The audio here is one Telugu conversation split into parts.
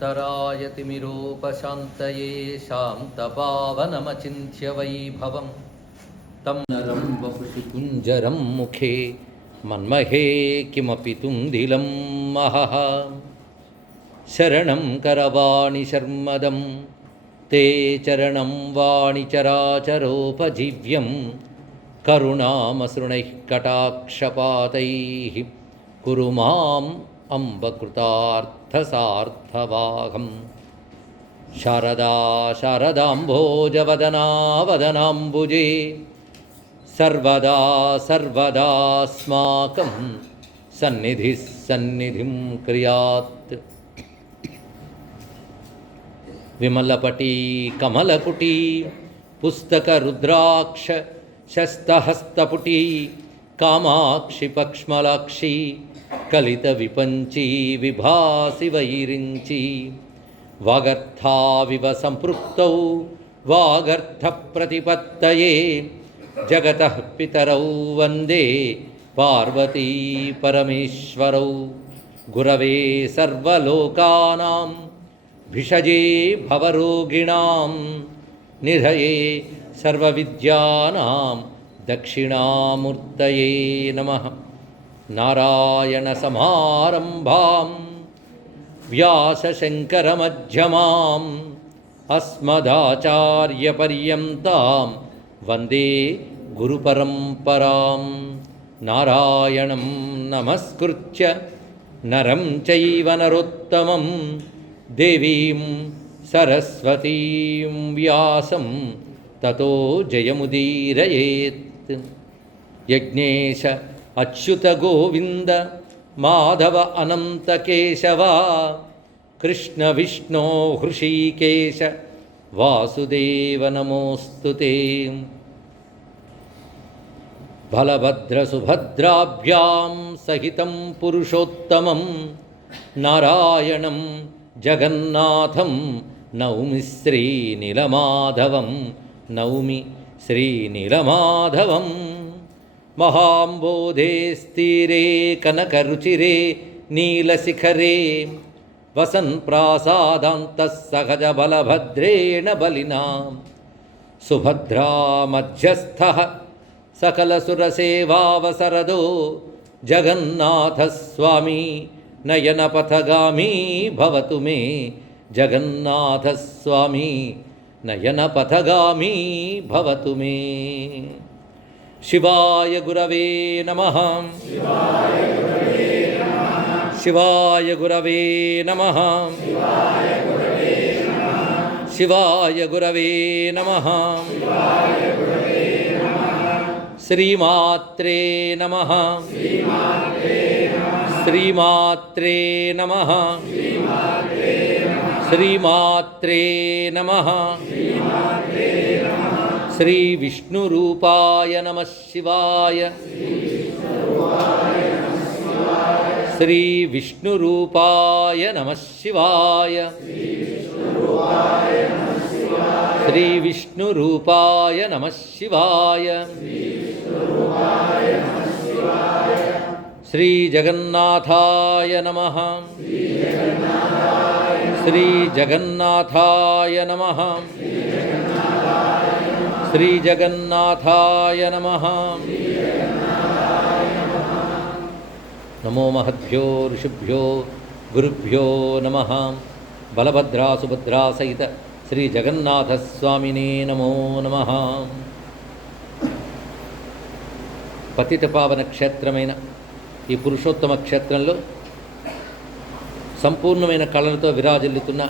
शान्तराय तिमिरोपशान्तये शान्तपावनमचिन्त्य वैभवं तं नरं वपुषि कुञ्जरं मुखे मन्महे किमपि तुन्दिलं महः शरणं करवाणि शर्मदं ते चरणं वाणि चराचरोपजीव्यं करुणामसृणैः कटाक्षपातैः कुरु माम् अम्बकृतार्थसार्थवाहं शारदा शारदाम्भोजवदना वदनाम्बुजे सर्वदा सर्वदास्माकं सन्निधिः सन्निधिं क्रियात्। विमलपटी कमलपुटी पुस्तकरुद्राक्ष शस्तहस्तपुटी कामाक्षि पक्ष्मलाक्षी कलितविपञ्ची विभासि वैरिञ्ची वागर्थाविव सम्पृक्तौ वागर्थप्रतिपत्तये जगतः पितरौ वन्दे पार्वती परमेश्वरौ गुरवे सर्वलोकानां भिषजे भवरोगिणां निधये सर्वविद्यानां दक्षिणामूर्तये नमः। नारायणसमारम्भां व्यासशङ्करमध्यमाम् अस्मदाचार्यपर्यन्तां वन्दे गुरुपरम्परां। नारायणं नमस्कृत्य नरं चैव नरोत्तमं देवीं सरस्वतीं व्यासं ततो जयमुदीरयेत्। यज्ञेश अच्युत गोविंद माधव अनंत केशव कृष्ण विष्णु हृषीकेश वासुदेव नमोस्तुते। बलभद्र सुभद्राभ्यां सहितं पुरुषोत्तमं नारायणं जगन्नाथं नौमि श्रीनीलमाधवं नौमि श्रीनीलमाधवं। महाम्बोधे स्थिरे कनकरुचिरे नीलशिखरे वसन् प्रासादान्तः सहज बलभद्रेण बलिना सुभद्रा मध्यस्थः सकलसुरसेवावसरदो जगन्नाथस्वामी नयनपथगामी भवतु मे जगन्नाथस्वामी नयनपथगामी भवतु मे। शिवाय गुरवे नमः। शिवाय गुरवे नमः। शिवाय गुरवे नमः। श्रीमात्रे नमः। श्रीमात्रे नमः। श्रीमात्रे नमः। श्री विष्णुरूपाय नमः शिवाय। श्री विष्णुरूपाय नमः शिवाय। श्री विष्णुरूपाय नमः शिवाय। श्री जगन्नाथाय नमः। श्री जगन्नाथाय नमः। श्री जगन्नाथाय नमः। नमो महद्भ्यो ऋषिभ्यो गुरुभ्यो नमः। बलभद्रा सुभद्रा सहित श्री जगन्नाथ स्वामिने नमो नमः। పతిత పావన క్షేత్రమైన ఈ పురుషోత్తమ క్షేత్రంలో సంపూర్ణమైన కళలతో విరాజిల్లుతున్న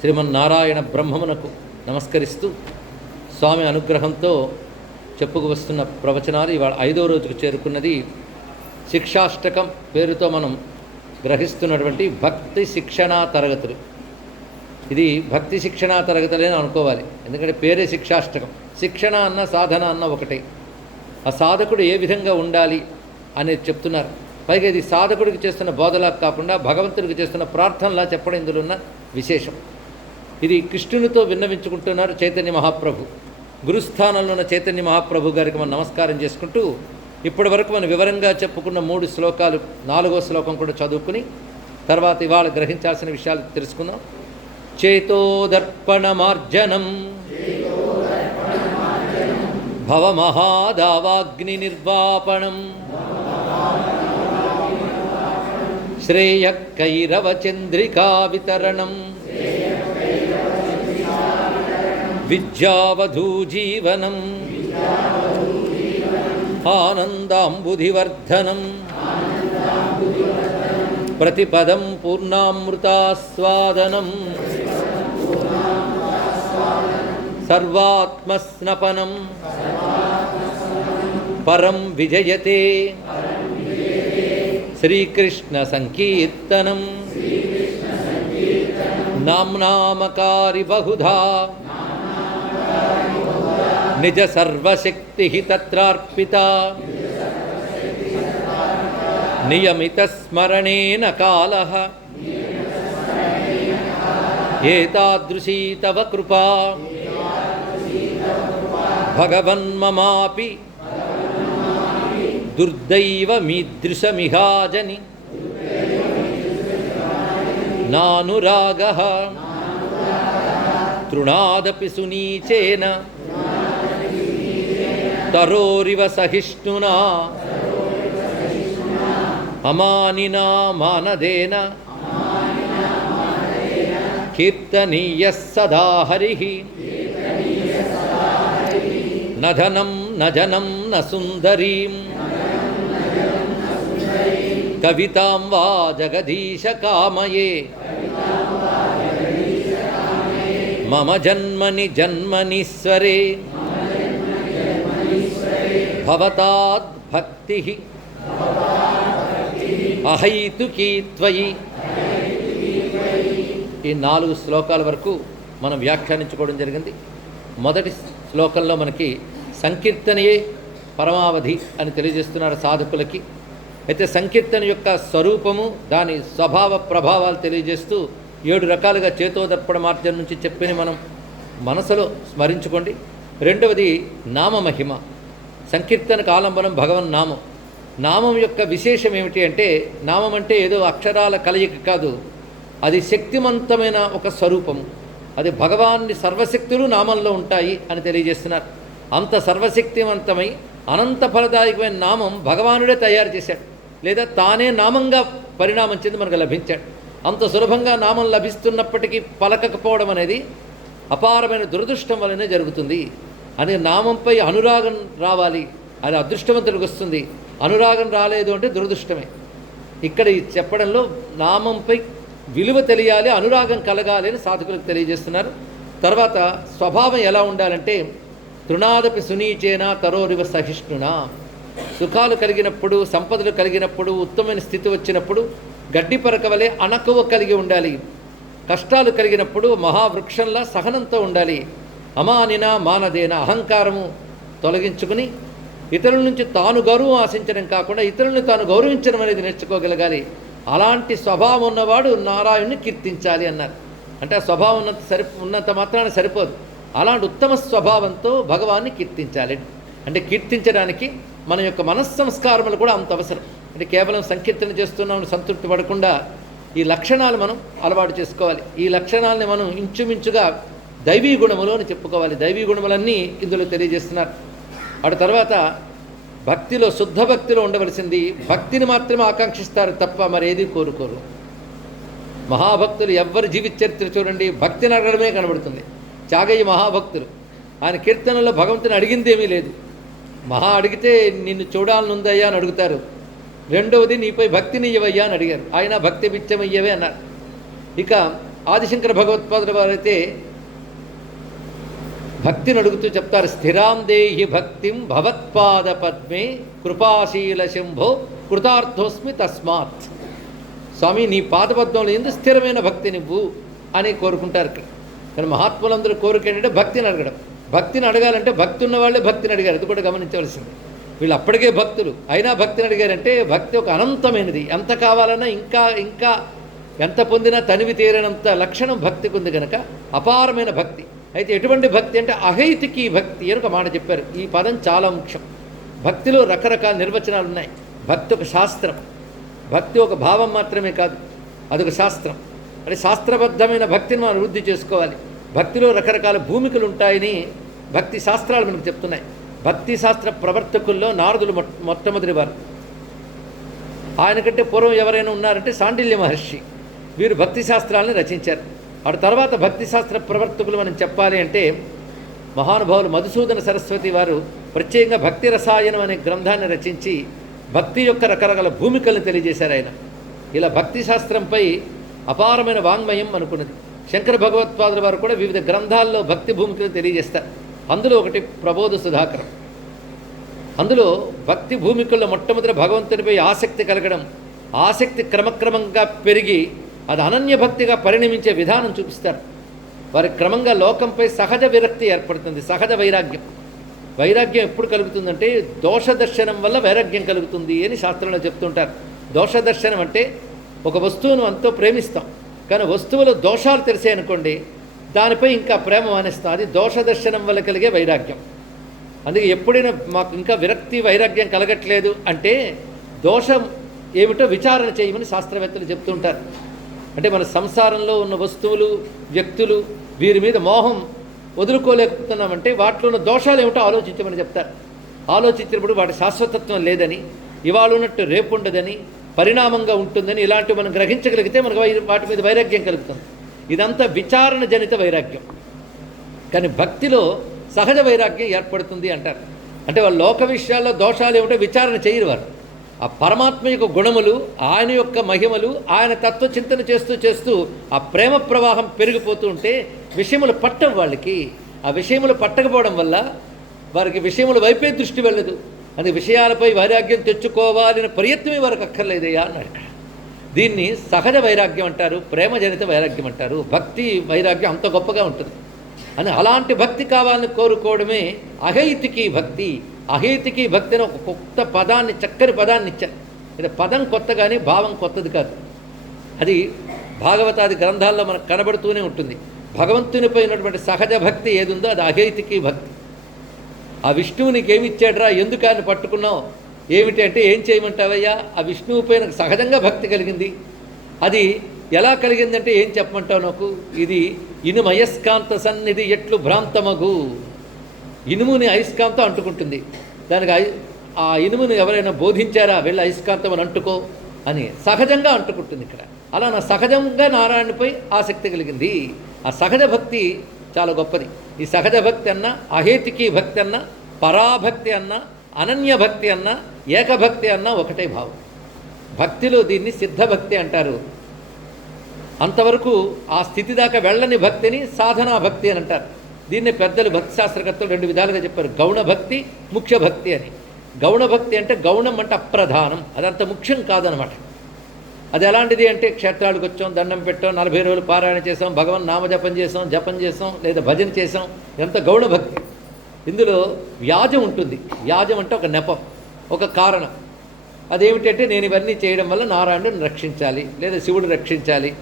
శ్రీమన్నారాయణ బ్రహ్మమునకు నమస్కరిస్తూ స్వామి అనుగ్రహంతో చెప్పుకు వస్తున్న ప్రవచనాలు ఇవాళ 5వ రోజుకు చేరుకున్నది. శిక్షాష్టకం పేరుతో మనం గ్రహిస్తున్నటువంటి భక్తి శిక్షణా తరగతులు. ఇది భక్తి శిక్షణా తరగతులే అనుకోవాలి, ఎందుకంటే పేరే శిక్షాష్టకం. శిక్షణ అన్న సాధన అన్న ఒకటే. ఆ సాధకుడు ఏ విధంగా ఉండాలి అనేది చెప్తున్నారు. పైగా ఇది సాధకుడికి చేస్తున్న బోధలా కాకుండా భగవంతుడికి చేస్తున్న ప్రార్థనలా చెప్పడం ఇందులో ఉన్న విశేషం. ఇది కృష్ణునితో విన్నవించుకుంటున్నారు చైతన్య మహాప్రభు. గురుస్థానంలో ఉన్న చైతన్య మహాప్రభు గారికి మనం నమస్కారం చేసుకుంటూ ఇప్పటి వరకు మనం వివరంగా చెప్పుకున్న 3 శ్లోకాలు 4వ శ్లోకం కూడా చదువుకుని తర్వాత ఇవాళ గ్రహించాల్సిన విషయాలు తెలుసుకుందాం. చేతోదర్పణమార్జనం భవమహాదావాగ్ని నిర్వాపణం శ్రేయకైరవచంద్రికా వితరణం విద్యావధూజీవనం ఆనందాంబుధివర్ధనం ప్రతిపదం పూర్ణామృతాస్వాదనం సర్వాత్మస్నపనం పరం విజయతే శ్రీకృష్ణ సంకీర్తనం నామ్నామకారి బహుధా నిజ సర్వశక్తి తత్రార్పిత నియమిత స్మరణేన కాలః ఏతాదృశీ తవ కృపా భగవన్మమాపి దుర్దైవమీదృశమిహాజని నానురాగః తృణాదపి సునీచేన తరోరివ సహిష్ణునా అమానినా మానదేన కీర్తనీయః సదా హరిః నధనం నజనం న సుందరీం కవితాం వా జగదీశ కామయే మమ జన్మని జన్మనీశ్వరే భవతాద్భక్తిః అహైతుకీ త్వయి. ఈ 4 శ్లోకాల వరకు మనం వ్యాఖ్యానించుకోవడం జరిగింది. మొదటి శ్లోకంలో మనకి సంకీర్తనయే పరమావధి అని తెలియజేస్తున్నారు సాధకులకి. అయితే సంకీర్తన యొక్క స్వరూపము, దాని స్వభావ ప్రభావాలు తెలియజేస్తూ 7 రకాలుగా చేతోదర్పణ మార్గం నుంచి చెప్పిన మనం మనసులో స్మరించుకోండి. రెండవది నామమహిమ. సంకీర్తనకు ఆలంబనం భగవన్నామం. నామం యొక్క విశేషం ఏమిటి అంటే, నామం అంటే ఏదో అక్షరాల కలయిక కాదు, అది శక్తివంతమైన ఒక స్వరూపము. అది భగవాన్ని సర్వశక్తులు నామంలో ఉంటాయి అని తెలియజేస్తున్నారు. అంత సర్వశక్తివంతమై అనంత ఫలదాయకమైన నామం భగవానుడే తయారు చేశాడు, లేదా తానే నామంగా పరిణామం చెంది మనకు లభించాడు. అంత సులభంగా నామం లభిస్తున్నప్పటికీ పలకకపోవడం అనేది అపారమైన దురదృష్టం వల్లనే జరుగుతుంది. అని నామంపై అనురాగం రావాలి, అది అదృష్టవంతుడికి వస్తుంది. అనురాగం రాలేదు అంటే దురదృష్టమే. ఇక్కడ ఈ చెప్పడంలో నామంపై విలువ తెలియాలి, అనురాగం కలగాలి అని సాధకులకు తెలియజేస్తున్నారు. తర్వాత స్వభావం ఎలా ఉండాలంటే, తృణాదపి సునీచేన తరోరివ సహిష్ణునా. సుఖాలు కలిగినప్పుడు, సంపదలు కలిగినప్పుడు, ఉత్తమమైన స్థితి వచ్చినప్పుడు గడ్డి పరక వలె అణకువ కలిగి ఉండాలి. కష్టాలు కలిగినప్పుడు మహావృక్షంలా సహనంతో ఉండాలి. అమానిన మానదేన, అహంకారము తొలగించుకుని ఇతరుల నుంచి తాను గౌరవం ఆశించడం కాకుండా ఇతరులను తాను గౌరవించడం అనేది నేర్చుకోగలగాలి. అలాంటి స్వభావం ఉన్నవాడు నారాయణుని కీర్తించాలి అన్నారు. అంటే ఆ స్వభావం ఉన్నంత మాత్రాన సరిపోదు, అలాంటి ఉత్తమ స్వభావంతో భగవాన్ని కీర్తించాలి. అంటే కీర్తించడానికి మన యొక్క మనస్సంస్కారములు కూడా అంత అవసరం. అంటే కేవలం సంకీర్తన చేస్తున్నామని సంతృప్తి పడకుండా ఈ లక్షణాలు మనం అలవాటు చేసుకోవాలి. ఈ లక్షణాలని మనం ఇంచుమించుగా దైవీ గుణములు అని చెప్పుకోవాలి. దైవీ గుణములన్నీ ఇందులో తెలియజేస్తున్నారు. అటు తర్వాత భక్తిలో, శుద్ధ భక్తిలో ఉండవలసింది భక్తిని మాత్రమే ఆకాంక్షిస్తారు తప్ప మరేది కోరుకోరు. మహాభక్తులు ఎవ్వరి జీవిత చరిత్ర చూడండి, భక్తిని అడగడమే కనబడుతుంది. త్యాగయ్య మహాభక్తులు, ఆయన కీర్తనలో భగవంతుని అడిగిందేమీ లేదు. మహా అడిగితే నిన్ను చూడాలనుందయ్యా అని అడుగుతారు. రెండవది నీపై భక్తిని ఇవ్వయ్యా అని అడిగారు. ఆయన భక్తి పిచ్చమయ్యవే అన్నారు. ఇక ఆదిశంకర భగవత్పాదుల వారైతే భక్తిని అడుగుతూ చెప్తారు, స్థిరాం దేహి భక్తిం భవత్పాద పద్మే కృపాశీల శంభో కృతార్థోస్మి తస్మాత్. స్వామి నీ పాదపద్మంలో ఎందుకు స్థిరమైన భక్తి నువ్వు అని కోరుకుంటారు. కానీ మహాత్ములందరూ కోరిక ఏంటంటే భక్తిని అడగడం. భక్తిని అడగాలంటే భక్తి ఉన్న వాళ్ళే భక్తిని అడిగారు, అది కూడా గమనించవలసింది. వీళ్ళు అప్పటికే భక్తులు అయినా భక్తిని అడిగారంటే భక్తి ఒక అనంతమైనది. ఎంత కావాలన్నా ఇంకా ఇంకా ఎంత పొందినా తనివి తీరనంత లక్షణం భక్తికి ఉంది కనుక అపారమైన భక్తి. అయితే ఎటువంటి భక్తి అంటే అహైతుకి భక్తి అని ఒక మాట చెప్పారు. ఈ పదం చాలా ముఖ్యం. భక్తిలో రకరకాల నిర్వచనాలు ఉన్నాయి. భక్తి ఒక శాస్త్రం, భక్తి ఒక భావం మాత్రమే కాదు. అదొక శాస్త్రం. అంటే శాస్త్రబద్ధమైన భక్తిని మనం వృద్ధి చేసుకోవాలి. భక్తిలో రకరకాల భూమికలు ఉంటాయని భక్తి శాస్త్రాలు మనకు చెప్తున్నాయి. భక్తి శాస్త్ర ప్రవర్తకుల్లో నారదులు మొట్టమొదటి వారు. ఆయన కంటే పూర్వం ఎవరైనా ఉన్నారంటే శాండిల్య మహర్షి. వీరు భక్తి శాస్త్రాలను రచించారు. ఆ తర్వాత భక్తి శాస్త్ర ప్రవర్తకులు మనం చెప్పాలి అంటే మహానుభావులు మధుసూదన సరస్వతి వారు ప్రత్యేకంగా భక్తి రసాయనం అనే గ్రంథాన్ని రచించి భక్తి యొక్క రకరకాల భూమికలను తెలియజేశారు ఆయన. ఇలా భక్తి శాస్త్రంపై అపారమైన వాంగ్మయం అనుకున్నది. శంకర భగవత్పాదుల వారు కూడా వివిధ గ్రంథాల్లో భక్తి భూమికలను తెలియజేస్తారు. అందులో ఒకటి ప్రబోధ సుధాకరం. అందులో భక్తి భూమికల్లో మొట్టమొదటి భగవంతునిపై ఆసక్తి కలగడం, ఆసక్తి క్రమక్రమంగా పెరిగి అది అనన్య భక్తిగా పరిణమించే విధానం చూపిస్తారు. వారి క్రమంగా లోకంపై సహజ విరక్తి ఏర్పడుతుంది, సహజ వైరాగ్యం. వైరాగ్యం ఎప్పుడు కలుగుతుందంటే దోష దర్శనం వల్ల వైరాగ్యం కలుగుతుంది అని శాస్త్రంలో చెప్తుంటారు. దోష దర్శనం అంటే ఒక వస్తువును ఎంతో ప్రేమిస్తాం, కానీ వస్తువులో దోషాలు తెలిసాయనుకోండి దానిపై ఇంకా ప్రేమ మానేస్తాం. అది దోష దర్శనం వల్ల కలిగే వైరాగ్యం. అందుకే ఎప్పుడైనా మాకు ఇంకా విరక్తి వైరాగ్యం కలగట్లేదు అంటే దోషం ఏమిటో విచారణ చేయమని శాస్త్రవేత్తలు చెప్తుంటారు. అంటే మన సంసారంలో ఉన్న వస్తువులు, వ్యక్తులు, వీరి మీద మోహం వదులుకోలేకపోతున్నామంటే వాటిలో ఉన్న దోషాలు ఏమిటో ఆలోచించమని చెప్తారు. ఆలోచించినప్పుడు వాటి శాశ్వతత్వం లేదని, ఇవాళ ఉన్నట్టు రేపు ఉండదని, పరిణామంగా ఉంటుందని ఇలాంటివి మనం గ్రహించగలిగితే మనకు వాటి మీద వైరాగ్యం కలుగుతుంది. ఇదంతా విచారణ జనిత వైరాగ్యం. కానీ భక్తిలో సహజ వైరాగ్యం ఏర్పడుతుంది అంటారు. అంటే వాళ్ళ లోక విషయాల్లో దోషాలు ఏమిటో విచారణ చేయరు వారు. ఆ పరమాత్మ యొక్క గుణములు, ఆయన యొక్క మహిమలు, ఆయన తత్వచింతన చేస్తూ చేస్తూ ఆ ప్రేమ ప్రవాహం పెరిగిపోతూ ఉంటే విషయములు పట్టవు వాళ్ళకి. ఆ విషయములు పట్టకపోవడం వల్ల వారికి విషయముల వైపే దృష్టి వెళ్ళదు. అది విషయాలపై వైరాగ్యం తెచ్చుకోవాలని ప్రయత్నమే వారికి అక్కర్లేదయ్యా అన్నాడు ఇక్కడ. దీన్ని సహజ వైరాగ్యం అంటారు, ప్రేమజనిత వైరాగ్యం అంటారు. భక్తి వైరాగ్యం అంత గొప్పగా ఉంటుంది అని అలాంటి భక్తి కావాలని కోరుకోవడమే అహైతికీ భక్తి. అహేతికి భక్తి అని ఒక కొత్త పదాన్ని, చక్కని పదాన్ని ఇచ్చారు. ఇది పదం కొత్త కానీ భావం కొత్తది కాదు. అది భాగవతాది గ్రంథాల్లో మనకు కనబడుతూనే ఉంటుంది. భగవంతునిపై ఉన్నటువంటి సహజ భక్తి ఏది ఉందో అది అహేతికి భక్తి. ఆ విష్ణువు నీకేమి ఇచ్చాడురా, ఎందుకు ఆయన పట్టుకున్నావు, ఏమిటి అంటే ఏం చేయమంటావయ్యా, ఆ విష్ణువుపై నాకు సహజంగా భక్తి కలిగింది. అది ఎలా కలిగిందంటే ఏం చెప్పమంటావు నాకు, ఇది ఇనుము అయస్కాంత సన్నిధి ఎట్లు భ్రాంతమగు. ఇనుముని అయస్కాంతం అంటుకుంటుంది. దానికి ఆ ఇనుమును ఎవరైనా బోధించారా, వెళ్ళి అయస్కాంతం అని అంటుకో అని సహజంగా అంటుకుంటుంది ఇక్కడ. అలా నా సహజంగా నారాయణపై ఆసక్తి కలిగింది. ఆ సహజ భక్తి చాలా గొప్పది. ఈ సహజ భక్తి అన్న, అహేతికి భక్తి అన్న, పరాభక్తి అన్న, అనన్య భక్తి అన్న, ఏకభక్తి అన్న ఒకటే భావం. భక్తిలో దీన్ని సిద్ధభక్తి అంటారు. అంతవరకు ఆ స్థితి దాకా వెళ్ళని భక్తిని సాధనా భక్తి అని అంటారు. దీన్ని పెద్దలు భక్తి శాస్త్రకర్తలు రెండు విధాలుగా చెప్పారు, గౌణ భక్తి, ముఖ్య భక్తి అని. గౌణ భక్తి అంటే గౌణం అంటే అప్రధానం, అదంత ముఖ్యం కాదనమాట. అది ఎలాంటిది అంటే క్షేత్రాలకు వచ్చాం, దండం పెట్టాం, 40 రోజులు పారాయణ చేసాం, భగవన్ నామజపం చేసాం, జపం చేసాం, లేదా భజన చేసాం, ఇదంతా గౌణ భక్తి. ఇందులో వ్యాజం ఉంటుంది. వ్యాజం అంటే ఒక నెపం, ఒక కారణం. అదేమిటంటే నేను ఇవన్నీ చేయడం వల్ల నారాయణుడిని రక్షించాలి, లేదా శివుడు రక్షించాలి,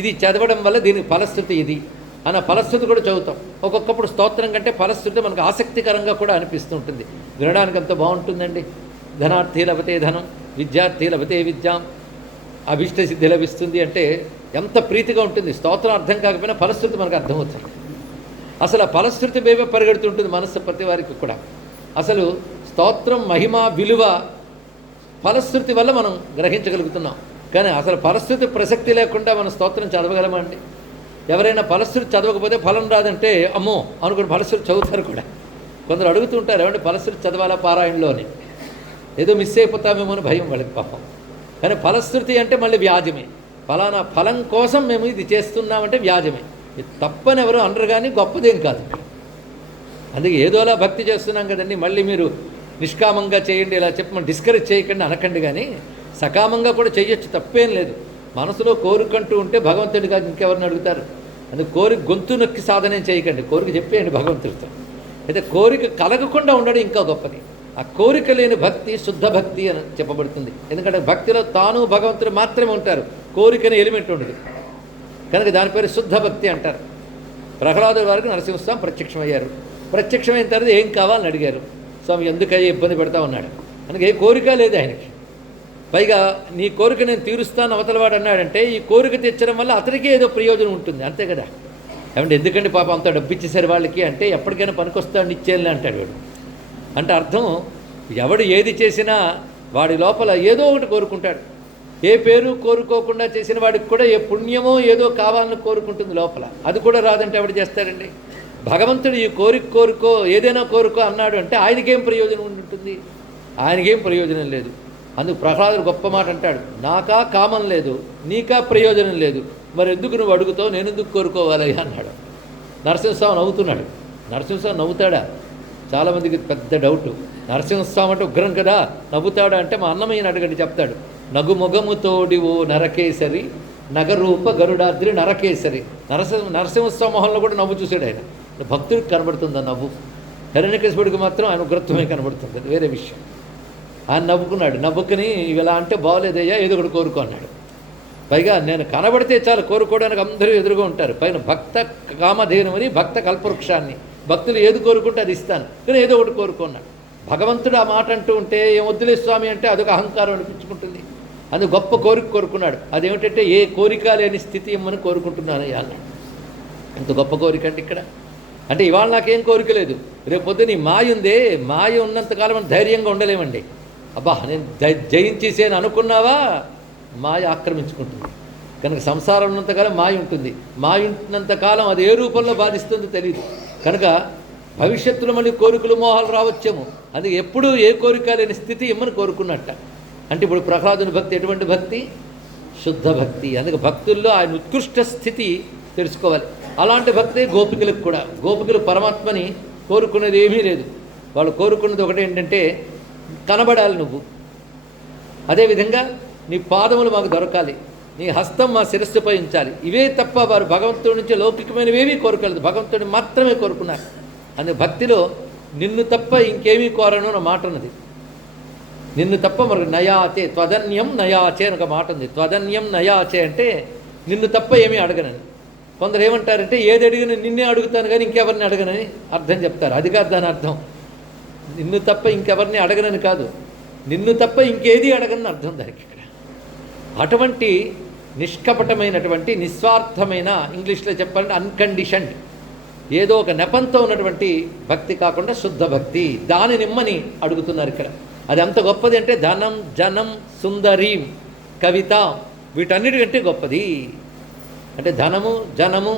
ఇది చదవడం వల్ల దీనికి ఫలశ్రుతి ఇది అన్న ఫలశ్రుతి కూడా చదువుతాం. ఒక్కొక్కప్పుడు స్తోత్రం కంటే ఫలశ్రుతి మనకు ఆసక్తికరంగా కూడా అనిపిస్తూ ఉంటుంది. వినడానికి అంత బాగుంటుందండి. ధనార్థి లభతే ధనం, విద్యార్థి లభతే విద్యాం, అభిష్ట సిద్ధి లభిస్తుంది అంటే ఎంత ప్రీతిగా ఉంటుంది. స్తోత్రం అర్థం కాకపోయినా ఫలశ్రుతి మనకు అర్థమవుతుంది. అసలు ఆ ఫలశ్రుతి బేబే పరిగెడుతుంటుంది మనస్సు ప్రతి వారికి కూడా. అసలు స్తోత్రం మహిమ విలువ ఫలశ్రుతి వల్ల మనం గ్రహించగలుగుతున్నాం. కానీ అసలు ఫలశ్రుతి ప్రసక్తి లేకుండా మనం స్తోత్రం చదవగలమా అండి? ఎవరైనా ఫలశ్రుతి చదవకపోతే ఫలం రాదంటే అమ్మో అనుకుని ఫలశ్రుతి చదువుతారు కూడా. కొందరు అడుగుతుంటారు, ఏమంటే ఫలశ్రుతి చదవాలా పారాయణలో అని. ఏదో మిస్ అయిపోతామేమో అని భయం వాళ్ళకి పాపం. కానీ ఫలశ్రుతి అంటే మళ్ళీ వ్యాజమే. ఫలానా ఫలం కోసం మేము ఇది చేస్తున్నామంటే వ్యాజమే. ఇది తప్పని ఎవరు అనరు, కానీ గొప్పదేం కాదు. అందుకే ఏదోలా భక్తి చేస్తున్నాం కదండి, మళ్ళీ మీరు నిష్కామంగా చేయండి ఇలా చెప్పి మనం డిస్కరేజ్ చేయకండి అనకండి. కానీ సకామంగా కూడా చేయొచ్చు, తప్పేం లేదు. మనసులో కోరికంటూ ఉంటే భగవంతుడిగా ఇంకెవరిని అడుగుతారు? అందుకే కోరిక గొంతు నొక్కి సాధన చేయకండి, కోరిక చెప్పేయండి భగవంతుడితో. అయితే కోరిక కలగకుండా ఉండడం ఇంకా గొప్పది. ఆ కోరిక లేని భక్తి శుద్ధ భక్తి అని చెప్పబడుతుంది. ఎందుకంటే భక్తిలో తాను భగవంతుడు మాత్రమే ఉంటారు, కోరికనే ఎలిమెంట్ ఉండదు. కనుక దాని పేరు శుద్ధ భక్తి అంటారు. ప్రహ్లాదుడి వారికి నరసింహస్వామి ప్రత్యక్షమయ్యారు. ప్రత్యక్షమైన తర్వాత ఏం కావాలని అడిగారు. స్వామి ఎందుకయ్యే ఇబ్బంది పెడతా ఉన్నాడు. అందుకే ఏ కోరిక లేదు ఆయనకి. పైగా నీ కోరిక నేను తీరుస్తాను అవతలవాడు అన్నాడంటే ఈ కోరిక తెచ్చడం వల్ల అతనికే ఏదో ప్రయోజనం ఉంటుంది, అంతే కదా. ఏమంటే ఎందుకంటే పాపం అంత డబ్బు ఇచ్చేసారు వాళ్ళకి అంటే ఎప్పటికైనా పనికొస్తాడు ఇచ్చేయాలని అంటాడు వాడు. అంటే అర్థం ఎవడు ఏది చేసినా వాడి లోపల ఏదో ఒకటి కోరుకుంటాడు. ఏ పేరు కోరుకోకుండా చేసిన వాడికి కూడా ఏ పుణ్యమో ఏదో కావాలని కోరుకుంటుంది లోపల. అది కూడా రాదంటే ఎవడు చేస్తాడండి? భగవంతుడు ఈ కోరుకో ఏదైనా కోరుకో అన్నాడు అంటే ఆయనకేం ప్రయోజనం ఉంటుంది? ఆయనకేం ప్రయోజనం లేదు. అందుకు ప్రహ్లాదుడు గొప్ప మాట అంటాడు, నాకా కామం లేదు, నీకా ప్రయోజనం లేదు, మరి ఎందుకు నువ్వు అడుగుతావు, నేను ఎందుకు కోరుకోవాలి అన్నాడు. నరసింహస్వామి నవ్వుతున్నాడు. నరసింహస్వామి నవ్వుతాడా? చాలామందికి పెద్ద డౌటు. నరసింహస్వామి అంటే ఉగ్రం కదా, నవ్వుతాడా అంటే మా అన్నమయ్యని అడగండి చెప్తాడు. నగుమొగముతోడి ఓ నరకేసరి నగరూప గరుడాద్రి నరకేసరి. నరసింహస్వామి మొహంలో కూడా నవ్వు చూశాడు ఆయన. భక్తుడికి కనబడుతుంది ఆ నవ్వు. హిరణ్యకశిపుడికి మాత్రం ఆయన ఉగ్రత్వమే కనబడుతుంది, అది వేరే విషయం. ఆయన నవ్వుకున్నాడు. నవ్వుకుని ఇలా అంటే బాగోలేదయ్యా, ఏదో ఒకటి కోరుకో అన్నాడు. పైగా నేను కనబడితే చాలు కోరుకోవడానికి అందరూ ఎదురుగా ఉంటారు. పైన భక్త కామధేనుమని భక్త కల్పవృక్షాన్ని, భక్తులు ఏది కోరుకుంటే అది ఇస్తాను, కానీ ఏదో ఒకటి కోరుకున్నాడు. భగవంతుడు ఆ మాట అంటూ ఉంటే ఏం వద్దులే స్వామి అంటే అదొక అహంకారం అనిపించుకుంటుంది. అందుకు గొప్ప కోరిక కోరుకున్నాడు. అదేమిటంటే ఏ కోరిక లేని స్థితి ఇమ్మని కోరుకుంటున్నానయ్యా అన్నాడు. ఎంత గొప్ప కోరిక అండి ఇక్కడ. అంటే ఇవాళ నాకేం కోరిక లేదు, రేపు పొద్దున ఈ మాయ ఉందే, మాయ ఉన్నంతకాలం మనం ధైర్యంగా ఉండలేమండి. అబ్బా నేను జయించేసేని అనుకున్నావా, మాయ ఆక్రమించుకుంటుంది. కనుక సంసారం ఉన్నంతకాలం మాయ ఉంటుంది. మాయ ఉన్నంతకాలం అది ఏ రూపంలో బాధిస్తుందో తెలియదు. కనుక భవిష్యత్తులో మళ్ళీ కోరికలు మోహాలు రావచ్చేమో. అందుకే ఎప్పుడూ ఏ కోరిక లేని స్థితి ఇమ్మని కోరుకున్నట్ట. అంటే ఇప్పుడు ప్రహ్లాదుని భక్తి ఎటువంటి భక్తి? శుద్ధ భక్తి. అందుకే భక్తుల్లో ఆయన ఉత్కృష్ట స్థితి తెలుసుకోవాలి. అలాంటి భక్తే గోపికలకు కూడా. గోపికలు పరమాత్మని కోరుకునేది ఏమీ లేదు. వాళ్ళు కోరుకున్నది ఒకటి ఏంటంటే కనబడాలి నువ్వు, అదేవిధంగా నీ పాదములు మాకు దొరకాలి, నీ హస్తం మా శిరస్సుపై ఉంచాలి. ఇవే తప్ప వారు భగవంతుడి నుంచి లౌకికమైనవేమీ కోరుకోలేదు, భగవంతుడిని మాత్రమే కోరుకున్నారు. అందుకే భక్తిలో నిన్ను తప్ప ఇంకేమీ కోరను అన్న మాట ఉన్నది. నిన్ను తప్ప మరి నయాచే త్వదన్యం నయాచే అని ఒక మాట ఉంది. త్వదన్యం నయాచే అంటే నిన్ను తప్ప ఏమీ అడగనని. కొందరు ఏమంటారంటే ఏది అడిగినా నిన్నే అడుగుతాను కానీ ఇంకెవరిని అడగనని అర్థం చెప్తారు. అది కాదు దాని అర్థం. నిన్ను తప్ప ఇంకెవరిని అడగనని కాదు, నిన్ను తప్ప ఇంకేది అడగనని అర్థం దానికి ఇక్కడ. అటువంటి నిష్కపటమైనటువంటి నిస్వార్థమైన, ఇంగ్లీష్లో చెప్పాలంటే అన్కండిషన్డ్, ఏదో ఒక నెపంతో ఉన్నటువంటి భక్తి కాకుండా శుద్ధ భక్తి, దాని నిమ్మని అడుగుతున్నారు ఇక్కడ. అది ఎంత గొప్పది అంటే ధనం జనం సుందరీం కవిత వీటన్నిటికంటే గొప్పది. అంటే ధనము జనము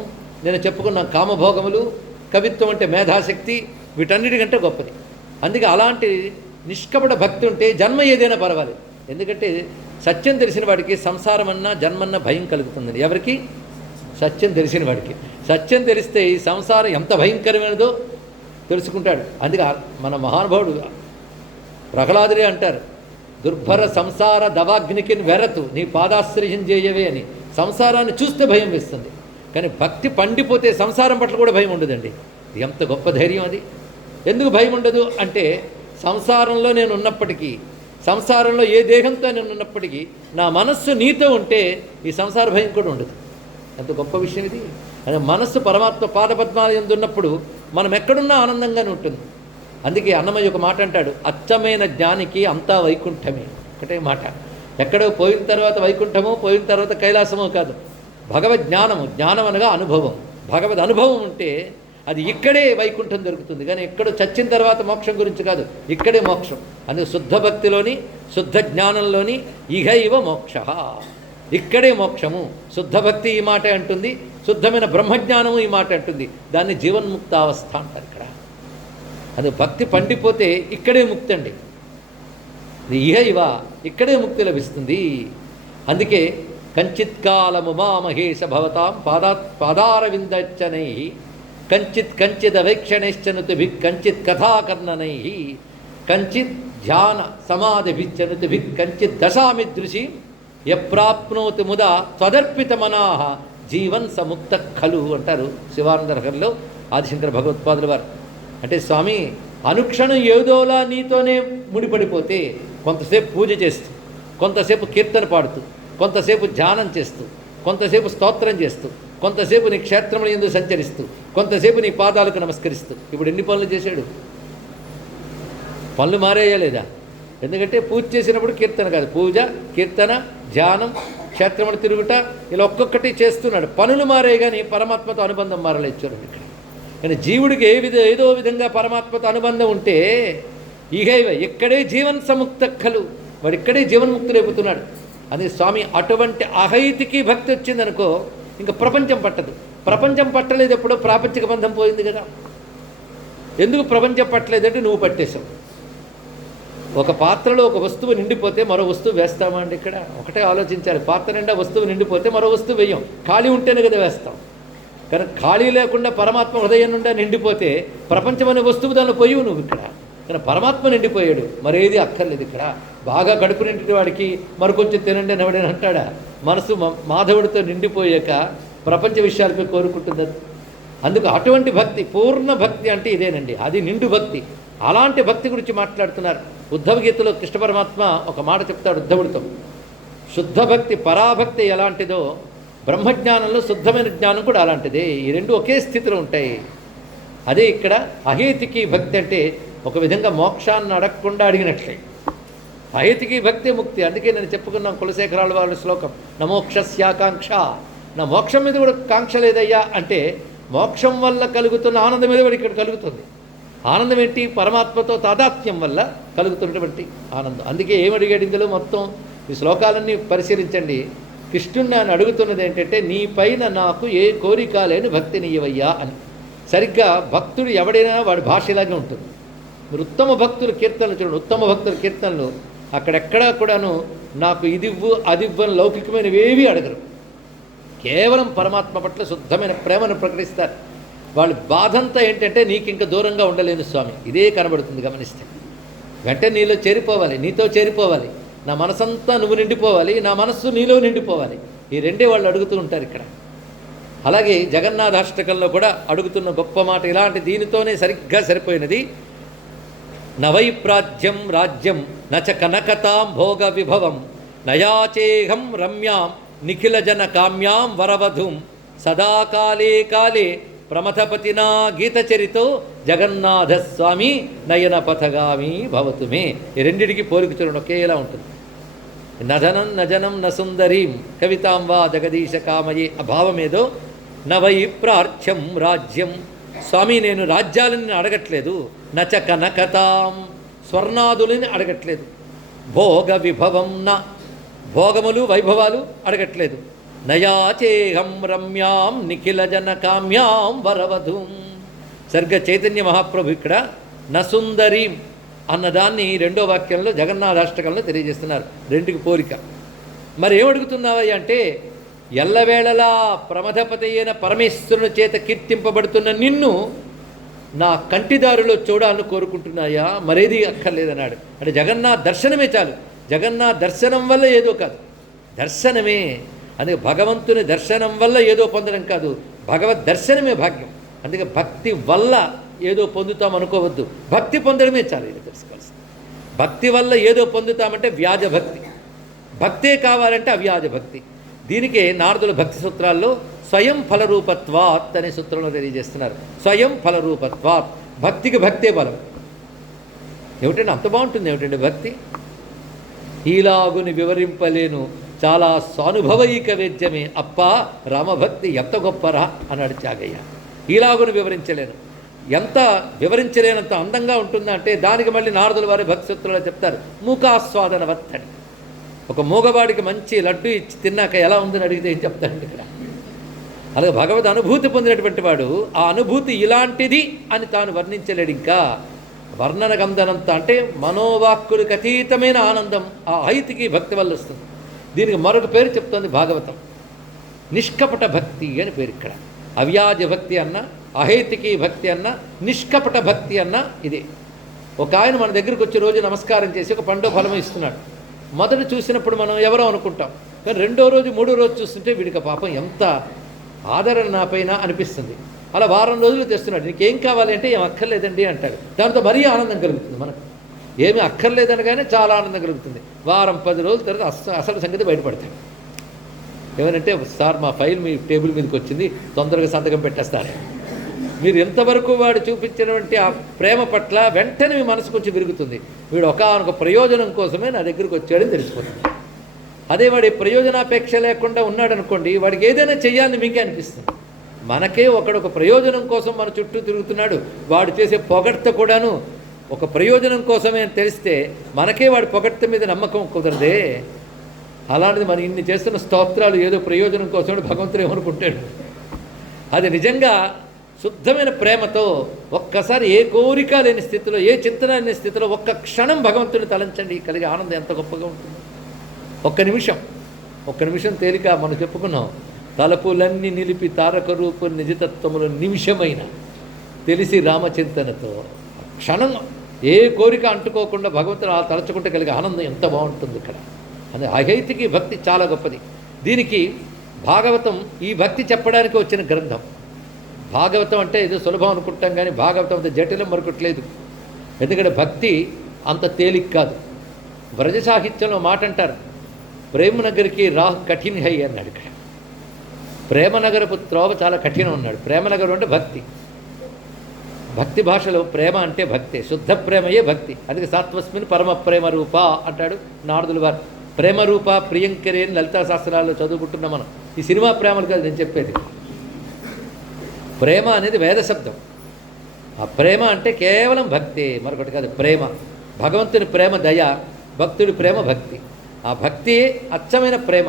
నేను చెప్పుకున్న కామభోగములు, కవిత్వం అంటే మేధాశక్తి, వీటన్నిటికంటే గొప్పది. అందుకే అలాంటి నిష్కపట భక్తి ఉంటే జన్మ ఏదైనా పర్వాలేదు. ఎందుకంటే సత్యం తెలిసిన వాడికి సంసారం అన్నా జన్మన్నా భయం కలుగుతుందని. ఎవరికి? సత్యం తెలిసిన వాడికి. సత్యం తెలిస్తే ఈ సంసారం ఎంత భయంకరమైనదో తెలుసుకుంటాడు. అందుకే మన మహానుభావుడు ప్రహ్లాదుడే అంటారు, దుర్భర సంసార దవాగ్నికి వెరతు నీ పాదాశ్రయం చేయవే అని. సంసారాన్ని చూస్తే భయం వేస్తుంది, కానీ భక్తి పండిపోతే సంసారం పట్ల కూడా భయం ఉండదండి. ఎంత గొప్ప ధైర్యం అది. ఎందుకు భయం ఉండదు అంటే సంసారంలో నేను ఉన్నప్పటికీ, సంసారంలో ఏ దేహంతో నేను ఉన్నప్పటికీ నా మనస్సు నీతో ఉంటే ఈ సంసార భయం కూడా ఉండదు. ఎంత గొప్ప విషయం ఇది. అదే మనస్సు పరమాత్మ పాదపద్మాల యందు ఉన్నప్పుడు మనం ఎక్కడున్నా ఆనందంగానే ఉంటుంది. అందుకే అన్నమయ్య ఒక మాట అంటాడు, అచ్చమైన జ్ఞానికి అంతా వైకుంఠమే. ఒకటే మాట. ఎక్కడో పోయిన తర్వాత వైకుంఠమో, పోయిన తర్వాత కైలాసమో కాదు. భగవద్ జ్ఞానము, జ్ఞానం అనగా అనుభవం. భగవద్ అనుభవం ఉంటే అది ఇక్కడే వైకుంఠం దొరుకుతుంది, కానీ ఎక్కడో చచ్చిన తర్వాత మోక్షం గురించి కాదు, ఇక్కడే మోక్షం. అందుకే శుద్ధ భక్తిలోని, శుద్ధ జ్ఞానంలోని ఇహ ఇవ మోక్ష, ఇక్కడే మోక్షము. శుద్ధ భక్తి ఈ మాట అంటుంది, శుద్ధమైన బ్రహ్మజ్ఞానము ఈ మాట అంటుంది. దాన్ని జీవన్ముక్తావస్థ అంటారు ఇక్కడ. అది భక్తి పండిపోతే ఇక్కడే ముక్తి అండి. ఇహ ఇవ, ఇక్కడే ముక్తి లభిస్తుంది. అందుకే కంచిత్కాలము మా మహేశ భవతాం పాదారవిందర్చనై కంచిత్ కంచిదవైక్షణైశ్చనుతిభి కంచిత్ కథాకర్ణనై కంచిత్ ధ్యాన సమాధిభిశ్చనుతిభి కంచిత్ దశామిదృశి యప్రాప్నోతి ముదా త్వదర్పితమనాహ జీవన్ సముక్త ఖలు అంటారు శివానందరహరిలో ఆదిశంకర భగవత్పాదుల వారు. అంటే స్వామి అనుక్షణం ఏదోలా నీతోనే ముడిపడిపోతే, కొంతసేపు పూజ చేస్తూ, కొంతసేపు కీర్తన పాడుతూ, కొంతసేపు ధ్యానం చేస్తూ, కొంతసేపు స్తోత్రం చేస్తూ, కొంతసేపు నీ క్షేత్రముల యందు సంచరిస్తూ, కొంతసేపు నీ పాదాలకు నమస్కరిస్తూ. ఇప్పుడు ఎన్ని పనులు చేశాడు? పనులు మారేయా లేదా? ఎందుకంటే పూజ చేసినప్పుడు కీర్తన కాదు, పూజ, కీర్తన, ధ్యానం, క్షేత్రములు తిరుగుట, ఇలా ఒక్కొక్కటి చేస్తున్నాడు. పనులు మారే కానీ పరమాత్మతో అనుబంధం మారలేదు చూడండి ఇక్కడ. కానీ జీవుడికి ఏదో విధంగా పరమాత్మతో అనుబంధం ఉంటే ఇహైవ ఇక్కడే జీవన్ సముక్తక్కలు, వాడు ఇక్కడే జీవన్ముక్తులైపోతున్నాడు. అది స్వామి అటువంటి అహైతికి భక్తి వచ్చిందనుకో ఇంకా ప్రపంచం పట్టదు. ప్రపంచం పట్టలేదు, ఎప్పుడో ప్రాపంచిక బంధం పోయింది కదా. ఎందుకు ప్రపంచం పట్టలేదంటే నువ్వు పట్టేశావు. ఒక పాత్రలో ఒక వస్తువు నిండిపోతే మరో వస్తువు వేస్తామా అండి? ఇక్కడ ఒకటే ఆలోచించాలి. పాత్ర నిండా వస్తువు నిండిపోతే మరో వస్తువు వేయం, ఖాళీ ఉంటేనే కదా వేస్తాం. కానీ ఖాళీ లేకుండా పరమాత్మ హృదయం నుండా నిండిపోతే ప్రపంచం అనే వస్తువు దానిలో పోయివు నువ్వు ఇక్కడ. కానీ పరమాత్మ నిండిపోయాడు, మరేది అక్కర్లేదు ఇక్కడ. బాగా గడుపు నిండి వాడికి మరికొంచెం తినండి అని ఎవడైనా అంటాడా? మనసు మాధవుడితో నిండిపోయాక ప్రపంచ విషయాలపై కోరుకుంటుంది. అందుకు అటువంటి భక్తి, పూర్ణ భక్తి అంటే ఇదేనండి, అది నిండు భక్తి. అలాంటి భక్తి గురించి మాట్లాడుతున్నారు. ఉద్ధవ గీతలో కృష్ణ పరమాత్మ ఒక మాట చెప్తాడు ఉద్ధవుడితో. శుద్ధ భక్తి, పరాభక్తి ఎలాంటిదో బ్రహ్మజ్ఞానంలో శుద్ధమైన జ్ఞానం కూడా అలాంటిదే. ఈ రెండు ఒకే స్థితిలో ఉంటాయి. అదే ఇక్కడ అహేతికి భక్తి అంటే ఒక విధంగా మోక్షాన్ని అడగకుండా అడిగినట్లే. అహేతికి భక్తి ముక్తి. అందుకే నేను చెప్పుకున్నాం కులశేఖరాల వాళ్ళ శ్లోకం, నమోక్షస్యాకాంక్ష. నా మోక్షం మీద కూడా కాంక్ష లేదయ్యా అంటే మోక్షం వల్ల కలుగుతున్న ఆనందం మీద కూడా ఇక్కడ కలుగుతుంది. ఆనందం ఏంటి? పరమాత్మతో తాదాత్మ్యం వల్ల కలుగుతున్నటువంటి ఆనందం. అందుకే ఏమడిగాడు ఇందులో మొత్తం ఈ శ్లోకాలన్నీ పరిశీలించండి. కృష్ణుని నేను అడుగుతున్నది ఏంటంటే నీ పైన నాకు ఏ కోరిక లేని భక్తి నీయవయ్యా అని. సరిగ్గా భక్తుడు ఎవడైనా వాడి భాష ఇలాగే ఉంటుంది. మీరు ఉత్తమ భక్తుల కీర్తనలు చూడండి, ఉత్తమ భక్తుల కీర్తనలు అక్కడెక్కడా కూడాను నాకు ఇదివ్వు అదివ్వు అని లౌకికమైనవేవి అడగరు. కేవలం పరమాత్మ పట్ల శుద్ధమైన ప్రేమను ప్రకటిస్తారు. వాళ్ళ బాధంతా ఏంటంటే నీకు ఇంకా దూరంగా ఉండలేను స్వామి, ఇదే కనబడుతుంది గమనిస్తే. వెంటనే నీలో చేరిపోవాలి, నీతో చేరిపోవాలి, నా మనసంతా నువ్వు నిండిపోవాలి, నా మనస్సు నీలో నిండిపోవాలి. ఈ రెండే వాళ్ళు అడుగుతూ ఉంటారు ఇక్కడ. అలాగే జగన్నాథాష్టకంలో కూడా అడుగుతున్న గొప్ప మాట ఇలాంటి దీనితోనే సరిగ్గా సరిపోయినది. నవైప్రాజ్యం రాజ్యం నచ కనకతాం భోగ విభవం నయాచేహం రమ్యాం నిఖిల జన కామ్యాం వరవధుం సదాకాలే కాలే ప్రమథపతినా గీతచరితో జగన్నాథస్వామి నయన పథగామి భవతుమే. ఈ రెండిటికి పోలిక చూడండి ఒకేలా ఉంటుంది. నధనం నజనం నసుందరీం కవితాం వా జగదీశ కామయే అభావమేదో. నవైప్రార్థ్యం రాజ్యం, స్వామి నేను రాజ్యాలని అడగట్లేదు, నచ కనకతాం స్వర్ణాదులని అడగట్లేదు, భోగ విభవం న భోగములు వైభవాలు అడగట్లేదు, నయాచేహం రమ్యాం నిఖిల జన కామ్యాం వరవధూం. సరిగ్గా చైతన్య మహాప్రభు ఇక్కడ నసుందరీం అన్నదాన్ని రెండో వాక్యంలో జగన్నాథాష్టకంలో తెలియజేస్తున్నారు. రెండుకి పోలిక. మరి ఏమడుగుతున్నావయ్య అంటే ఎల్లవేళలా ప్రమథపతి అయిన పరమేశ్వరుని చేత కీర్తింపబడుతున్న నిన్ను నా కంటిదారులో చూడాలని కోరుకుంటున్నాయా, మరేది అక్కర్లేదన్నాడు. అంటే జగన్నాథ్ దర్శనమే చాలు. జగన్నాథ్ దర్శనం వల్ల ఏదో కాదు, దర్శనమే. అందుకే భగవంతుని దర్శనం వల్ల ఏదో పొందడం కాదు, భగవద్ దర్శనమే భాగ్యం. అందుకే భక్తి వల్ల ఏదో పొందుతాం అనుకోవద్దు, భక్తి పొందడమే చాలు. ఇది తెలుసుకోవాల్సింది. భక్తి వల్ల ఏదో పొందుతామంటే వ్యాజ భక్తి, భక్తే కావాలంటే అవ్యాజ భక్తి. దీనికే నారదుల భక్తి సూత్రాల్లో స్వయం ఫలరూపత్వాత్ అనే సూత్రంలో తెలియజేస్తున్నారు. స్వయం ఫలరూపత్వాత్, భక్తికి భక్తే బలం. ఏమిటంటే అంత బాగుంటుంది ఏమిటండి భక్తి. ఈలాగుని వివరింపలేను చాలా స్వానుభవైక వేద్యమే అప్ప రామభక్తి ఎంత గొప్పరా అన్నాడు త్యాగయ్య. ఈలాగుని వివరించలేను, ఎంత వివరించలేనంత అందంగా ఉంటుందా అంటే దానికి మళ్ళీ నారదుల వారి భక్తి సూత్రంలో చెప్తారు మూకాస్వాదన వత్తడి. ఒక మూగవాడికి మంచి లడ్డు ఇచ్చి తిన్నాక ఎలా ఉందని అడిగితే ఏం చెప్తాడండి ఇక్కడ. అలాగే భగవద్ అనుభూతి పొందినటువంటి వాడు ఆ అనుభూతి ఇలాంటిది అని తాను వర్ణించలేడు. ఇంకా వర్ణన గంధనంత అంటే మనోవాక్కులకు అతీతమైన ఆనందం ఆ అహైతికి భక్తి వల్ల వస్తుంది. దీనికి మరొక పేరు చెప్తుంది భాగవతం, నిష్కపట భక్తి అని పేరు. ఇక్కడ అవ్యాజ భక్తి అన్న, అహైతికి భక్తి అన్న, నిష్కపట భక్తి అన్న ఇదే. ఒక ఆయన మన దగ్గరికి వచ్చి రోజు నమస్కారం చేసి ఒక పండో ఫలం ఇస్తున్నాడు. మొదట చూసినప్పుడు మనం ఎవరో అనుకుంటాం, కానీ రెండో రోజు మూడో రోజు చూస్తుంటే వీడికి పాపం ఎంత ఆదరణ నా పైన అనిపిస్తుంది. అలా వారం రోజులు తెస్తున్నాడు. నీకేం కావాలి అంటే ఏం అక్కర్లేదండి అంటాడు. దాంతో మరీ ఆనందం కలుగుతుంది మనకు. ఏమీ అక్కర్లేదనగానే చాలా ఆనందం కలుగుతుంది. వారం 10 రోజుల తర్వాత అసలు సంగతి బయటపడతాడు. ఏమనంటే సార్ మా ఫైల్ మీ టేబుల్ మీదకి వచ్చింది, తొందరగా సంతకం పెట్టేస్తారు. మీరు ఎంతవరకు వాడు చూపించినటువంటి ఆ ప్రేమ పట్ల వెంటనే మీ మనసు కొంచెం విరుగుతుంది. వీడు ఒక ప్రయోజనం కోసమే నా దగ్గరికి వచ్చాడని తెలిసిపోతుంది. అదే వాడి ప్రయోజనాపేక్ష లేకుండా ఉన్నాడనుకోండి, వాడికి ఏదైనా చెయ్యాలని మీకే అనిపిస్తుంది. మనకే ఒకడొక ప్రయోజనం కోసం మన చుట్టూ తిరుగుతున్నాడు, వాడు చేసే పొగడ్త కూడాను ఒక ప్రయోజనం కోసమే అని తెలిస్తే మనకే వాడి పొగడ్త మీద నమ్మకం కుదరదే. అలాంటిది మనం ఇన్ని చేస్తున్న స్తోత్రాలు ఏదో ప్రయోజనం కోసమే భగవంతుడు ఏమనుకుంటాడు. అది నిజంగా శుద్ధమైన ప్రేమతో ఒక్కసారి ఏ కోరిక లేని స్థితిలో, ఏ చింతన లేని స్థితిలో ఒక్క క్షణం భగవంతుడిని తలంచండి, కలిగే ఆనందం ఎంత గొప్పగా ఉంటుంది. ఒక్క నిమిషం తేలిక మనం చెప్పుకున్నాం. తలపులన్నీ నిలిపి తారక రూపు నిజతత్వములు నిమిషమైన తెలిసి రామచింతనతో క్షణం ఏ కోరిక అంటుకోకుండా భగవంతుడు ఆ తలచుకుంటే కలిగే ఆనందం ఎంత బాగుంటుంది ఇక్కడ. అది అహైతికి భక్తి చాలా గొప్పది. దీనికి భాగవతం ఈ భక్తి చెప్పడానికి వచ్చిన గ్రంథం. భాగవతం అంటే ఏదో సులభం అనుకుంటాం, కానీ భాగవతం అంత జటిలం మరొకట్లేదు. ఎందుకంటే భక్తి అంత తేలిక కాదు. వ్రజ సాహిత్యంలో మాట అంటారు, ప్రేమనగర్కి రాహ్ కఠిన్ హై అన్నాడు. ఇక్కడ ప్రేమనగరపు త్రోవ చాలా కఠినం అన్నాడు. ప్రేమనగరం అంటే భక్తి. భక్తి భాషలో ప్రేమ అంటే భక్తే, శుద్ధ ప్రేమయే భక్తి. అందుకే సాత్వస్మిన్ పరమ ప్రేమ రూప అంటాడు నారదుల వారు. ప్రేమ రూప ప్రియంకరే అని లలితా శాస్త్రాల్లో చదువుకుంటున్నాం మనం. ఈ సినిమా ప్రేమలు కాదు నేను చెప్పేది. ప్రేమ అనేది వేద శబ్దం. ఆ ప్రేమ అంటే కేవలం భక్తే, మరొకటి కాదు. ప్రేమ భగవంతుని ప్రేమ దయ, భక్తుడి ప్రేమ భక్తి. ఆ భక్తి అచ్చమైన ప్రేమ.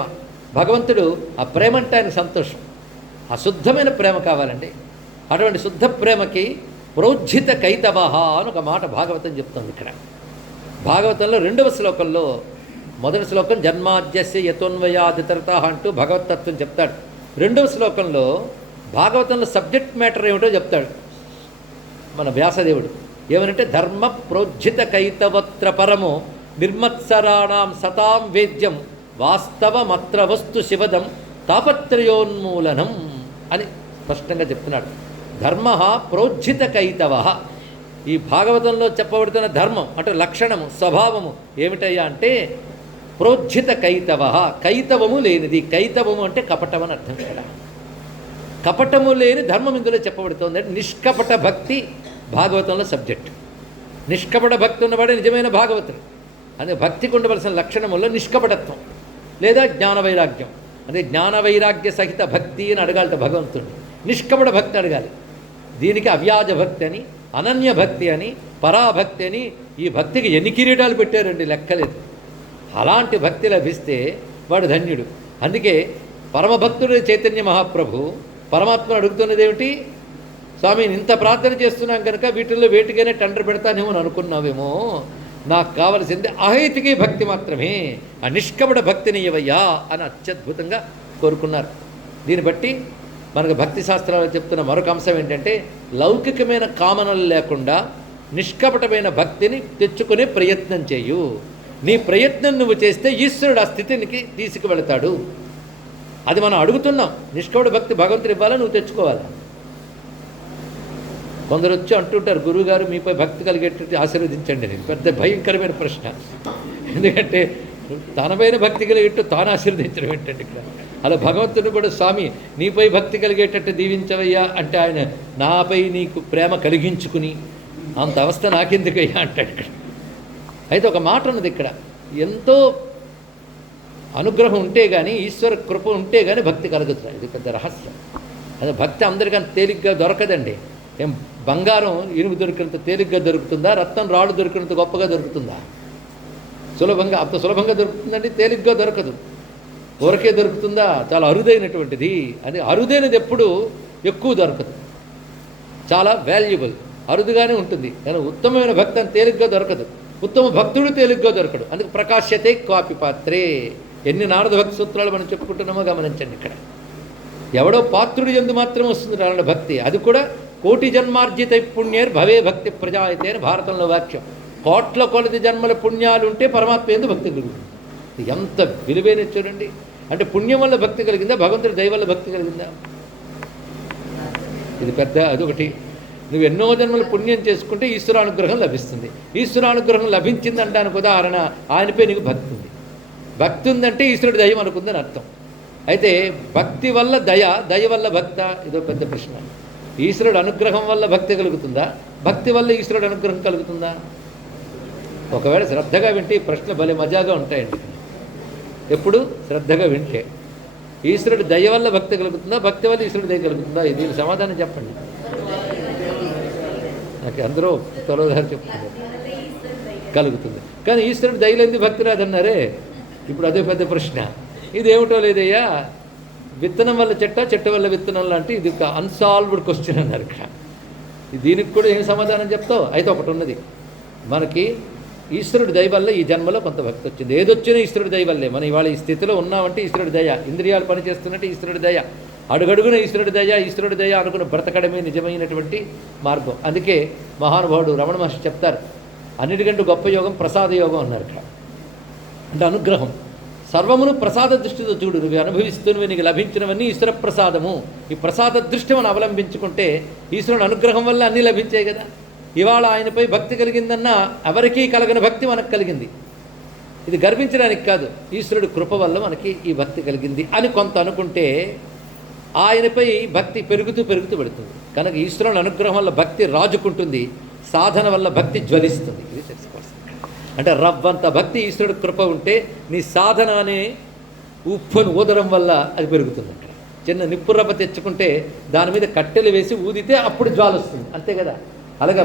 భగవంతుడు ఆ ప్రేమ అంటే ఆయన సంతోషం. ఆ శుద్ధమైన ప్రేమ కావాలండి. అటువంటి శుద్ధ ప్రేమకి ప్రోజ్జిత కైతవహ అని ఒక మాట భాగవతం చెప్తుంది. ఇక్కడ భాగవతంలో 2వ శ్లోకంలో మొదటి శ్లోకం జన్మాద్యస్య యతోన్వయాదితరత అంటూ భగవతత్వం చెప్తాడు. 2వ శ్లోకంలో భాగవతంలో సబ్జెక్ట్ మ్యాటర్ ఏమిటో చెప్తాడు మన వ్యాసదేవుడు. ఏమనంటే ధర్మ ప్రోజ్జిత కైతవత్ర పరమో నిర్మత్సరాణం సతాం వేద్యం వాస్తవమత్ర వస్తు శివదం తాపత్రయోన్మూలనం అని స్పష్టంగా చెప్తున్నాడు. ధర్మ ప్రోజ్జిత కైతవ. ఈ భాగవతంలో చెప్పబడుతున్న ధర్మం అంటే లక్షణము, స్వభావము ఏమిటయ్యా అంటే ప్రోజ్జిత కైతవ, కైతవము లేనిది. కైతవము అంటే కపటం అని అర్థం. ఇక్కడ కపటము లేని ధర్మం ఇందులో చెప్పబడుతుంది. అంటే నిష్కపట భక్తి భాగవతంలో సబ్జెక్ట్. నిష్కపట భక్తి ఉన్నవాడే నిజమైన భాగవతుడు. అదే భక్తికి ఉండవలసిన లక్షణముల్లో నిష్కపటత్వం లేదా జ్ఞాన వైరాగ్యం. అదే జ్ఞాన వైరాగ్య సహిత భక్తి అని అడగాలట భగవంతుడిని. నిష్కపట భక్తి అడగాలి. దీనికి అవ్యాజ భక్తి అని, అనన్య భక్తి అని, పరాభక్తి అని ఈ భక్తికి ఎన్ని కిరీటాలు పెట్టారండి లెక్కలేదు. అలాంటి భక్తి లభిస్తే వాడు ధన్యుడు. అందుకే పరమభక్తుడు చైతన్య మహాప్రభు పరమాత్మను అడుగుతున్నది ఏమిటి? స్వామి ఇంత ప్రార్థన చేస్తున్నాం కనుక వీటిల్లో వేటికైనా టెండర్ పెడతానేమో అని అనుకున్నావేమో. నాకు కావలసింది అహైతికి భక్తి మాత్రమే, ఆ నిష్కపట భక్తిని ఇవ్వయ్యా అని అత్యద్భుతంగా కోరుకున్నారు. దీన్ని బట్టి మనకు భక్తి శాస్త్రాలు చెప్తున్న మరొక అంశం ఏంటంటే లౌకికమైన కామనలు లేకుండా నిష్కపటమైన భక్తిని తెచ్చుకునే ప్రయత్నం చేయు. నీ ప్రయత్నం నువ్వు చేస్తే ఈశ్వరుడు ఆ స్థితికి తీసుకువెళతాడు. అది మనం అడుగుతున్నాం. నిష్కపట భక్తి భగవంతుడు ఇవ్వాలా, నువ్వు తెచ్చుకోవాలా? కొందరు వచ్చి అంటుంటారు, గురువుగారు మీపై భక్తి కలిగేటట్టు ఆశీర్వదించండి. నేను పెద్ద భయంకరమైన ప్రశ్న. ఎందుకంటే తనపైన భక్తి కలిగేట్టు తాను ఆశీర్వదించడం ఏంటంటే ఇక్కడ. అలా భగవంతుని కూడా స్వామి నీపై భక్తి కలిగేటట్టు దీవించవయ్యా అంటే ఆయన నాపై నీకు ప్రేమ కలిగించుకుని అంత అవస్థ నాకెందుకయ్యా అంటాడు ఇక్కడ. అయితే ఒక మాట ఉన్నది ఇక్కడ, ఎంతో అనుగ్రహం ఉంటే కానీ, ఈశ్వర కృప ఉంటే కానీ భక్తి కలుగుతుంది. ఇది పెద్ద రహస్యం. అది భక్తి అందరికీ అంత తేలిగ్గా దొరకదండి. ఏం బంగారం ఇనుము దొరికినంత తేలిగ్గా దొరుకుతుందా? రత్నం రాళ్ళు దొరికినంత గొప్పగా దొరుకుతుందా? సులభంగా అంత సులభంగా దొరుకుతుందండి? తేలిగ్గా దొరకదు. ఊరకే దొరుకుతుందా? చాలా అరుదైనటువంటిది. అది అరుదైనది ఎప్పుడు ఎక్కువ దొరకదు, చాలా వాల్యుబుల్, అరుదుగానే ఉంటుంది. కానీ ఉత్తమమైన భక్తి అని తేలిగ్గా దొరకదు. ఉత్తమ భక్తుడు తేలిగ్గా దొరకడు. అందుకు ప్రకాశ్యతే క్వాపి పాత్రే. ఎన్ని నారద భక్తి సూత్రాలు మనం చెప్పుకుంటున్నామో గమనించండి. ఇక్కడ ఎవడో పాత్రుడు ఎందు మాత్రం వస్తుంది నారాయణ భక్తి. అది కూడా కోటి జన్మార్జిత పుణ్యేర్ భవే భక్తి ప్రజాయితే అని భారతంలో వాక్యం. కోట్ల కొలది జన్మల పుణ్యాలు ఉంటే పరమాత్మ ఎందు భక్తి కలుగుతుంది. ఎంత విలువైన చూడండి. అంటే పుణ్యం వల్ల భక్తి కలిగిందా, భగవంతుడి దయ వల్ల భక్తి కలిగిందా? ఇది పెద్ద అదొకటి. నువ్వు ఎన్నో జన్మలు పుణ్యం చేసుకుంటే ఈశ్వరానుగ్రహం లభిస్తుంది. ఈశ్వరానుగ్రహం లభించిందంటానికి ఉదాహరణ ఆయనపై నీకు భక్తి ఉంది. భక్తి ఉందంటే ఈశ్వరుడి దయ అనుకుందని అర్థం. అయితే భక్తి వల్ల దయ, దయ వల్ల భక్త, ఇదో పెద్ద ప్రశ్న. ఈశ్వరుడు అనుగ్రహం వల్ల భక్తి కలుగుతుందా, భక్తి వల్ల ఈశ్వరుడు అనుగ్రహం కలుగుతుందా? ఒకవేళ శ్రద్ధగా వింటే ఈ ప్రశ్నలు భలే మజాగా ఉంటాయండి. ఎప్పుడు శ్రద్ధగా వింటే ఈశ్వరుడు దయ వల్ల భక్తి కలుగుతుందా, భక్తి వల్ల ఈశ్వరుడు దయ కలుగుతుందా? దీనికి సమాధానం చెప్పండి. నాకు అందరూ త్వరగా చెప్తున్నారు కలుగుతుంది. కానీ ఈశ్వరుడు దయలేంది భక్తి రాదన్నారే. ఇప్పుడు అదే పెద్ద ప్రశ్న. ఇదేమిటో లేదయ్యా, విత్తనం వల్ల చెట్ట వల్ల విత్తనం లాంటి ఇది ఒక అన్సాల్వ్డ్ క్వశ్చన్ అన్నారు ఇక్కడ. దీనికి కూడా ఏం సమాధానం చెప్తావు? అయితే ఒకటి ఉన్నది, మనకి ఈశ్వరుడి దయ వల్ల ఈ జన్మలో కొంత భక్తి వచ్చింది. ఏదొచ్చినా ఈశ్వరుడి దయ వల్లే. మనం ఇవాళ ఈ స్థితిలో ఉన్నామంటే ఈశ్వరుడి దయ, ఇంద్రియాలు పనిచేస్తున్నట్టే ఈశ్వరుడి దయ, అడుగడుగున ఈశ్వరుడి దయ అనుకున్న బ్రతకడమే నిజమైనటువంటి మార్గం. అందుకే మహానుభావుడు రమణ మహర్షి చెప్తారు, అన్నిటికంటే గొప్ప యోగం ప్రసాద యోగం అన్నారు ఇక్కడ. అంటే అనుగ్రహం. సర్వమును ప్రసాద దృష్టితో చూడు, నువ్వు అనుభవిస్తున్నవి నీకు లభించినవన్నీ ఈశ్వర ప్రసాదము. ఈ ప్రసాద దృష్టి మనం అవలంబించుకుంటే ఈశ్వరుని అనుగ్రహం వల్ల అన్నీ లభించాయి కదా. ఇవాళ ఆయనపై భక్తి కలిగిందన్నా ఎవరికీ కలగని భక్తి మనకు కలిగింది. ఇది గర్వించడానికి కాదు, ఈశ్వరుడు కృప వల్ల మనకి ఈ భక్తి కలిగింది అని కొంత అనుకుంటే ఆయనపై భక్తి పెరుగుతూ పెడుతుంది. కనుక ఈశ్వరుని అనుగ్రహం వల్ల భక్తి రాజుకుంటుంది, సాధన వల్ల భక్తి జ్వలిస్తుంది. ఇది తెలుసుకోవాల్సింది. అంటే రవ్వంత భక్తి ఈశ్వరుడు కృప ఉంటే నీ సాధన అనే ఉప్పును ఊదడం వల్ల అది పెరుగుతుంది. అక్కడ చిన్న నిప్పు రవ్వ తెచ్చుకుంటే దాని మీద కట్టెలు వేసి ఊదితే అప్పుడు జ్వాల వస్తుంది, అంతే కదా. అలాగా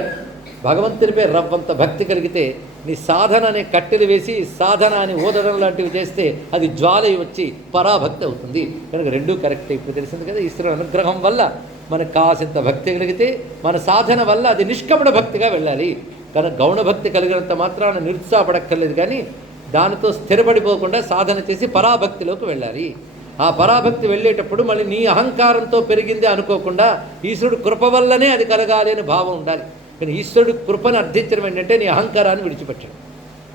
భగవంతునిపై రవ్వంత భక్తి కలిగితే నీ సాధన అనే కట్టెలు వేసి సాధన అని ఊదడం లాంటివి చేస్తే అది జ్వాల వచ్చి పరాభక్తి అవుతుంది. కనుక రెండూ కరెక్ట్. ఇప్పుడు తెలిసింది కదా, ఈశ్వరుడు అనుగ్రహం వల్ల మనకు కాసింత భక్తి కలిగితే మన సాధన వల్ల అది నిష్కపట భక్తిగా వెళ్ళాలి. కనుక గౌణ భక్తి కలిగినంత మాత్రాన నిరుత్సాహపడక్కర్లేదు, కానీ దానితో స్థిరపడిపోకుండా సాధన చేసి పరాభక్తిలోకి వెళ్ళాలి. ఆ పరాభక్తి వెళ్ళేటప్పుడు మళ్ళీ నీ అహంకారంతో పెరిగిందే అనుకోకుండా ఈశ్వరుడు కృప వల్లనే అది కలగాలి అని భావం ఉండాలి. కానీ ఈశ్వరుడు కృపను అర్థించడం ఏంటంటే నీ అహంకారాన్ని విడిచిపెట్టడం.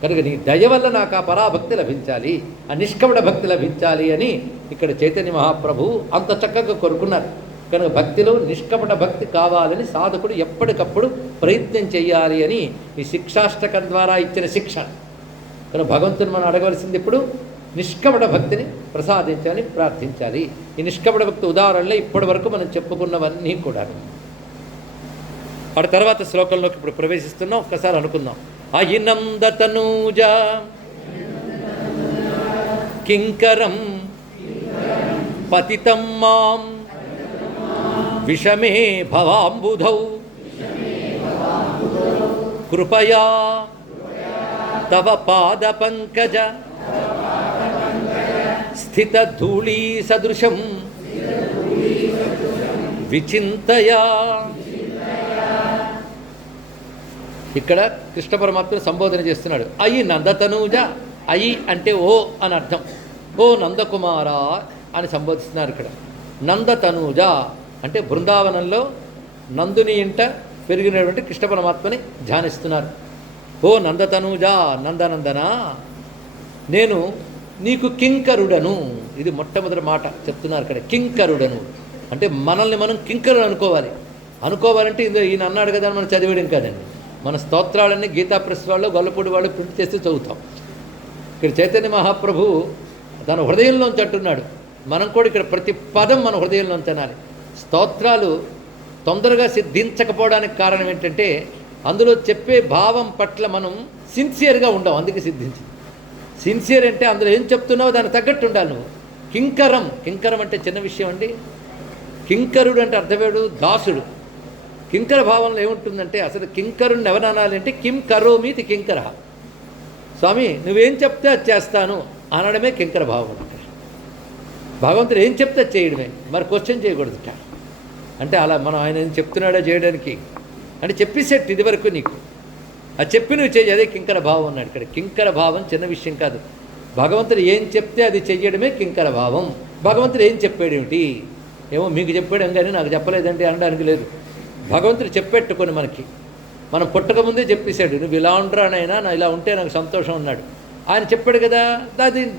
కనుక నీ దయ వల్ల నాకు ఆ పరాభక్తి లభించాలి, ఆ నిష్కపట భక్తి లభించాలి అని ఇక్కడ చైతన్య మహాప్రభు అంత చక్కగా కోరుకున్నారు. కనుక భక్తిలో నిష్కపట భక్తి కావాలని సాధకుడు ఎప్పటికప్పుడు ప్రయత్నం చేయాలి అని ఈ శిక్షాష్టకం ద్వారా ఇచ్చిన శిక్ష. కనుక భగవంతుని మనం అడగవలసింది ఇప్పుడు నిష్కపట భక్తిని ప్రసాదించాలని ప్రార్థించాలి. ఈ నిష్కపట భక్తి ఉదాహరణలే ఇప్పటి వరకు మనం చెప్పుకున్నవన్నీ కూడా. వాటి తర్వాత శ్లోకంలోకి ఇప్పుడు ప్రవేశిస్తున్నాం. ఒక్కసారి అనుకుందాం. అయినందతనూజ కింకరం పతితం మాం విషమే భవాంబుధౌ కృపయా తవ పాద పంకజ స్థిత ధూళీ సదృశం విచింతయా. ఇక్కడ కృష్ణ పరమాత్మను సంబోధన చేస్తున్నాడు. అయి నందతనూజ, అయి అంటే ఓ అని అర్థం. ఓ నందకుమారా అని సంబోధిస్తున్నారు ఇక్కడ. నందతనూజ అంటే బృందావనంలో నందుని ఇంట పెరిగినటువంటి కృష్ణ పరమాత్మని ధ్యానిస్తున్నారు. ఓ నందతనూజ, నందనందన, నేను నీకు కింకరుడను. ఇది మొట్టమొదటి మాట చెప్తున్నారు ఇక్కడ. కింకరుడను అంటే మనల్ని మనం కింకరుడు అనుకోవాలంటే ఈయన అన్నాడు కదా అని మనం చదివేయడం కాదండి. మన స్తోత్రాలన్నీ గీతా ప్రెస్ వాళ్ళు గొల్లపూడి వాళ్ళు ప్రింట్ చేసి చదువుతాం. ఇక్కడ చైతన్య మహాప్రభు తన హృదయంలోంచి అంటున్నాడు. మనం కూడా ఇక్కడ ప్రతి పదం మన హృదయంలోంచి అనాలి. స్తోత్రాలు తొందరగా సిద్ధించకపోవడానికి కారణం ఏంటంటే అందులో చెప్పే భావం పట్ల మనం సిన్సియర్గా ఉండం, అందుకే సిద్ధించింది. సిన్సియర్ అంటే అందులో ఏం చెప్తున్నావో దానికి తగ్గట్టు ఉండాలి నువ్వు. కింకరం అంటే చిన్న విషయం అండి. కింకరుడు అంటే అర్థమేడు దాసుడు. కింకర భావంలో ఏముంటుందంటే అసలు కింకరుడిని ఎవరనాలి అంటే కిం కరోమీతి కింకర. స్వామి నువ్వేం చెప్తే అది చేస్తాను అనడమే కింకర భావం. భగవంతుడు ఏం చెప్తే అది చేయడమే, మరి క్వశ్చన్ చేయకూడదుట. అంటే అలా మనం ఆయన ఏం చెప్తున్నాడో చేయడానికి అంటే చెప్పేసేట్టు ఇది వరకు నీకు అది చెప్పి నువ్వు చేయి, అదే కింకర భావం అన్నాడు ఇక్కడ. కింకర భావం చిన్న విషయం కాదు. భగవంతుడు ఏం చెప్తే అది చెయ్యడమే కింకర భావం. భగవంతుడు ఏం చెప్పాడేమిటి, ఏమో మీకు చెప్పాడు కానీ నాకు చెప్పలేదండి అనడానికి లేదు. భగవంతుడు చెప్పెట్టుకొని మనం పుట్టకముందే చెప్పేశాడు, నువ్వు ఇలా ఉండరానైనా నా ఇలా ఉంటే నాకు సంతోషం అన్నాడు. ఆయన చెప్పాడు కదా,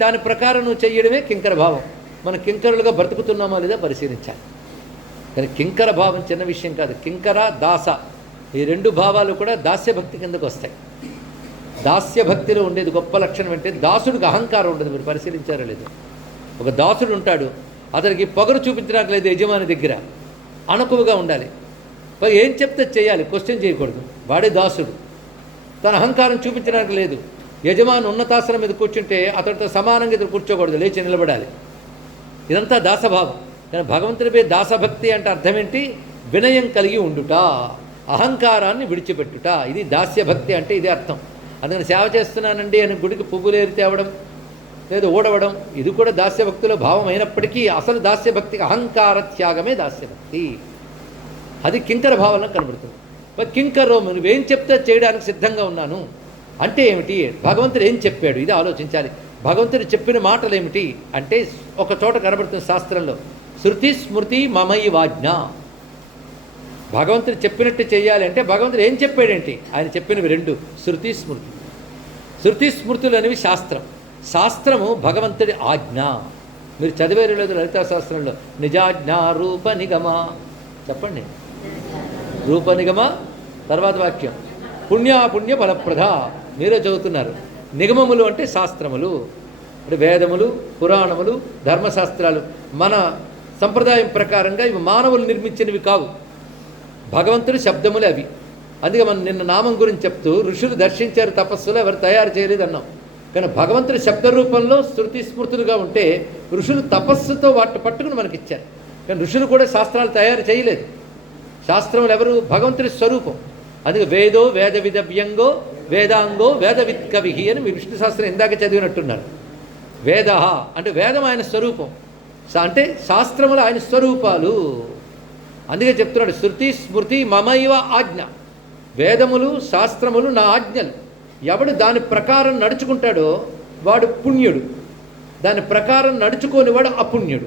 దాని ప్రకారం నువ్వు చెయ్యడమే కింకర భావం. మన కింకరులుగా బ్రతుకుతున్నామా లేదా పరిశీలించాలి. కానీ కింకర భావం చిన్న విషయం కాదు. కింకర దాస ఈ రెండు భావాలు కూడా దాస్యభక్తి కిందకు వస్తాయి. దాస్యభక్తిలో ఉండేది గొప్ప లక్షణం అంటే దాసుడికి అహంకారం ఉండదు. మీరు పరిశీలించారో లేదు, ఒక దాసుడు ఉంటాడు, అతనికి పొగరు చూపించడానికి లేదు యజమాని దగ్గర, అణకువగా ఉండాలి. ఏం చెప్తే చేయాలి, క్వశ్చన్ చేయకూడదు. వాడే దాసుడు, తన అహంకారం చూపించడానికి లేదు. యజమాని ఉన్నతాసనం మీద కూర్చుంటే అతడితో సమానంగా ఇతడు కూర్చోకూడదు, లేచి నిలబడాలి. ఇదంతా దాసభావం. కానీ భగవంతుడిపై దాసభక్తి అంటే అర్థం ఏంటి? వినయం కలిగి ఉండుట, అహంకారాన్ని విడిచిపెట్టుట. ఇది దాస్యభక్తి అంటే ఇదే అర్థం. అందుకని సేవ చేస్తున్నానండి అని గుడికి పువ్వులేరి తేవడం లేదా ఓడవడం ఇది కూడా దాస్యభక్తిలో భావం అయినప్పటికీ అసలు దాస్యభక్తికి అహంకార త్యాగమే దాస్యభక్తి. అది కింకర భావన కనబడుతుంది. కింకరో నువ్వేం చెప్తే చేయడానికి సిద్ధంగా ఉన్నాను అంటే ఏమిటి? భగవంతుడు ఏం చెప్పాడు, ఇది ఆలోచించాలి. భగవంతుడు చెప్పిన మాటలు ఏమిటి అంటే ఒక చోట కనబడుతుంది శాస్త్రంలో, శృతి స్మృతి మమైవాజ్ఞ. భగవంతుడు చెప్పినట్టు చేయాలి అంటే భగవంతుడు ఏం చెప్పాడేంటి? ఆయన చెప్పినవి రెండు, శృతి స్మృతి. శృతి స్మృతులు అనేవి శాస్త్రం, శాస్త్రము భగవంతుడి ఆజ్ఞ. మీరు చదివేరు లేదు లలితా శాస్త్రంలో, నిజాజ్ఞ రూప నిగమ. చెప్పండి, రూప నిగమ. తర్వాత వాక్యం పుణ్యాపుణ్య ఫలప్రద. మీరే చదువుతున్నారు. నిగమములు అంటే శాస్త్రములు, అంటే వేదములు, పురాణములు, ధర్మశాస్త్రాలు. మన సంప్రదాయం ప్రకారంగా ఇవి మానవులు నిర్మించినవి కావు, భగవంతుడి శబ్దములే అవి. అందుకే మనం నిన్న నామం గురించి చెప్తూ ఋషులు దర్శించారు, తపస్సులు ఎవరు తయారు చేయలేదు అన్నాం. కానీ భగవంతుడి శబ్ద రూపంలో శృతి స్మృతులుగా ఉంటే ఋషులు తపస్సుతో వాటిని పట్టుకుని మనకిచ్చారు. కానీ ఋషులు కూడా శాస్త్రాలు తయారు చేయలేదు. శాస్త్రములు ఎవరు? భగవంతుడి స్వరూపం. అందుకే వేదో వేద విదవ్యంగో వేదాంగో వేదవిత్ కవి అని మీ విష్ణు శాస్త్రం ఇందాక చదివినట్టున్నారు. వేద అంటే వేదం ఆయన స్వరూపం, అంటే శాస్త్రములు ఆయన స్వరూపాలు. అందుకే చెప్తున్నాడు శృతి స్మృతి మమైవ ఆజ్ఞ. వేదములు శాస్త్రములు నా ఆజ్ఞలు. ఎవడు దాని ప్రకారం నడుచుకుంటాడో వాడు పుణ్యుడు, దాని ప్రకారం నడుచుకోని వాడు అపుణ్యుడు.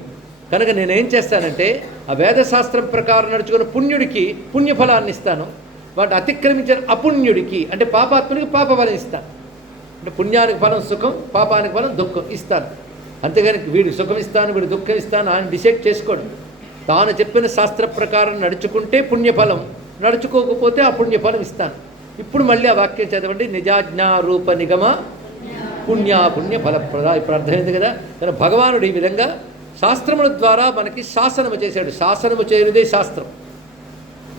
కనుక నేనేం చేస్తానంటే ఆ వేదశాస్త్రం ప్రకారం నడుచుకున్న పుణ్యుడికి పుణ్యఫలాన్ని ఇస్తాను, వాటి అతిక్రమించిన అపుణ్యుడికి అంటే పాపాత్ముడికి పాపఫలం ఇస్తాను. అంటే పుణ్యానికి ఫలం సుఖం, పాపానికి ఫలం దుఃఖం ఇస్తాను. అంతేగాని వీడికి సుఖం ఇస్తాను వీడు దుఃఖం ఇస్తాను ఆయన డిసైడ్ చేసుకోడు. తాను చెప్పిన శాస్త్ర ప్రకారం నడుచుకుంటే పుణ్యఫలం, నడుచుకోకపోతే అపుణ్యఫలం ఇస్తాను. ఇప్పుడు మళ్ళీ ఆ వాక్యం చదవండి, నిజాజ్ఞారూప నిగమ పుణ్యాపుణ్య ఫలప్రద. ఇప్పుడు అర్థమైంది కదా. కానీ భగవానుడు ఈ విధంగా శాస్త్రముల ద్వారా మనకి శాసనము చేశాడు. శాసనము చేయనిదే శాస్త్రం.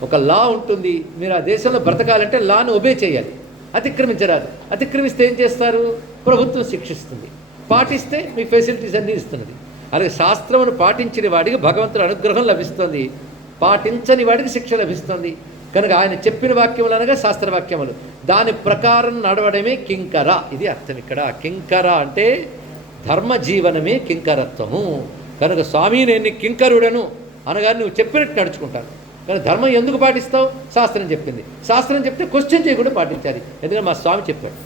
ఒక లా ఉంటుంది, మీరు ఆ దేశంలో బ్రతకాలంటే లాను ఒబే చేయాలి, అతిక్రమించరాదు. అతిక్రమిస్తే ఏం చేస్తారు? ప్రభుత్వం శిక్షిస్తుంది. పాటిస్తే మీ ఫెసిలిటీస్ అన్నీ ఇస్తున్నది. అలాగే శాస్త్రమును పాటించిన వాడికి భగవంతుడి అనుగ్రహం లభిస్తుంది, పాటించని వాడికి శిక్ష లభిస్తుంది. కనుక ఆయన చెప్పిన వాక్యములు అనగా శాస్త్రవాక్యములు, దాని ప్రకారం నడవడమే కింకర. ఇది అర్థం ఇక్కడ. కింకర అంటే ధర్మజీవనమే కింకరత్వము. కనుక స్వామి నేను కింకరుడను అనగా నువ్వు చెప్పినట్టు నడుచుకుంటాను. కానీ ధర్మం ఎందుకు పాటిస్తావు? శాస్త్రం చెప్పింది. శాస్త్రం చెప్తే క్వశ్చన్ చేయకుండా పాటించాలి, ఎందుకంటే మా స్వామి చెప్పాడు.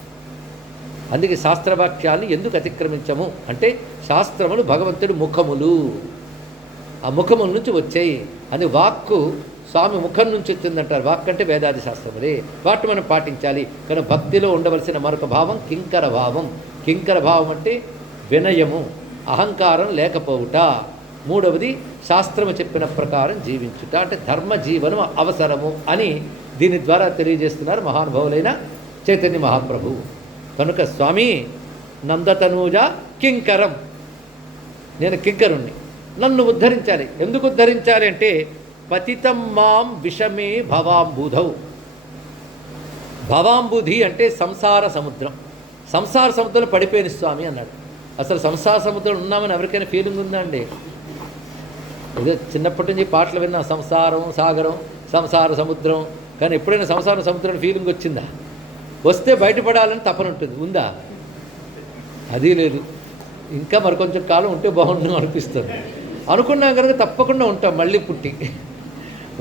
అందుకే శాస్త్రవాక్యాన్ని ఎందుకు అతిక్రమించము అంటే శాస్త్రములు భగవంతుడి ముఖములు, ఆ ముఖముల నుంచి వచ్చాయి. అది వాక్కు స్వామి ముఖం నుంచి వచ్చిందంటారు. వాక్ అంటే వేదాది శాస్త్రములే, వాటిని మనం పాటించాలి. కానీ భక్తిలో ఉండవలసిన మరొక భావం కింకర భావం. కింకర భావం అంటే వినయము, అహంకారం లేకపోవుట. మూడవది శాస్త్రము చెప్పిన ప్రకారం జీవించుట, అంటే ధర్మ జీవనం అవసరము అని దీని ద్వారా తెలియజేస్తున్నారు మహానుభావులైన చైతన్య మహాప్రభు. కనుక స్వామి నందతనూజ కింకరం, నేను కింకరుణ్ణి, నన్ను ఉద్ధరించాలి. ఎందుకు ఉద్ధరించాలి అంటే పతితం మాం విషమే భవాంబుధౌ. భవాంబుధి అంటే సంసార సముద్రం. సంసార సముద్రంలో పడిపోయిన స్వామి అన్నాడు. అసలు సంసార సముద్రం ఉన్నామని ఎవరికైనా ఫీలింగ్ ఉందా అండి? ఏదో చిన్నప్పటి నుంచి పాటలు విన్నా, సంసారం సాగరం సంసార సముద్రం. కానీ ఎప్పుడైనా సంసార సముద్రం ఫీలింగ్ వచ్చిందా? వస్తే బయటపడాలని తపన ఉంటుంది, ఉందా? అది లేదు. ఇంకా మరికొంచెం కాలం ఉంటే బాగుండు అనిపిస్తుంది. అనుకున్నాం కనుక తప్పకుండా ఉంటాం, మళ్ళీ పుట్టి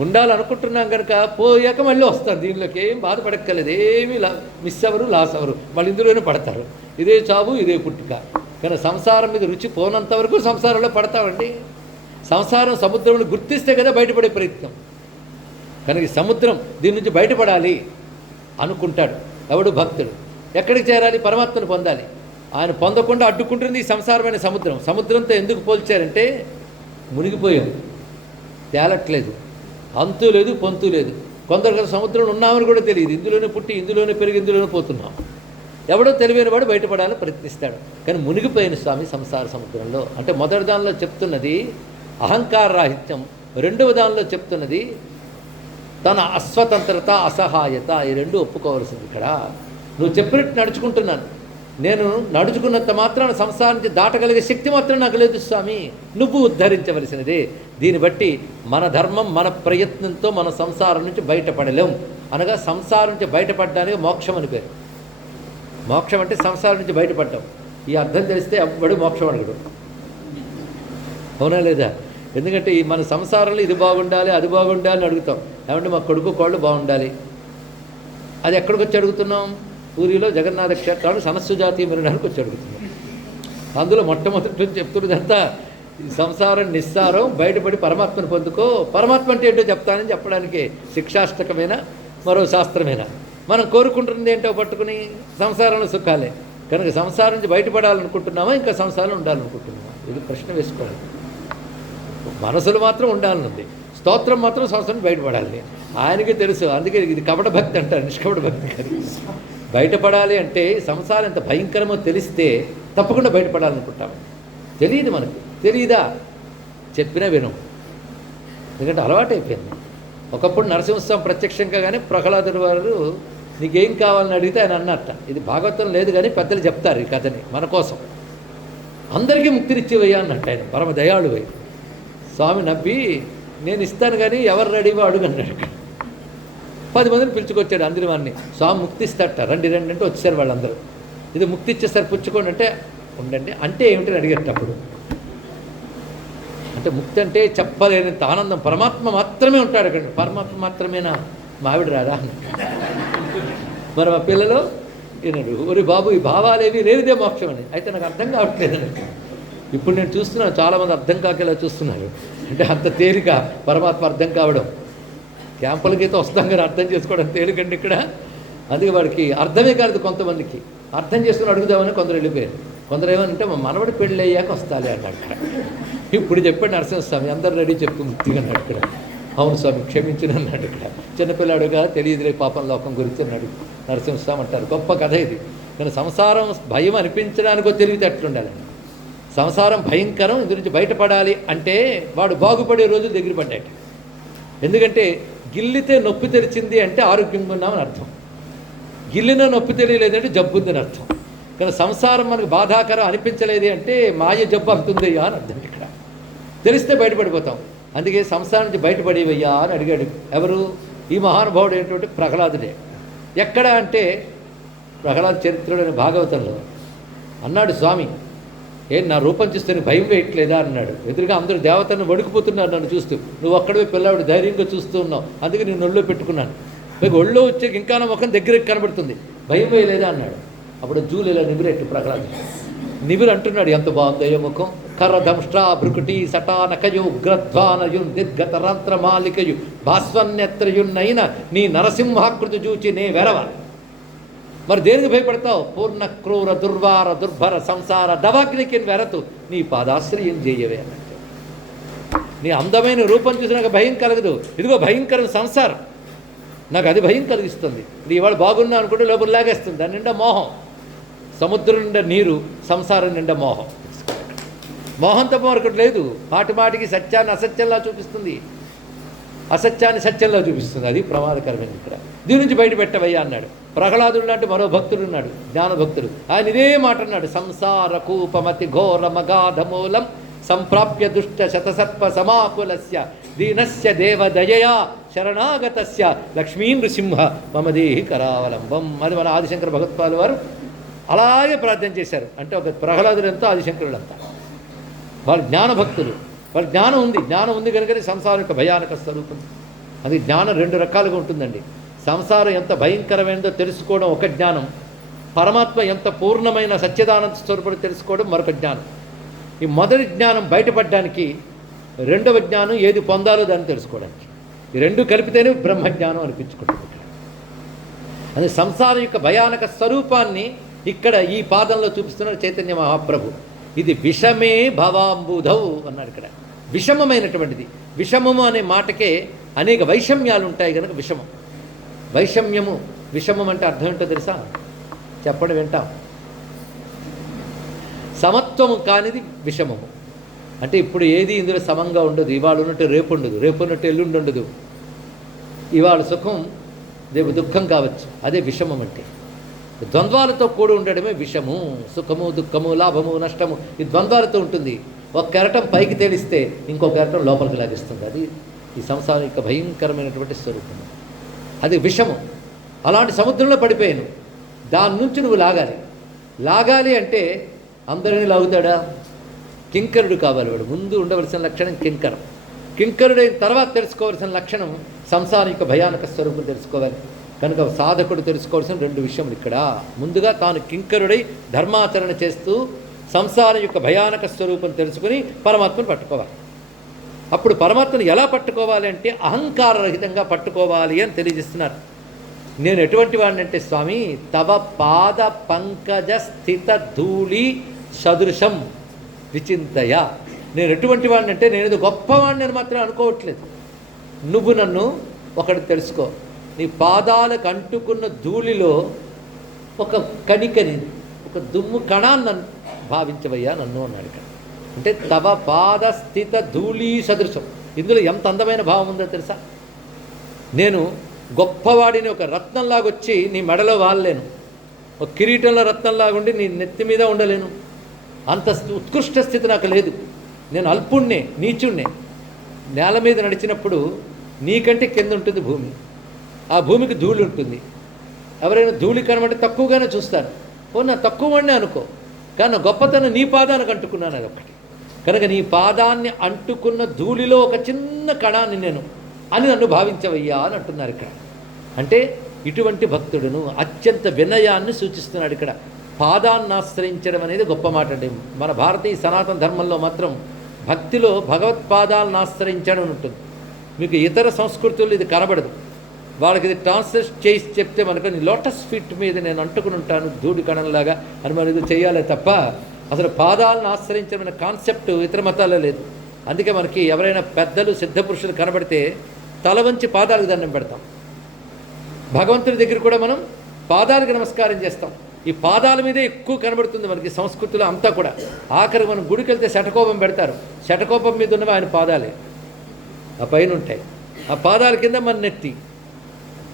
ఉండాలనుకుంటున్నాం కనుక పోయాక మళ్ళీ వస్తాం. దీనిలోకి ఏం బాధపడక్కర్లేదు, ఏమీ మిస్ అవ్వరు, లాస్ అవ్వరు, మళ్ళీ ఇందులోనే పడతారు. ఇదే చావు ఇదే పుట్టుక. కానీ సంసారం మీద రుచి పోనంత వరకు సంసారంలో పడతామండి. సంసారం సముద్రంలో గుర్తిస్తే కదా బయటపడే ప్రయత్నం. కనుక ఈ సముద్రం దీని నుంచి బయటపడాలి అనుకుంటాడు ఎవడు? భక్తుడు. ఎక్కడికి చేరాలి? పరమాత్మను పొందాలి. ఆయన పొందకుండా అడ్డుకుంటుంది ఈ సంసారమైన సముద్రం. సముద్రంతో ఎందుకు పోల్చారంటే మునిగిపోయాం, తేలట్లేదు, అంతు లేదు పొంతు లేదు. కొందరు సముద్రంలో ఉన్నామని కూడా తెలియదు, ఇందులోనే పుట్టి ఇందులోనే పెరిగి ఇందులోనే పోతున్నాం. ఎవడో తెలివైన వాడు బయటపడాలని ప్రయత్నిస్తాడు, కానీ మునిగిపోయిన స్వామి సంసార సముద్రంలో. అంటే మొదటి దానిలో చెప్తున్నది అహంకార రాహిత్యం, రెండవ దానిలో చెప్తున్నది తన అస్వతంత్రత, అసహాయత ఈ రెండు ఒప్పుకోవాల్సింది. ఇక్కడ నువ్వు చెప్పినట్టు నడుచుకుంటున్నాను, నేను నడుచుకున్నంత మాత్రాన సంసారం నుంచి దాటగలిగే శక్తి మాత్రం నాకు లేదు స్వామి, నువ్వు ఉద్ధరించవలసినదే. దీన్ని బట్టి మన ధర్మం, మన ప్రయత్నంతో మన సంసారం నుంచి బయటపడలేం. అనగా సంసారం నుంచి బయటపడడానికి మోక్షం అని పేరు. మోక్షం అంటే సంసారం నుంచి బయటపడ్డాం. ఈ అర్థం తెలిస్తే ఎవ్వడు మోక్షం అడగడు, అవునా లేదా? ఎందుకంటే ఈ మన సంసారంలో ఇది బాగుండాలి, అది బాగుండాలి అని అడుగుతాం. ఏమంటే మా కొడుకు కోళ్ళు బాగుండాలి, అది ఎక్కడికి వచ్చి అడుగుతున్నాం? పూరిలో జగన్నాథ క్షేత్రాలు సనస్సుజాతీయ మరణానికి వచ్చి అడుగుతున్నాం. అందులో మొట్టమొదటి చెప్తున్నదంతా సంసారం నిస్సారం, బయటపడి పరమాత్మను పొందుకో. పరమాత్మ అంటే ఏంటో చెప్తానని చెప్పడానికి శిక్షాష్టకమైన మరో శాస్త్రమేనా? మనం కోరుకుంటున్నది ఏంటో పట్టుకుని సంసారంలో సుఖాలే. కనుక సంసారం నుంచి బయటపడాలనుకుంటున్నామా, ఇంకా సంసారం ఉండాలనుకుంటున్నామా? ఇది ప్రశ్న వేసుకోవాలి. మనసులు మాత్రం ఉండాలనుంది, స్తోత్రం మాత్రం సంసారం బయటపడాలి. ఆయనకే తెలుసు. అందుకే ఇది కపట భక్తి అంటారు, నిష్కపట భక్తి కాదు. బయటపడాలి అంటే సంసారం ఎంత భయంకరమో తెలిస్తే తప్పకుండా బయటపడాలనుకుంటాము. తెలియదు మనకు, తెలియదా? చెప్పినా వినం, ఎందుకంటే అలవాటైపోయింది. ఒకప్పుడు నరసింహస్వామి ప్రత్యక్షంగా కానీ ప్రహ్లాదుడు వారు నీకేం కావాలని అడిగితే ఆయన అన్నట్ట. ఇది భాగవతం లేదు కానీ పెద్దలు చెప్తారు ఈ కథని మన కోసం. అందరికీ ముక్తినిచ్చేవయ్యా అన్నట్టు ఆయన, పరమ దయాళువై. స్వామి నవ్వి నేను ఇస్తాను కానీ ఎవరు రెడీవో అడుగు అన్నాడు. 10 మందిని పిలుచుకొచ్చాడు అందరి వారిని. స్వామి ముక్తి ఇస్తాట, రండి రండి అంటే వచ్చారు వాళ్ళందరూ. ఇది ముక్తి ఇచ్చేస్తారు పుచ్చుకోండి అంటే ఉండండి అంటే ఏమిటని అడిగేటప్పుడు. అంటే ముక్తి అంటే చెప్పలేనంత ఆనందం, పరమాత్మ మాత్రమే ఉంటాడు అక్కడ. పరమాత్మ మాత్రమేనా? మా ఆవిడ రాదా? మరి మా పిల్లలు వినడు. ఒరి బాబు ఈ భావాలేవి లేనిదే మోక్షం అని. అయితే నాకు అర్థం కావట్లేదని ఇప్పుడు నేను చూస్తున్నాను, చాలామంది అర్థం కాకేలా చూస్తున్నారు. అంటే అంత తేలిక పరమాత్మ అర్థం కావడం. క్యాంపులకి అయితే వస్తాం కానీ అర్థం చేసుకోవడం తేలికండి ఇక్కడ. అందుకే వాడికి అర్థమే కాదు. కొంతమందికి అర్థం చేసుకుని అడుగుదామని కొందరు వెళ్ళిపోయారు. కొందరు ఏమనంటే మా మనవడి పెళ్ళి అయ్యాక వస్తాలే అన్నాడు. ఇప్పుడు చెప్పాడు నరసింహస్వామి, అందరు రెడీ చెప్తూ ముక్తిగా అన్నాడు ఇక్కడ. అవును స్వామి క్షమించిన అన్నాడు ఇక్కడ. చిన్నపిల్లాడుగా తెలియదులే పాపం లోకం గురించి అన్నాడు నరసింహస్వామి అంటారు. గొప్ప కథ ఇది. కానీ సంసారం భయం అనిపించడానికో తెలివితేటలుండాలండి. సంసారం భయంకరం, ఇందు నుంచి బయటపడాలి అంటే వాడు బాగుపడే రోజులు దగ్గర పడ్డాట. ఎందుకంటే గిల్లితే నొప్పి తెరిచింది అంటే ఆరోగ్యంగా ఉన్నామని అర్థం, గిల్లిన నొప్పి తెలియలేదంటే జబ్బు ఉందని అర్థం. కానీ సంసారం మనకు బాధాకరం అనిపించలేదు అంటే మాయ జబ్బు అవుతుందయ్యా అని అర్థం. ఇక్కడ తెలిస్తే బయటపడిపోతాం. అందుకే సంసారం నుంచి బయటపడేవయ్యా అని అడిగాడు. ఎవరు? ఈ మహానుభావుడు ఏంటంటే ప్రహ్లాదుడే. ఎక్కడ అంటే ప్రహ్లాద చరిత్రలోని భాగవతంలో అన్నాడు స్వామి, నా రూపం చూస్తే భయం వేయట్లేదా అన్నాడు. ఎదురుగా అందరూ దేవతలను వణికిపోతున్నారు నన్ను చూస్తూ. నువ్వు ఒక్కడే పిల్లవాడు ధైర్యంగా చూస్తూ ఉన్నావు, అందుకే నేను ఒళ్ళో పెట్టుకున్నాను. మీకు ఒళ్ళో వచ్చే ఇంకా నా ముఖం దగ్గరికి కనబడుతుంది, భయం వేయలేదా అన్నాడు. అప్పుడు జూలు ఇలా నిబిరెట్టు ప్రహ్లాదు నిబిరు అంటున్నాడు, ఎంత బాగుందయ్యో ముఖం. కర్రదంష్ట్రా భృకుటి సటానకయు ఉగ్రధ్వానయున్ నిర్గతరంత్రమాలికయు భాస్వన్యత్రయున్నైన నీ నరసింహాకృతి చూచి నే వెరవ. మరి దేనికి భయపడతావు? పూర్ణ క్రూర దుర్వార దుర్భర సంసార దవాగ్నికి వెరతు నీ పాదాశ్రయం చేయవే అన్నట్టు. నీ అందమైన రూపం చూసి నాకు భయం కలగదు. ఇదిగో భయంకరం సంసారం, నాకు అది భయం కలిగిస్తుంది. ఇది ఇవాళ బాగున్నా అనుకుంటే లోపల లాగేస్తుంది. దాని నిండా మోహం. సముద్రం నిండా నీరు, సంసారం నిండా మోహం. మోహం తప్ప మరొకటి లేదు. మాటి మాటికి సత్యాన్ని అసత్యంలా చూపిస్తుంది, అసత్యాన్ని సత్యంలో చూపిస్తుంది. అది ప్రమాదకరమైంది. ఇక్కడ దీని నుంచి బయటపెట్టవయ్యా అన్నాడు. ప్రహ్లాదుడు లాంటి మరో భక్తుడు ఉన్నాడు, జ్ఞానభక్తుడు. ఆయన ఇదే మాట అన్నాడు. సంసార కూపమతి ఘోర మగాధమూలం సంప్రాప్య దుష్ట శతసర్ప సమాకులస్య దీనస్య దేవదయయా శరణాగతస్య లక్ష్మీ నృసింహ మమదేహి కరావలంబం. అది మన ఆదిశంకర భగవత్పాలు వారు అలాగే ప్రార్థన చేశారు. అంటే ఒక ప్రహ్లాదుడంతా ఆదిశంకరుడంతా వాళ్ళు జ్ఞానభక్తులు. వాళ్ళ జ్ఞానం ఉంది. జ్ఞానం ఉంది కనుకనే సంసారం యొక్క భయానక స్వరూపం. అది జ్ఞానం 2 రకాలుగా ఉంటుందండి. సంసారం ఎంత భయంకరమైనదో తెలుసుకోవడం ఒక జ్ఞానం, పరమాత్మ ఎంత పూర్ణమైన సత్యదానంద స్వరూపుడు తెలుసుకోవడం మరొక జ్ఞానం. ఈ మొదటి జ్ఞానం బయటపడడానికి, రెండవ జ్ఞానం ఏది పొందాలో దాన్ని తెలుసుకోవడానికి. ఈ 2 కలిపితేనే బ్రహ్మజ్ఞానం అనిపించుకుంటుంది. అది సంసారం యొక్క భయానక స్వరూపాన్ని ఇక్కడ ఈ పాదంలో చూపిస్తున్నారు చైతన్య మహాప్రభు. ఇది విషమే భవాంబుధౌ అన్నాడు. ఇక్కడ విషమమైనటువంటిది. విషమము అనే మాటకే అనేక వైషమ్యాలు ఉంటాయి కనుక విషమం. వైషమ్యము, విషమం అంటే అర్థం ఏంటో తెలుసా? చెప్పండి వింటాం. సమత్వము కానిది విషమము. అంటే ఇప్పుడు ఏది ఇందులో సమంగా ఉండదు. ఇవాళ ఉన్నట్టు రేపు ఉండదు, రేపు ఉన్నట్టు ఎల్లుండి ఉండదు. ఇవాళ సుఖం రేపు దుఃఖం కావచ్చు. అదే విషమం అంటే. ద్వంద్వాలతో కూడి ఉండడమే విషము. సుఖము, దుఃఖము, లాభము, నష్టము ఈ ద్వంద్వాలతో ఉంటుంది. ఒక కెరటం పైకి తేలిస్తే ఇంకో కెరటం లోపలికి లాగిస్తుంది. అది ఈ సంసారం యొక్క భయంకరమైనటువంటి స్వరూపం. అది విషము. అలాంటి సముద్రంలో పడిపోయాను. దాని నుంచి నువ్వు లాగాలి అంటే అందరినీ లాగుతాడా? కింకరుడు కావాలి. వాడు ముందు ఉండవలసిన లక్షణం కింకరం. కింకరుడైన తర్వాత తెలుసుకోవాల్సిన లక్షణం సంసారం యొక్క భయానక స్వరూపం తెలుసుకోవాలి. కనుక సాధకుడు తెలుసుకోవాల్సిన 2 విషయములు ఇక్కడ. ముందుగా తాను కింకరుడై ధర్మాచరణ చేస్తూ సంసారం యొక్క భయానక స్వరూపం తెలుసుకుని పరమాత్మను పట్టుకోవాలి. అప్పుడు పరమాత్మను ఎలా పట్టుకోవాలి అంటే అహంకారరహితంగా పట్టుకోవాలి అని తెలియజేస్తున్నారు. నేను ఎటువంటి వాడిని అంటే స్వామి, తవ పాద పంకజ స్థిత ధూళి సదృశం విచింతయ. నేను ఎటువంటి వాడిని అంటే నేను ఏదో గొప్పవాడిని అని మాత్రం అనుకోవట్లేదు. నువ్వు నన్ను ఒకటి తెలుసుకో. నీ పాదాలకు అంటుకున్న ధూళిలో ఒక కణికని, ఒక దుమ్ము కణాన్ని భావించవయ్యా నన్ను అన్నాడు ఇక్కడ. అంటే తవ పాద స్థిత ధూళీ సదృశం. ఇందులో ఎంత అందమైన భావం ఉందో తెలుసా? నేను గొప్పవాడిని ఒక రత్నంలాగొచ్చి నీ మెడలో వాడలేను, ఒక కిరీటంలో రత్నంలాగుండి నీ నెత్తి మీద ఉండలేను. అంత ఉత్కృష్ట స్థితి నాకు లేదు. నేను అల్పుణ్ణే, నీచుణ్ణే. నేల మీద నడిచినప్పుడు నీకంటే కింద ఉంటుంది భూమి. ఆ భూమికి ధూళి ఉంటుంది. ఎవరైనా ధూళి కనబడి తక్కువగానే చూస్తారు. నా తక్కువ వాడినే అనుకో, కానీ గొప్పతనం నీ పాదానికి అంటుకున్నాను. అది ఒకటి. కనుక నీ పాదాన్ని అంటుకున్న ధూళిలో ఒక చిన్న కణాన్ని నేను అని నన్ను భావించవయ్యా అని అంటున్నారు ఇక్కడ. అంటే ఇటువంటి భక్తుడును అత్యంత వినయాన్ని సూచిస్తున్నాడు ఇక్కడ. పాదాన్ని ఆశ్రయించడం అనేది గొప్ప మాట అండి. మన భారతీయ సనాతన ధర్మంలో మాత్రం భక్తిలో భగవత్పాదాలను ఆశ్రయించడం ఉంటుంది. మీకు ఇతర సంస్కృతుల్లో ఇది కనబడదు. వాళ్ళకి ఇది ట్రాన్స్లేట్ చేసి చెప్తే మనకు నీ లోటస్ ఫీట్ మీద నేను అంటుకుని ఉంటాను ధూళి కణంలాగా అని మనం ఇది చేయాలి తప్ప అసలు పాదాలను ఆశ్రయించడం కాన్సెప్ట్ ఇతర మతాల్లో లేదు. అందుకే మనకి ఎవరైనా పెద్దలు సిద్ధపురుషులు కనబడితే తల వంచి పాదాలకు దండం పెడతాం. భగవంతుడి దగ్గర కూడా మనం పాదాలకు నమస్కారం చేస్తాం. ఈ పాదాల మీదే ఎక్కువ కనబడుతుంది మనకి సంస్కృతిలో అంతా కూడా. ఆఖరి మనం గుడికి వెళ్తే శటకోపం పెడతారు. శటకోపం మీద ఉన్నవి ఆయన పాదాలే, ఆ పైన ఉంటాయి. ఆ పాదాల కింద మన నెత్తి.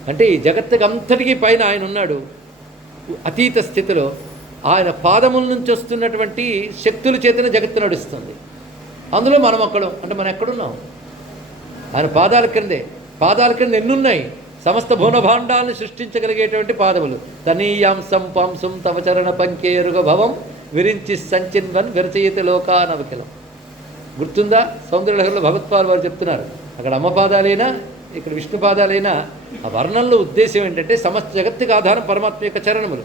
అంటే ఈ జగత్తుకి అంతటికీ పైన ఆయన ఉన్నాడు. అతీత స్థితిలో ఆయన పాదముల నుంచి వస్తున్నటువంటి శక్తుల చేతనే జగత్తు నడుస్తుంది. అందులో మనం ఒక్కడం. అంటే మనం ఎక్కడున్నాం? ఆయన పాదాల కిందే. పాదాల కింద ఎన్నున్నాయి? సమస్త భువనభాండాలను సృష్టించగలిగేటువంటి పాదములు. తనీయాంసం పాంసం తవ చరణ పంకేరుగ భవం విరించి సంచిన్వన్ విరచయిత లోకానవకిలం. గుర్తుందా? సౌందర్యలహరిలో భగవత్పాల్ వారు చెప్తున్నారు. అక్కడ అమ్మ పాదాలైనా ఇక్కడ విష్ణు పాదాలైనా ఆ వర్ణంలో ఉద్దేశం ఏంటంటే సమస్త జగత్తుకి ఆధారం పరమాత్మ యొక్క చరణములు.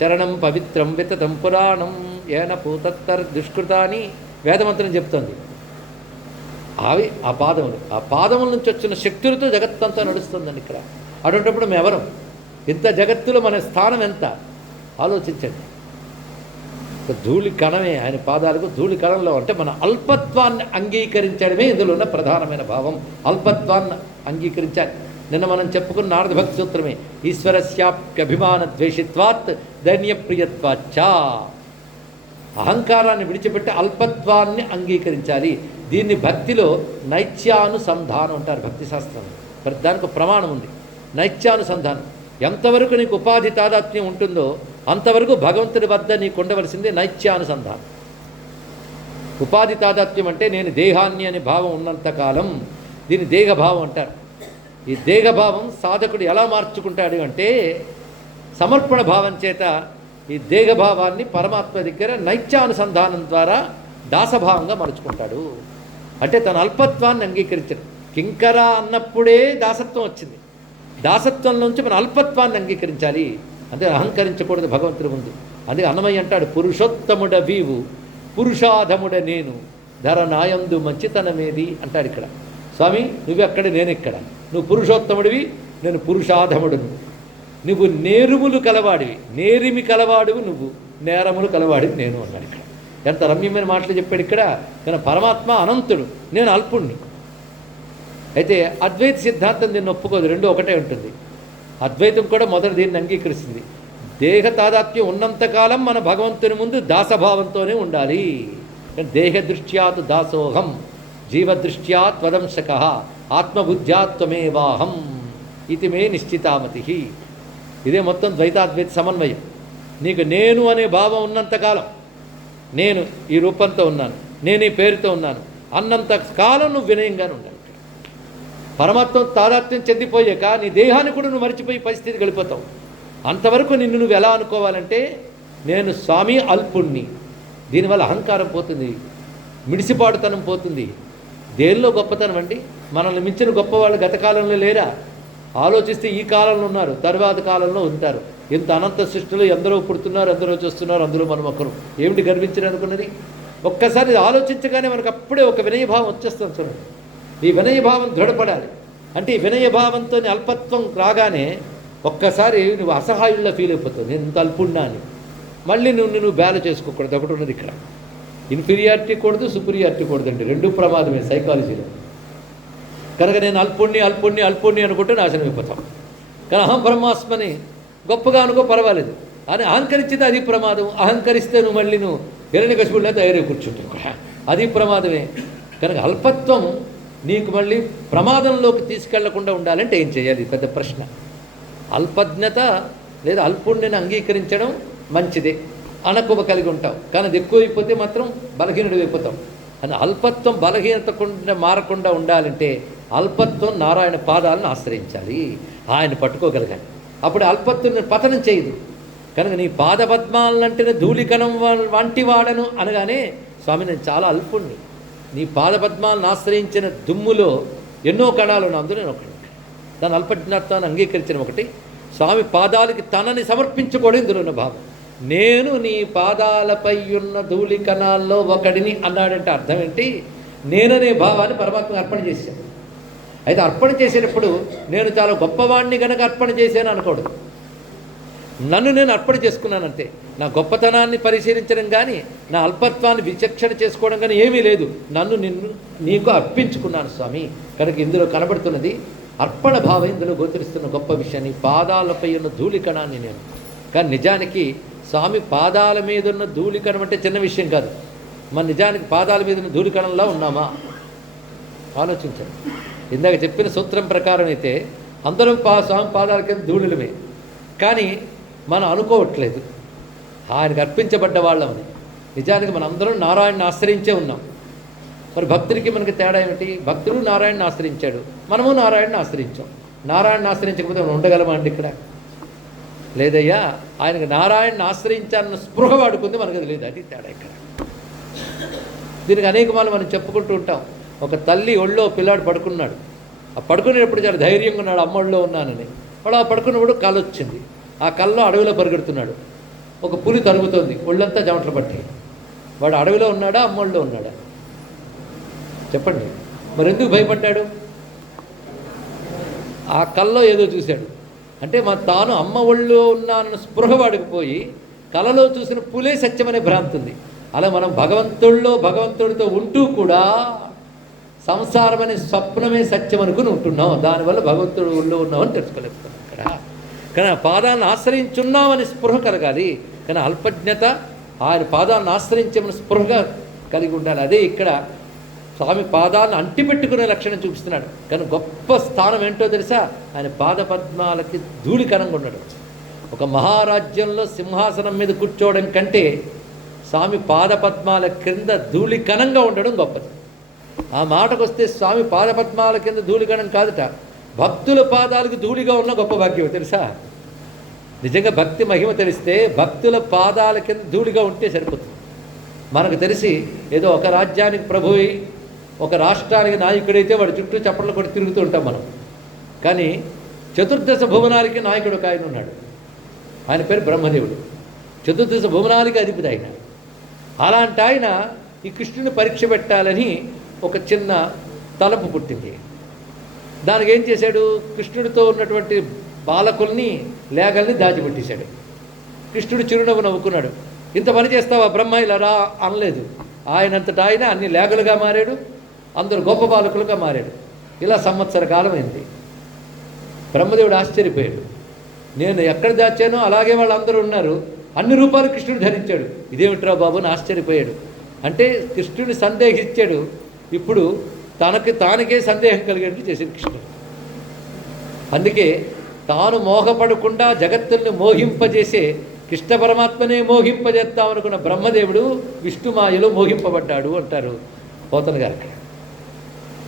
చరణం పవిత్రం వితతం పురాణం ఏన పూతత్తర్ దుష్కృతాని వేదమంత్రం చెప్తుంది. అవి ఆ పాదములు. ఆ పాదముల నుంచి వచ్చిన శక్తులతో జగత్తంతా నడుస్తుందండి ఇక్కడ. అటువంటిప్పుడు మేమెవరం? ఇంత జగత్తులో మన స్థానం ఎంత ఆలోచించండి. ధూళి కణమే ఆయన పాదాలకు. ధూళి కణంలో అంటే మన అల్పత్వాన్ని అంగీకరించడమే ఇందులో ఉన్న ప్రధానమైన భావం. అల్పత్వాన్ని అంగీకరించాలి. నిన్న మనం చెప్పుకున్న నారద భక్తి సూత్రమే ఈశ్వరస్యాప్యభిమాన ద్వేషిత్వాత్ దైన్యప్రియత్వాచ్చా. అహంకారాన్ని విడిచిపెట్టి అల్పత్వాన్ని అంగీకరించాలి. దీన్ని భక్తిలో నైత్యానుసంధానం అంటారు. భక్తి శాస్త్రం దానికి ప్రమాణం ఉంది. నైత్యానుసంధానం. ఎంతవరకు నీకు ఉపాధి తాదాత్మ్యం ఉంటుందో అంతవరకు భగవంతుడి వద్ద నీకు ఉండవలసిందే నైత్యానుసంధానం. ఉపాధి తాదాత్మ్యం అంటే నేను దేహాన్ని అనే భావం ఉన్నంతకాలం దీన్ని దేహభావం అంటారు. ఈ దేహభావం సాధకుడు ఎలా మార్చుకుంటాడు అంటే సమర్పణ భావం చేత ఈ దేహభావాన్ని పరమాత్మ దగ్గర నైత్యానుసంధానం ద్వారా దాసభావంగా మలుచుకుంటాడు. అంటే తన అల్పత్వాన్ని అంగీకరించడు. కింకర అన్నప్పుడే దాసత్వం వచ్చింది. దాసత్వం నుంచి మన అల్పత్వాన్ని అంగీకరించాలి. అంటే అహంకరించకూడదు భగవంతుడి ముందు. అందుకే అన్నమయ్య అంటాడు పురుషోత్తముడ వీవు పురుషాధముడ నేను ధర నాయందు మంచితనమేది అంటాడు ఇక్కడ. స్వామి నువ్వెక్కడ నేనెక్కడ? నువ్వు పురుషోత్తముడివి, నేను పురుషాధముడును. నువ్వు నేరుములు కలవాడివి, నేరిమి కలవాడివి నువ్వు, నేరములు కలవాడివి నేను అన్నాడు ఇక్కడ. ఎంత రమ్యమైన మాటలు చెప్పాడు ఇక్కడ. కానీ పరమాత్మ అనంతుడు, నేను అల్పుణ్ణి. అయితే అద్వైత సిద్ధాంతం దీన్ని ఒప్పుకోదు. రెండు ఒకటే ఉంటుంది. అద్వైతం కూడా మొదటి దీన్ని అంగీకరిస్తుంది. దేహ తాదాత్మ్యం ఉన్నంతకాలం మన భగవంతుని ముందు దాసభావంతోనే ఉండాలి. దేహదృష్ట్యాత్ దాసోహం జీవదృష్ట్యా త్వదంశక ఆత్మబుద్ధ్యా త్వమేవాహం ఇది మే నిశ్చితామతి. ఇదే మొత్తం ద్వైతాద్వైత సమన్వయం. నీకు నేను అనే భావం ఉన్నంతకాలం, నేను ఈ రూపంతో ఉన్నాను, నేను ఈ పేరుతో ఉన్నాను అన్నంత కాలం నువ్వు వినయంగానే ఉండాలి. పరమాత్మ తాదాత్మ్యం చెందిపోయాక నీ దేహాన్ని కూడా నువ్వు మర్చిపోయి పరిస్థితి గడిపోతావు. అంతవరకు నిన్ను నువ్వు ఎలా అనుకోవాలంటే, నేను స్వామి అల్పుణ్ణి. దీనివల్ల అహంకారం పోతుంది, మిడిసిపాటుతనం పోతుంది. దేనిలో గొప్పతనం అండి? మనల్ని మించిన గొప్పవాళ్ళు గత కాలంలో లేరా? ఆలోచిస్తే ఈ కాలంలో ఉన్నారు, తర్వాత కాలంలో ఉంటారు. ఇంత అనంత సృష్టిలో ఎందరో పుడుతున్నారు, ఎందరో చూస్తున్నారు, అందులో మనం ఒకరు. ఏమిటి గర్వించడానికి? ఒక్కసారి ఆలోచించగానే మనకు అప్పుడే ఒక వినయభావం వచ్చేస్తాం. చూడండి, ఈ వినయభావం దృఢపడాలి. అంటే ఈ వినయభావంతో అల్పత్వం రాగానే ఒక్కసారి నువ్వు అసహాయుల్లో ఫీల్ అయిపోతావు, నేను ఇంత అల్పున్నా అని. మళ్ళీ నువ్వు బ్యాల చేసుకోకూడదు. ఒకటి ఉన్నది ఇక్కడ, ఇన్ఫీరియారిటీ కూడదు, సుపీరియారిటీ కూడదండి, రెండూ ప్రమాదమే సైకాలజీలో. కనుక నేను అల్పుణ్ణి అనుకుంటే నాశనం అయిపోతాం. కానీ అహం బ్రహ్మాస్మని గొప్పగా అనుకో, పర్వాలేదు. అని అహంకరించితే అది ప్రమాదం. అహంకరిస్తే నువ్వు మళ్ళీ నువ్వు హిరణ్యకశిపుడిలో తయారై కూర్చుంటావు కూడా, అది ప్రమాదమే. కనుక అల్పత్వం నీకు మళ్ళీ ప్రమాదంలోకి తీసుకెళ్లకుండా ఉండాలంటే ఏం చేయాలి? పెద్ద ప్రశ్న. అల్పజ్ఞత లేదా అల్పుణ్ణిని అంగీకరించడం మంచిదే, అణకువ కలిగి ఉంటావు. కానీ అది ఎక్కువైపోతే మాత్రం బలహీనుడు అయిపోతావు. అని అల్పత్వం బలహీనత మారకుండా ఉండాలంటే అల్పత్వం నారాయణ పాదాలను ఆశ్రయించాలి, ఆయన పట్టుకోగలగాలి. అప్పుడు అల్పత్వం పతనం చేయదు. కనుక నీ పాదపద్మాలంటేనే ధూళికణం వంటి వాడను అనగానే, స్వామి నేను చాలా అల్పుణ్ణి, నీ పాదపద్మాలను ఆశ్రయించిన దుమ్ములో ఎన్నో కణాలు ఉన్న అందులో నేను ఒకటి. దాని అల్పజ్ఞాత్వాన్ని అంగీకరించిన ఒకటి. స్వామి పాదాలకి తనని సమర్పించుకోవడం ఇందులో ఉన్న భావం. నేను నీ పాదాలపై ఉన్న ధూళి కణాల్లో ఒకడిని అన్నాడంటే అర్థం ఏంటి? నేననే భావాన్ని పరమాత్మకు అర్పణ చేశాను. అయితే అర్పణ చేసేటప్పుడు నేను చాలా గొప్పవాణ్ణి కనుక అర్పణ చేశాను అనకూడదు. నన్ను నేను అర్పణ చేసుకున్నానంతే. నా గొప్పతనాన్ని పరిశీలించడం కానీ, నా అల్పత్వాన్ని విచక్షణ చేసుకోవడం కానీ ఏమీ లేదు. నన్ను నీకు అర్పించుకున్నాను స్వామి. కనుక ఇందులో కనబడుతున్నది అర్పణ భావం. ఇందులో గోచరిస్తున్న గొప్ప విషయాన్ని, పాదాలపై ఉన్న ధూళికణాన్ని నేను. కానీ నిజానికి స్వామి పాదాల మీద ఉన్న ధూళికణం అంటే చిన్న విషయం కాదు. మన నిజానికి పాదాల మీద ఉన్న ధూళికణంలా ఉన్నామా? ఆలోచించండి. ఇందాక చెప్పిన సూత్రం ప్రకారం అయితే అందరం స్వామి పాదాల కింద ధూళిలమే. కానీ మనం అనుకోవట్లేదు ఆయనకు అర్పించబడ్డ వాళ్ళమని. నిజానికి మనందరం నారాయణని ఆశ్రయించే ఉన్నాం. మరి భక్తుడికి మనకి తేడా ఏమిటి? భక్తుడు నారాయణని ఆశ్రయించాడు, మనము నారాయణని ఆశ్రయించాం. నారాయణని ఆశ్రయించకపోతే మనం ఉండగలమా అండి ఇక్కడ? లేదయ్యా. ఆయనకు నారాయణని ఆశ్రయించాలన్న స్పృహ వాడుకుంది, మనకు అది లేదు. అది తేడా ఇక్కడ. దీనికి అనేక మార్లు మనం చెప్పుకుంటూ ఉంటాం. ఒక తల్లి ఒళ్ళో పిల్లాడు పడుకున్నాడు. ఆ పడుకునేటప్పుడు చాలా ధైర్యంగా ఉన్నాడు, అమ్మ ఒళ్ళో ఉన్నానని. వాడు ఆ పడుకున్నప్పుడు కళ వచ్చింది. ఆ కళ్ళలో అడవిలో పరిగెడుతున్నాడు. ఒక పులి తరుగుతోంది, ఒళ్ళంతా చెమటలు పట్టి. వాడు అడవిలో ఉన్నాడా, అమ్మోళ్ళలో ఉన్నాడా? చెప్పండి. మరి ఎందుకు భయపడ్డాడు? ఆ కళ్ళలో ఏదో చూశాడు. అంటే తాను అమ్మ ఒళ్ళో ఉన్నానన్న స్పృహ వాడికిపోయి కళలో చూసిన పులే సత్యమనే భ్రాంతి ఉంది. అలా మనం భగవంతుడితో ఉంటూ కూడా సంసారం అనే స్వప్నమే సత్యం అనుకుని ఉంటున్నాం. దానివల్ల భగవంతుడు ఒళ్ళో ఉన్నామని తెలుసుకోలేకపోతున్నాం ఇక్కడ. కానీ ఆ పాదాలను ఆశ్రయించున్నామని స్పృహ కలగాలి. కానీ అల్పజ్ఞత ఆయన పాదాలను ఆశ్రయించమని స్పృహగా కలిగి ఉండాలి. అదే ఇక్కడ స్వామి పాదాలను అంటిపెట్టుకునే లక్షణం చూపిస్తున్నాడు. కానీ గొప్ప స్థానం ఏంటో తెలుసా? ఆయన పాదపద్మాలకి ధూళికణంగా ఉండడం. ఒక మహారాజ్యంలో సింహాసనం మీద కూర్చోవడం కంటే స్వామి పాదపద్మాల క్రింద ధూళికణంగా ఉండడం గొప్పది. ఆ మాటకు వస్తే స్వామి పాదపద్మాల కింద ధూళికణం కాదుట, భక్తుల పాదాలకు ధూళిగా ఉన్న గొప్ప భాగ్యం తెలుసా? నిజంగా భక్తి మహిమ తెలిస్తే భక్తుల పాదాల కింద ధూళిగా ఉంటే సరిపోతుంది. మనకు తెలిసి ఏదో ఒక రాజ్యానికి ప్రభువై ఒక రాష్ట్రానికి నాయకుడైతే వాడి చుట్టూ చప్పట్లు కొట్టి తిరుగుతూ ఉంటాం మనం. కానీ చతుర్దశ భువనాలకి నాయకుడు ఒక ఆయన ఉన్నాడు. ఆయన పేరు బ్రహ్మదేవుడు. చతుర్దశ భువనాలకి అధిపతి ఆయన. అలాంటి ఆయన ఈ కృష్ణుని పరీక్ష పెట్టాలని ఒక చిన్న తలపు పుట్టింది. దానికి ఏం చేశాడు? కృష్ణుడితో ఉన్నటువంటి బాలకుల్ని లేగల్ని దాచిపెట్టేశాడు. కృష్ణుడు చిరునవ్వు నవ్వుకున్నాడు. ఇంత పని చేస్తావా బ్రహ్మ? ఇలా రా అనలేదు. ఆయనంతటా ఆయన అన్ని లేగలుగా మారాడు, అందరూ గొప్ప బాలకులుగా మారాడు. ఇలా సంవత్సర కాలం అయింది. బ్రహ్మదేవుడు ఆశ్చర్యపోయాడు. నేను ఎక్కడ దాచానో అలాగే వాళ్ళందరూ ఉన్నారు, అన్ని రూపాలు కృష్ణుడు ధరించాడు, ఇదేమిట్రా బాబు అని ఆశ్చర్యపోయాడు. అంటే కృష్ణుడిని సందేహించాడు. ఇప్పుడు తనకే సందేహం కలిగేట్లు చేసింది కృష్ణుడు. అందుకే తాను మోహపడకుండా జగత్తుల్ని మోహింపజేసే కృష్ణ పరమాత్మనే మోహింపజేస్తామనుకున్న బ్రహ్మదేవుడు విష్ణుమాయలో మోహింపబడ్డాడు అంటారు పోతన గారు.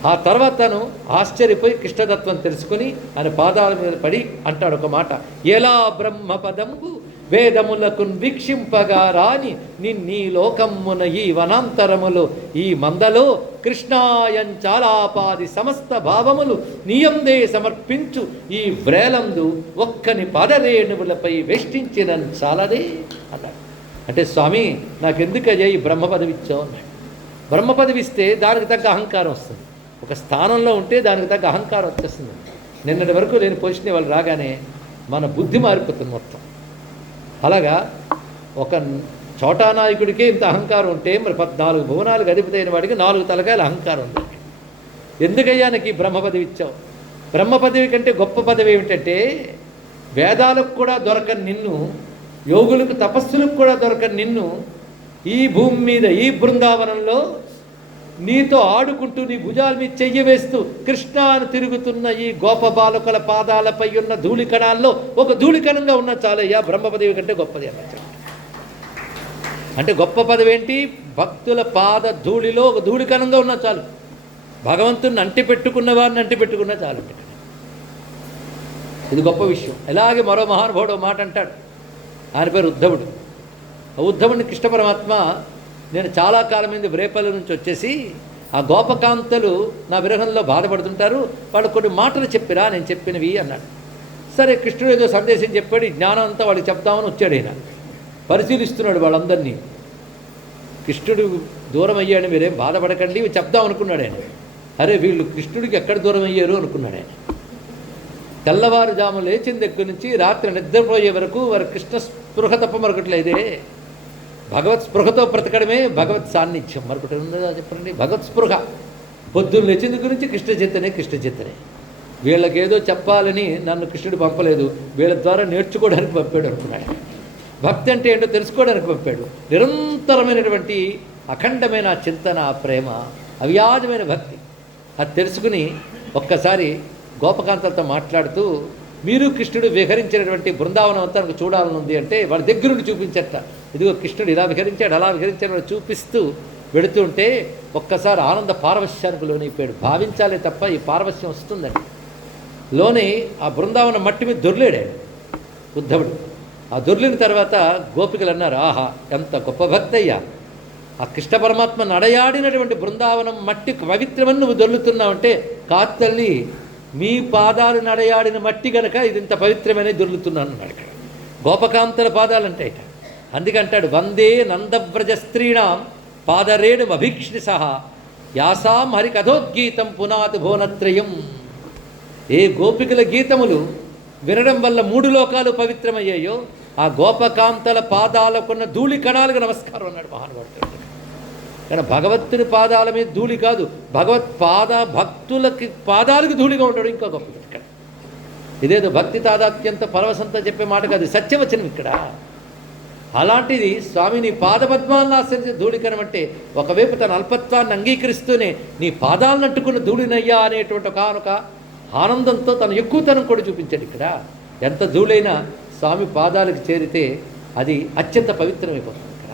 ఆ తర్వాత తను ఆశ్చర్యపోయి కృష్ణతత్వం తెలుసుకుని ఆయన పాదాల మీద పడి అంటాడు ఒక మాట, ఎలా బ్రహ్మపదంబు వేదములకు వీక్షింపగా రాని నిన్నీ లోకమ్మున ఈ వనాంతరములు ఈ మందలో కృష్ణాయంచాలాపాది సమస్త భావములు నీయందే సమర్పించు ఈ వ్రేలందు ఒక్కని పదరేణువులపై వేష్టించిన చాలదే అన్నాడు. అంటే స్వామి నాకెందుకయ్యా ఈ బ్రహ్మ పదవి ఇచ్చావు అన్నాడు. బ్రహ్మ పదవి ఇస్తే దానికి తగ్గ అహంకారం వస్తుంది. ఒక స్థానంలో ఉంటే దానికి తగ్గ అహంకారం వచ్చేస్తుంది. నిన్నటి వరకు లేని పొజిషన్ వాళ్ళు రాగానే మన బుద్ధి మారిపోతుంది మొత్తం. అలాగా ఒక చోటా నాయకుడికే ఇంత అహంకారం ఉంటే మరి 14 భువనాలకు అధిపతి అయిన వాడికి 4 తలకాయల అహంకారం ఉంది. ఎందుకయ్యా నాకు ఈ బ్రహ్మ పదవి ఇచ్చావు? బ్రహ్మ పదవి కంటే గొప్ప పదవి ఏమిటంటే వేదాలకు కూడా దొరకని నిన్ను, యోగులకు తపస్సులకు కూడా దొరకని నిన్ను ఈ భూమి మీద ఈ బృందావనంలో నీతో ఆడుకుంటూ నీ భుజాల మీద చెయ్యి వేస్తూ కృష్ణ అని తిరుగుతున్న ఈ గోప బాలకుల పాదాలపై ఉన్న ధూళికణాల్లో ఒక ధూళికణంగా ఉన్న చాలయ్యా బ్రహ్మ పదవి కంటే గొప్పది అన్నట్టు. అంటే గొప్ప పదవి ఏంటి? భక్తుల పాద ధూళిలో ఒక ధూళికణంగా ఉన్నా చాలు. భగవంతుని అంటి పెట్టుకున్న వారిని అంటి పెట్టుకున్నా చాలు. ఇది గొప్ప విషయం. అలాగే మరో మహానుభావుడు మాట అంటాడు. ఆయన పేరు ఉద్ధవుడు. ఉద్ధవుడిని కృష్ణ పరమాత్మ నేను చాలా కాలం మీద రేపల్లి నుంచి వచ్చేసి ఆ గోపకాంతలు నా విరహంలో బాధపడుతుంటారు, వాళ్ళు కొన్ని మాటలు చెప్పిరా నేను చెప్పినవి అన్నాడు. సరే కృష్ణుడు ఏదో సందేశం చెప్పాడు, ఈ జ్ఞానం అంతా వాళ్ళకి చెప్తామని వచ్చాడు. ఆయన పరిశీలిస్తున్నాడు వాళ్ళందరినీ. కృష్ణుడు దూరం అయ్యాడు, మీరేం బాధపడకండి, ఇవి చెప్దాం అనుకున్నాడు ఆయన. అరే వీళ్ళు కృష్ణుడికి ఎక్కడ దూరం అయ్యారు అనుకున్నాడు ఆయన. తెల్లవారుజాము లేచిన దగ్గర నుంచి రాత్రి నిద్రపోయే వరకు వారి కృష్ణ స్పృహ తప్ప మరొకట్లేదే. భగవత్ స్పృహతో బ్రతకడమే భగవత్ సాన్నిధ్యం. మరొకటి ఉందా చెప్పండి? భగవత్ స్పృహ. పొద్దున్న లేచిన గురించి కృష్ణ చేతనే కృష్ణ చేతనే. వీళ్ళకేదో చెప్పాలని నన్ను కృష్ణుడు పంపలేదు, వీళ్ళ ద్వారా నేర్చుకోవడానికి పంపాడు అనుకున్నాడు. భక్తి అంటే ఏంటో తెలుసుకోవడానికి పంపాడు. నిరంతరమైనటువంటి అఖండమైన చింతన, ప్రేమ, అవ్యాజమైన భక్తి. అది తెలుసుకుని ఒక్కసారి గోపకాంతలతో మాట్లాడుతూ మీరు కృష్ణుడు విహరించినటువంటి బృందావనం అంతా నాకు చూడాలని ఉంది అంటే వాళ్ళ దగ్గరుండి చూపించట. ఇదిగో కృష్ణుడు ఇలా విహరించాడు అలా విహరించాడు చూపిస్తూ వెళుతుంటే ఒక్కసారి ఆనంద పారవశ్యానికి లోనైపోయాడు. భావించాలే తప్ప ఈ పారవశ్యం వస్తుందండి. లోని ఆ బృందావనం మట్టి మీద దొర్లేడాడు ఉద్ధవుడు. ఆ దొర్లిన తర్వాత గోపికలు అన్నారు, ఆహా ఎంత గొప్ప భక్తయ్యా, ఆ కృష్ణ పరమాత్మ నడయాడినటువంటి బృందావనం మట్టి పవిత్రమని నువ్వు దొర్లుతున్నావంటే కాత్తల్లి మీ పాదాలు నడయాడిన మట్టి గనక ఇది ఇంత పవిత్రమనే దొర్లుతున్నాను అన్నాడు. ఇక్కడ గోపకాంతల పాదాలంటే ఇట. అందుకంటాడు వందే నందవ్రజ స్త్రీణాం పాదరేణు అభీక్షి సహా యాసాం హరికథోద్గీతం పునాత్ భువనత్రయం. ఏ గోపికల గీతములు వినడం వల్ల 3 లోకాలు పవిత్రమయ్యాయో ఆ గోపకాంతల పాదాలకున్న ధూళి కణాలకు నమస్కారం అన్నాడు మహానుభావుడు. కానీ భగవంతుని పాదాల మీద ధూళి కాదు, భక్తులకి పాదాలకు ధూళిగా ఉంటాడు. ఇంకా గొప్పది ఇక్కడ. ఇదేదో భక్తి తాదాత్యంతో పరవశంతో చెప్పే మాట కాదు, సత్యవచనం ఇక్కడ. అలాంటిది స్వామి నీ పాదపద్మాలను ఆశ్రయించే ధూళికరం అంటే ఒకవైపు తన అల్పత్వాన్ని అంగీకరిస్తూనే నీ పాదాలను అంటుకున్న ధూళినయ్యా అనేటువంటి ఒక ఆనందంతో తన ఎక్కువతనం కూడా చూపించాడు ఇక్కడ. ఎంత ధూళైనా స్వామి పాదాలకు చేరితే అది అత్యంత పవిత్రమైపోతుంది ఇక్కడ.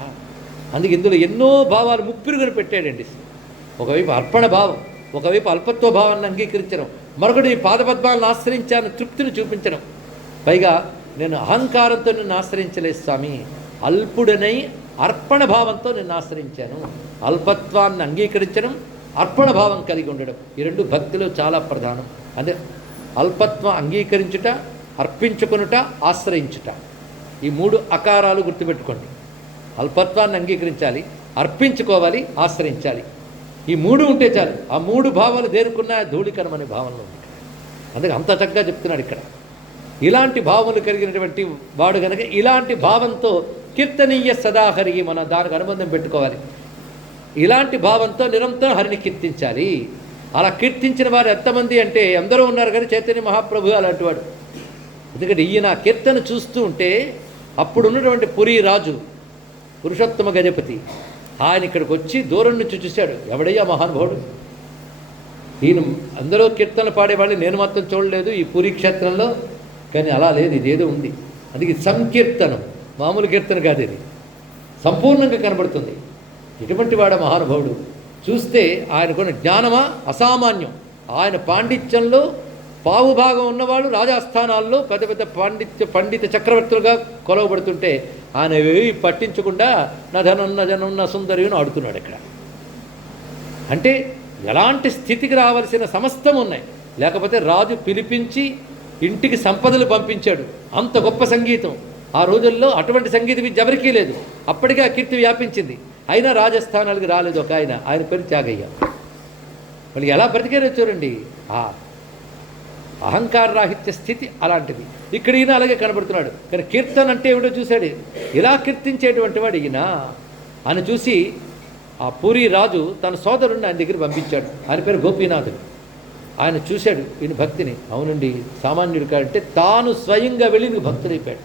అందుకే ఇందులో ఎన్నో భావాలు ముప్పిరుగును పెట్టాడండి. ఒకవైపు అర్పణ భావం, ఒకవైపు అల్పత్వ భావాన్ని అంగీకరించడం, మరొకటి పాదపద్మాలను ఆశ్రయించాను తృప్తిని చూపించడం. పైగా నేను అహంకారంతో నిన్ను ఆశ్రయించలేదు స్వామి, అల్పుడనై అర్పణ భావంతో నిన్ను ఆశ్రయించాను. అల్పత్వాన్ని అంగీకరించడం, అర్పణ భావం కలిగి ఉండడం, ఈ 2 భక్తిలో చాలా ప్రధానం. అదే అల్పత్వం అంగీకరించుట, అర్పించుకొనుట, ఆశ్రయించుట. ఈ 3 అకారాలు గుర్తుపెట్టుకోండి. అల్పత్వాన్ని అంగీకరించాలి, అర్పించుకోవాలి, ఆశ్రయించాలి. ఈ 3 ఉంటే చాలు. ఆ 3 భావాలు దేరుకున్న ధూళికరం అనే భావనలో ఉంది. అందుకే అంత చక్కగా చెప్తున్నాడు ఇక్కడ. ఇలాంటి భావములు కలిగినటువంటి వాడు కనుక ఇలాంటి భావంతో కీర్తనీయ సదాహరి, మనం దానికి అనుబంధం పెట్టుకోవాలి. ఇలాంటి భావంతో నిరంతరం హరిని కీర్తించాలి. అలా కీర్తించిన వారు ఎంతమంది అంటే ఎందరో ఉన్నారు కానీ చైతన్య మహాప్రభు అలాంటి వాడు. ఎందుకంటే ఈయన కీర్తన చూస్తూ ఉంటే అప్పుడు ఉన్నటువంటి పురీ రాజు పురుషోత్తమ గజపతి ఆయన ఇక్కడికి వచ్చి దూరం నుంచి చూశాడు. ఎవడయ్యా మహానుభావుడు, ఈయన అందరూ కీర్తనలు పాడేవాళ్ళు నేను మాత్రం చూడలేదు ఈ పూరీ క్షేత్రంలో, కానీ అలా లేదు, ఇదేదో ఉంది. అందుకే సంకీర్తనం, మామూలు కీర్తన కాదు, ఇది సంపూర్ణంగా కనబడుతుంది. ఇటువంటి వాడ మహానుభావుడు. చూస్తే ఆయనకున్న జ్ఞానమా అసామాన్యం. ఆయన పాండిత్యంలో పావుభాగం ఉన్నవాళ్ళు రాజాస్థానాల్లో పెద్ద పెద్ద పండిత చక్రవర్తులుగా కొలవబడుతుంటే ఆయన ఏవి పట్టించకుండా నధనున్న జనున్న సుందరిని ఆడుతున్నాడు ఇక్కడ. అంటే ఎలాంటి స్థితికి రావాల్సిన సమస్తం ఉన్నాయి. లేకపోతే రాజు పిలిపించి ఇంటికి సంపదలు పంపించాడు. అంత గొప్ప సంగీతం ఆ రోజుల్లో. అటువంటి సంగీత విద్య ఎవరికీ లేదు. అప్పటికే ఆ కీర్తి వ్యాపించింది. అయినా రాజస్థానాలకు రాలేదు ఒక ఆయన పేరు త్యాగయ్య. వాళ్ళు ఎలా బ్రతికారో చూడండి. ఆ అహంకార రాహిత్య స్థితి అలాంటిది. ఇక్కడ ఈయన అలాగే కనబడుతున్నాడు. కానీ కీర్తన అంటే ఏమిటో చూశాడు. ఇలా కీర్తించేటువంటి వాడు ఈయన అని చూసి ఆ పూరి రాజు తన సోదరుడిని ఆయన దగ్గర పంపించాడు. ఆయన పేరు గోపీనాథుడు. ఆయన చూశాడు ఈయన భక్తిని. అవునండి, సామాన్యుడు కాడంటే తాను స్వయంగా వెళ్ళి భక్తుడైపోయాడు.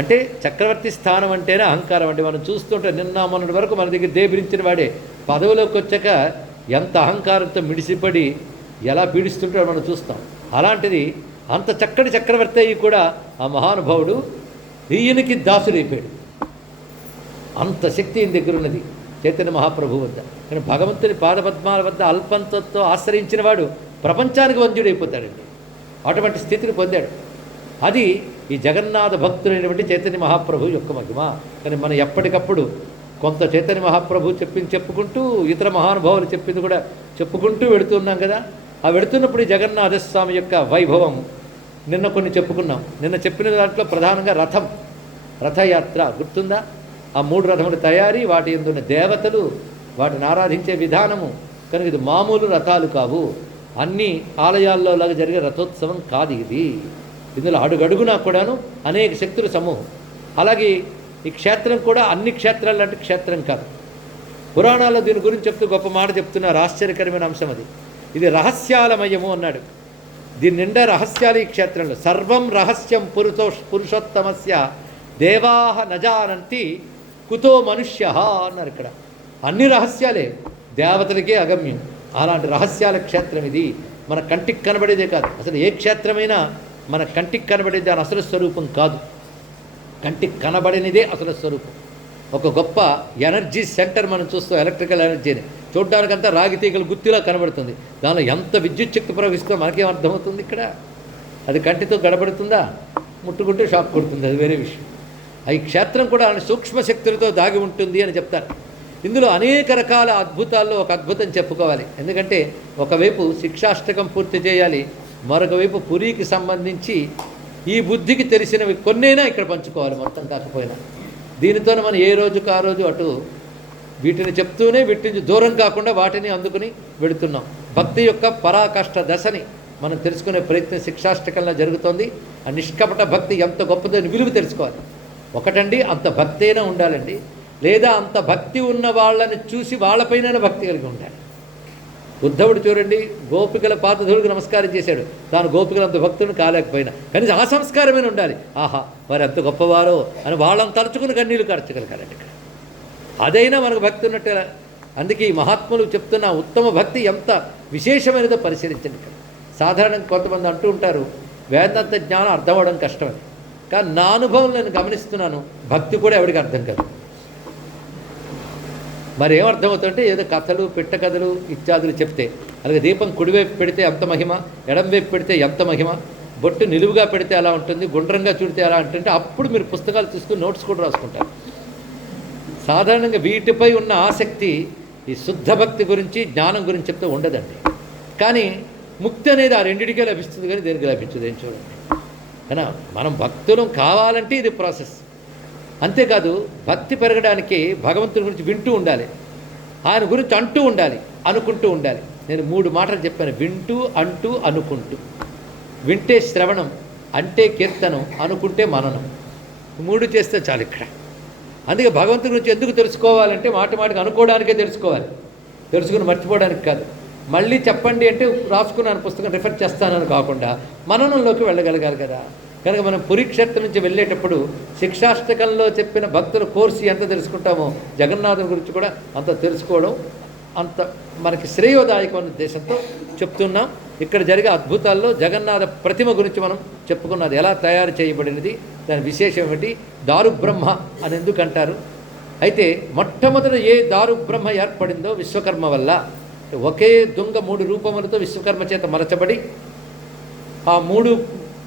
అంటే చక్రవర్తి స్థానం అంటేనే అహంకారం. అంటే మనం చూస్తుంటే నిన్న మొన్నటి వరకు మన దగ్గర దేబిరించిన వాడే పదవిలోకి వచ్చాక ఎంత అహంకారంతో మిడిసిపడి ఎలా పీడిస్తుంటాడో మనం చూస్తాం. అలాంటిది అంత చక్కటి చక్రవర్తి అయ్యి కూడా ఆ మహానుభావుడు ఈయనకి దాసుడైపోయాడు. అంత శక్తి ఈయన దగ్గర ఉన్నది చైతన్య మహాప్రభు వద్ద. కానీ భగవంతుని పాదపద్మాల వద్ద అల్పంతో ఆశ్రయించిన వాడు ప్రపంచానికి వంద్యుడైపోతాడండి. అటువంటి స్థితిని పొందాడు. అది ఈ జగన్నాథ భక్తులైనటువంటి చైతన్య మహాప్రభు యొక్క మహిమ. కానీ మనం ఎప్పటికప్పుడు కొంత చైతన్య మహాప్రభు చెప్పుకుంటూ ఇతర మహానుభావులు చెప్పింది కూడా చెప్పుకుంటూ వెళుతున్నాం కదా. ఆ వెళుతున్నప్పుడు ఈ జగన్నాథస్వామి యొక్క వైభవం నిన్న కొన్ని చెప్పుకున్నాం. నిన్న చెప్పిన దాంట్లో ప్రధానంగా రథయాత్ర గుర్తుందా? ఆ 3 రథముల తయారీ, వాటి ఎందున్న దేవతలు, వాటిని ఆరాధించే విధానము. కనుక ఇది మామూలు రథాలు కావు. అన్ని ఆలయాల్లో లాగా జరిగే రథోత్సవం కాదు ఇది. ఇందులో అడుగడుగునా కూడాను అనేక శక్తుల సమూహం. అలాగే ఈ క్షేత్రం కూడా అన్ని క్షేత్రాలు లాంటి క్షేత్రం కాదు. పురాణాల్లో దీని గురించి చెప్తూ గొప్ప మాట చెప్తున్నారు. ఆశ్చర్యకరమైన అంశం అది. ఇది రహస్యాలమయము అన్నాడు. దీని నిండా రహస్యాలు ఈ క్షేత్రంలో. సర్వం రహస్యం పురుషోత్తమస్య దేవాహ నజానంతి కుతో మనుష్య అన్నారు ఇక్కడ. అన్ని రహస్యాలే, దేవతలకే అగమ్యం. అలాంటి రహస్యాల క్షేత్రం ఇది. మన కంటికి కనబడేదే కాదు. అసలు ఏ క్షేత్రమైనా మన కంటికి కనబడేది దాని అసలు స్వరూపం కాదు. కంటికి కనబడినదే అసలు స్వరూపం. ఒక గొప్ప ఎనర్జీ సెంటర్ మనం చూస్తాం. ఎలక్ట్రికల్ ఎనర్జీని చూడడానికంతా రాగి తీగలు గుత్తిలా కనబడుతుంది. దానిలో ఎంత విద్యుత్ శక్తి ప్రవహిస్తుందో మనకేం అర్థమవుతుంది? ఇక్కడ అది కంటితో గడబడుతుందా? ముట్టుకుంటే షాక్ కొడుతుంది, అది వేరే విషయం. ఈ క్షేత్రం కూడా సూక్ష్మ శక్తులతో దాగి ఉంటుంది అని చెప్తారు. ఇందులో అనేక రకాల అద్భుతాల్లో ఒక అద్భుతం చెప్పుకోవాలి. ఎందుకంటే ఒకవైపు శిక్షాష్టకం పూర్తి చేయాలి, మరొక వైపు పురికి సంబంధించి ఈ బుద్ధికి తెలిసినవి కొన్నైనా ఇక్కడ పంచుకోవాలి, మొత్తం కాకపోయినా. దీనితోనే మనం ఏ రోజుకు ఆ రోజు అటు వీటిని చెప్తూనే వీటి నుంచి దూరం కాకుండా వాటిని అందుకుని వెళుతున్నాం. భక్తి యొక్క పరాకాష్ఠ దశని మనం తెలుసుకునే ప్రయత్నం శిక్షాష్టకంలో జరుగుతోంది. ఆ నిష్కపట భక్తి ఎంత గొప్పదని విలువ తెలుసుకోవాలి. ఒకటండి, అంత భక్తి అయినా ఉండాలండి. లేదా అంత భక్తి ఉన్న వాళ్ళని చూసి వాళ్ళపైన భక్తి కలిగి ఉండాలి. ఉద్ధవుడు చూడండి, గోపికల పాదధూళికి నమస్కారం చేశాడు. తాను గోపికలంత భక్తుని కాలేకపోయినా కనీసం ఆ సంస్కారమైన ఉండాలి. ఆహా, వారు ఎంత గొప్పవారో అని వాళ్ళని తలుచుకుని కన్నీళ్ళు కార్చగలగాలండి ఇక్కడ. అదైనా మనకు భక్తి ఉన్నట్టు. అందుకే ఈ మహాత్ములు చెప్తున్న ఉత్తమ భక్తి ఎంత విశేషమైనదో పరిశీలించండి ఇక్కడ. సాధారణంగా కొంతమంది అంటూ ఉంటారు వేదాంత జ్ఞానం అర్థం అవడం కష్టమని. కానీ నా అనుభవం నేను గమనిస్తున్నాను, భక్తి కూడా ఎవరికి అర్థం కాదు. మరి ఏమర్థమవుతుందంటే ఏదో కథలు పిట్ట కథలు ఇత్యాదులు చెప్తే, అలాగే దీపం కుడివైపు పెడితే ఎంత మహిమ, ఎడంవైపు పెడితే ఎంత మహిమ, బొట్టు నిలువుగా పెడితే అలా ఉంటుంది, గుండ్రంగా చూడితే అలా ఉంటుంది. అప్పుడు మీరు పుస్తకాలు తీసుకుని నోట్స్ కూడా రాసుకుంటారు. సాధారణంగా వీటిపై ఉన్న ఆసక్తి ఈ శుద్ధ భక్తి గురించి జ్ఞానం గురించి చెప్తే ఉండదండి. కానీ ముక్తి అనేది ఆ రెండిటికే లభిస్తుంది, కానీ దేనికి లభించదు ఏం చూడండి. కానీ మనం భక్తులం కావాలంటే ఇది ప్రాసెస్. అంతేకాదు భక్తి పెరగడానికి భగవంతుని గురించి వింటూ ఉండాలి, ఆయన గురించి అంటూ ఉండాలి, అనుకుంటూ ఉండాలి. నేను 3 మాటలు చెప్పాను: వింటూ, అంటూ, అనుకుంటూ. వింటే శ్రవణం, అంటే కీర్తనం, అనుకుంటే మననం. 3 చేస్తే చాలు ఇక్కడ. అందుకే భగవంతుని గురించి ఎందుకు తెలుసుకోవాలంటే మాటికి అనుకోవడానికే తెలుసుకోవాలి, తెలుసుకుని మర్చిపోవడానికి కాదు. మళ్ళీ చెప్పండి అంటే రాసుకున్నాను పుస్తకం రిఫర్ చేస్తానని కాకుండా మననంలోకి వెళ్ళగలగాలి కదా. కనుక మనం పురీక్షేత్రం నుంచి వెళ్ళేటప్పుడు శిక్షాష్టకంలో చెప్పిన భక్తుల కోర్సు ఎంత తెలుసుకుంటామో జగన్నాథుని గురించి కూడా అంత తెలుసుకోవడం అంత మనకి శ్రేయోదాయకమైన ఉద్దేశంతో చెప్తున్నాం. ఇక్కడ జరిగే అద్భుతాల్లో జగన్నాథ ప్రతిమ గురించి మనం చెప్పుకున్నది ఎలా తయారు చేయబడినది, దాని విశేషం ఏమిటి, దారుబ్రహ్మ అని ఎందుకు అంటారు. అయితే మొట్టమొదట ఏ దారుబ్రహ్మ ఏర్పడిందో విశ్వకర్మ వల్ల. ఒకే దుంగ 3 రూపములతో విశ్వకర్మ చేత మరచబడి ఆ 3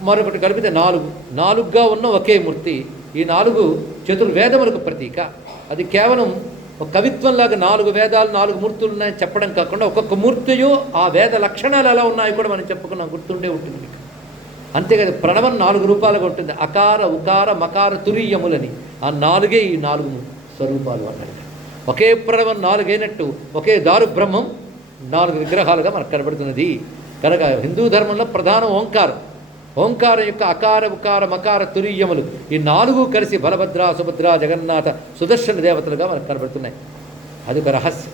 మరొకటి కలిపితే 4గా ఉన్న ఒకే మూర్తి. ఈ 4 చతుర్వేదములకు ప్రతీక. అది కేవలం ఒక కవిత్వంలాగా 4 వేదాలు 4 మూర్తులు ఉన్నాయని చెప్పడం కాకుండా ఒక్కొక్క మూర్తియో ఆ వేద లక్షణాలు ఎలా ఉన్నాయో కూడా మనం చెప్పుకున్నాం, గుర్తుండే ఉంటుంది మీకు. అంతేకాదు ప్రణవం 4 రూపాలుగా ఉంటుంది. అకార ఉకార మకార తురీయములని ఆ 4 ఈ 4 స్వరూపాలు అన్నాడు. ఒకే ప్రణవం 4 అయినట్టు ఒకే దారు బ్రహ్మం 4 విగ్రహాలుగా మనకు కనబడుతున్నది. కనుక హిందూ ధర్మంలో ప్రధానం ఓంకారం. ఓంకారం యొక్క అకార ఉకార మకార తురీయములు ఈ 4 కలిసి బలభద్ర సుభద్ర జగన్నాథ సుదర్శన దేవతలుగా మనకు కనబడుతున్నాయి. అది ఒక రహస్యం.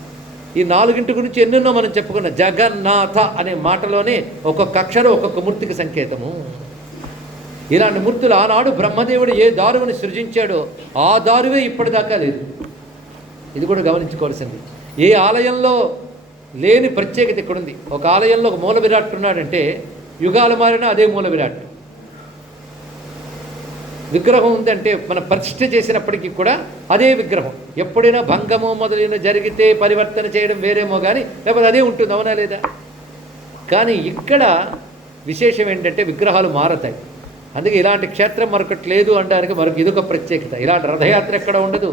ఈ 4 గురించి ఎన్నెన్నో మనం చెప్పుకున్న జగన్నాథ అనే మాటలోనే ఒక్కొక్క అక్షరం ఒక్కొక్క మూర్తికి సంకేతము. ఇలాంటి మూర్తులు ఆనాడు బ్రహ్మదేవుడు ఏ దారువుని సృజించాడో ఆ దారువే ఇప్పటిదాకా లేదు. ఇది కూడా గమనించుకోవాల్సింది. ఏ ఆలయంలో లేని ప్రత్యేకత ఇక్కడుంది. ఒక ఆలయంలో ఒక మూల విరాట్ ఉన్నాడంటే యుగాలు మారినా అదే మూల విరాట్. విగ్రహం ఉందంటే మన ప్రతిష్ఠ చేసినప్పటికీ కూడా అదే విగ్రహం. ఎప్పుడైనా భంగమో మొదలైన జరిగితే పరివర్తన చేయడం వేరేమో కానీ లేకపోతే అదే ఉంటుంది, అవునా లేదా? కానీ ఇక్కడ విశేషం ఏంటంటే విగ్రహాలు మారతాయి. అందుకే ఇలాంటి క్షేత్రం మరొకటి లేదు అనడానికి మరొక ఇదొక ప్రత్యేకత. ఇలాంటి రథయాత్ర ఎక్కడ ఉండదు,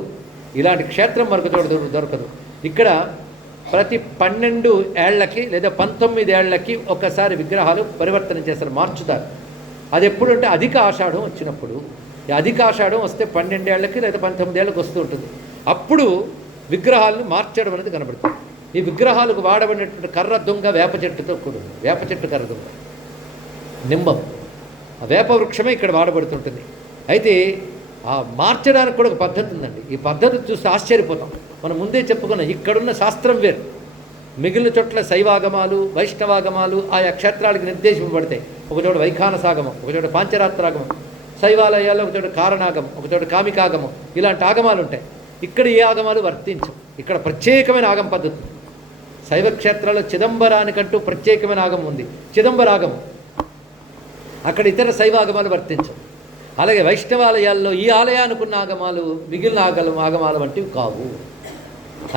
ఇలాంటి క్షేత్రం మరొక చోట దొరకదు. ఇక్కడ ప్రతి 12 ఏళ్లకి లేదా 19 ఏళ్లకి ఒకసారి విగ్రహాలు పరివర్తన చేస్తారు, మార్చుతారు. అది ఎప్పుడంటే అధిక ఆషాఢం వచ్చినప్పుడు. ఈ అధిక ఆషాఢం వస్తే 12 ఏళ్లకి లేదా 19 ఏళ్ళకి వస్తూ ఉంటుంది. అప్పుడు విగ్రహాలను మార్చడం అనేది కనబడుతుంది. ఈ విగ్రహాలకు వాడబడినటువంటి కర్ర దొంగ వేప చెట్టుతో కూడింది. వేప చెట్టు కర్ర దొంగ నింబం, ఆ వేప వృక్షమే ఇక్కడ వాడబడుతుంటుంది. అయితే ఆ మార్చడానికి కూడా ఒక పద్ధతి ఉందండి. ఈ పద్ధతి చూస్తే ఆశ్చర్యపోతాం. మనం ముందే చెప్పుకున్నాం, ఇక్కడున్న శాస్త్రం వేరు. మిగిలిన చోట్ల శైవాగమాలు వైష్ణవాగమాలు ఆయా క్షేత్రాలకు నిర్దేశింపబడతాయి. ఒకచోట వైఖానసాగమం, ఒకచోట పాంచరాత్రాగమం, శైవాలయాల్లో ఒకచోట కారణాగమం, ఒకచోట కామికాగమం, ఇలాంటి ఆగమాలు ఉంటాయి. ఇక్కడ ఏ ఆగమాలు వర్తించవు. ఇక్కడ ప్రత్యేకమైన ఆగమ పద్ధతి. శైవ క్షేత్రాల్లో చిదంబరానికంటూ ప్రత్యేకమైన ఆగమం ఉంది, చిదంబరాగమం. అక్కడ ఇతర శైవాగమాలు వర్తించవు. అలాగే వైష్ణవాలయాల్లో ఈ ఆలయానుకున్న ఆగమాలు మిగిలిన ఆగమాలు వంటివి కావు.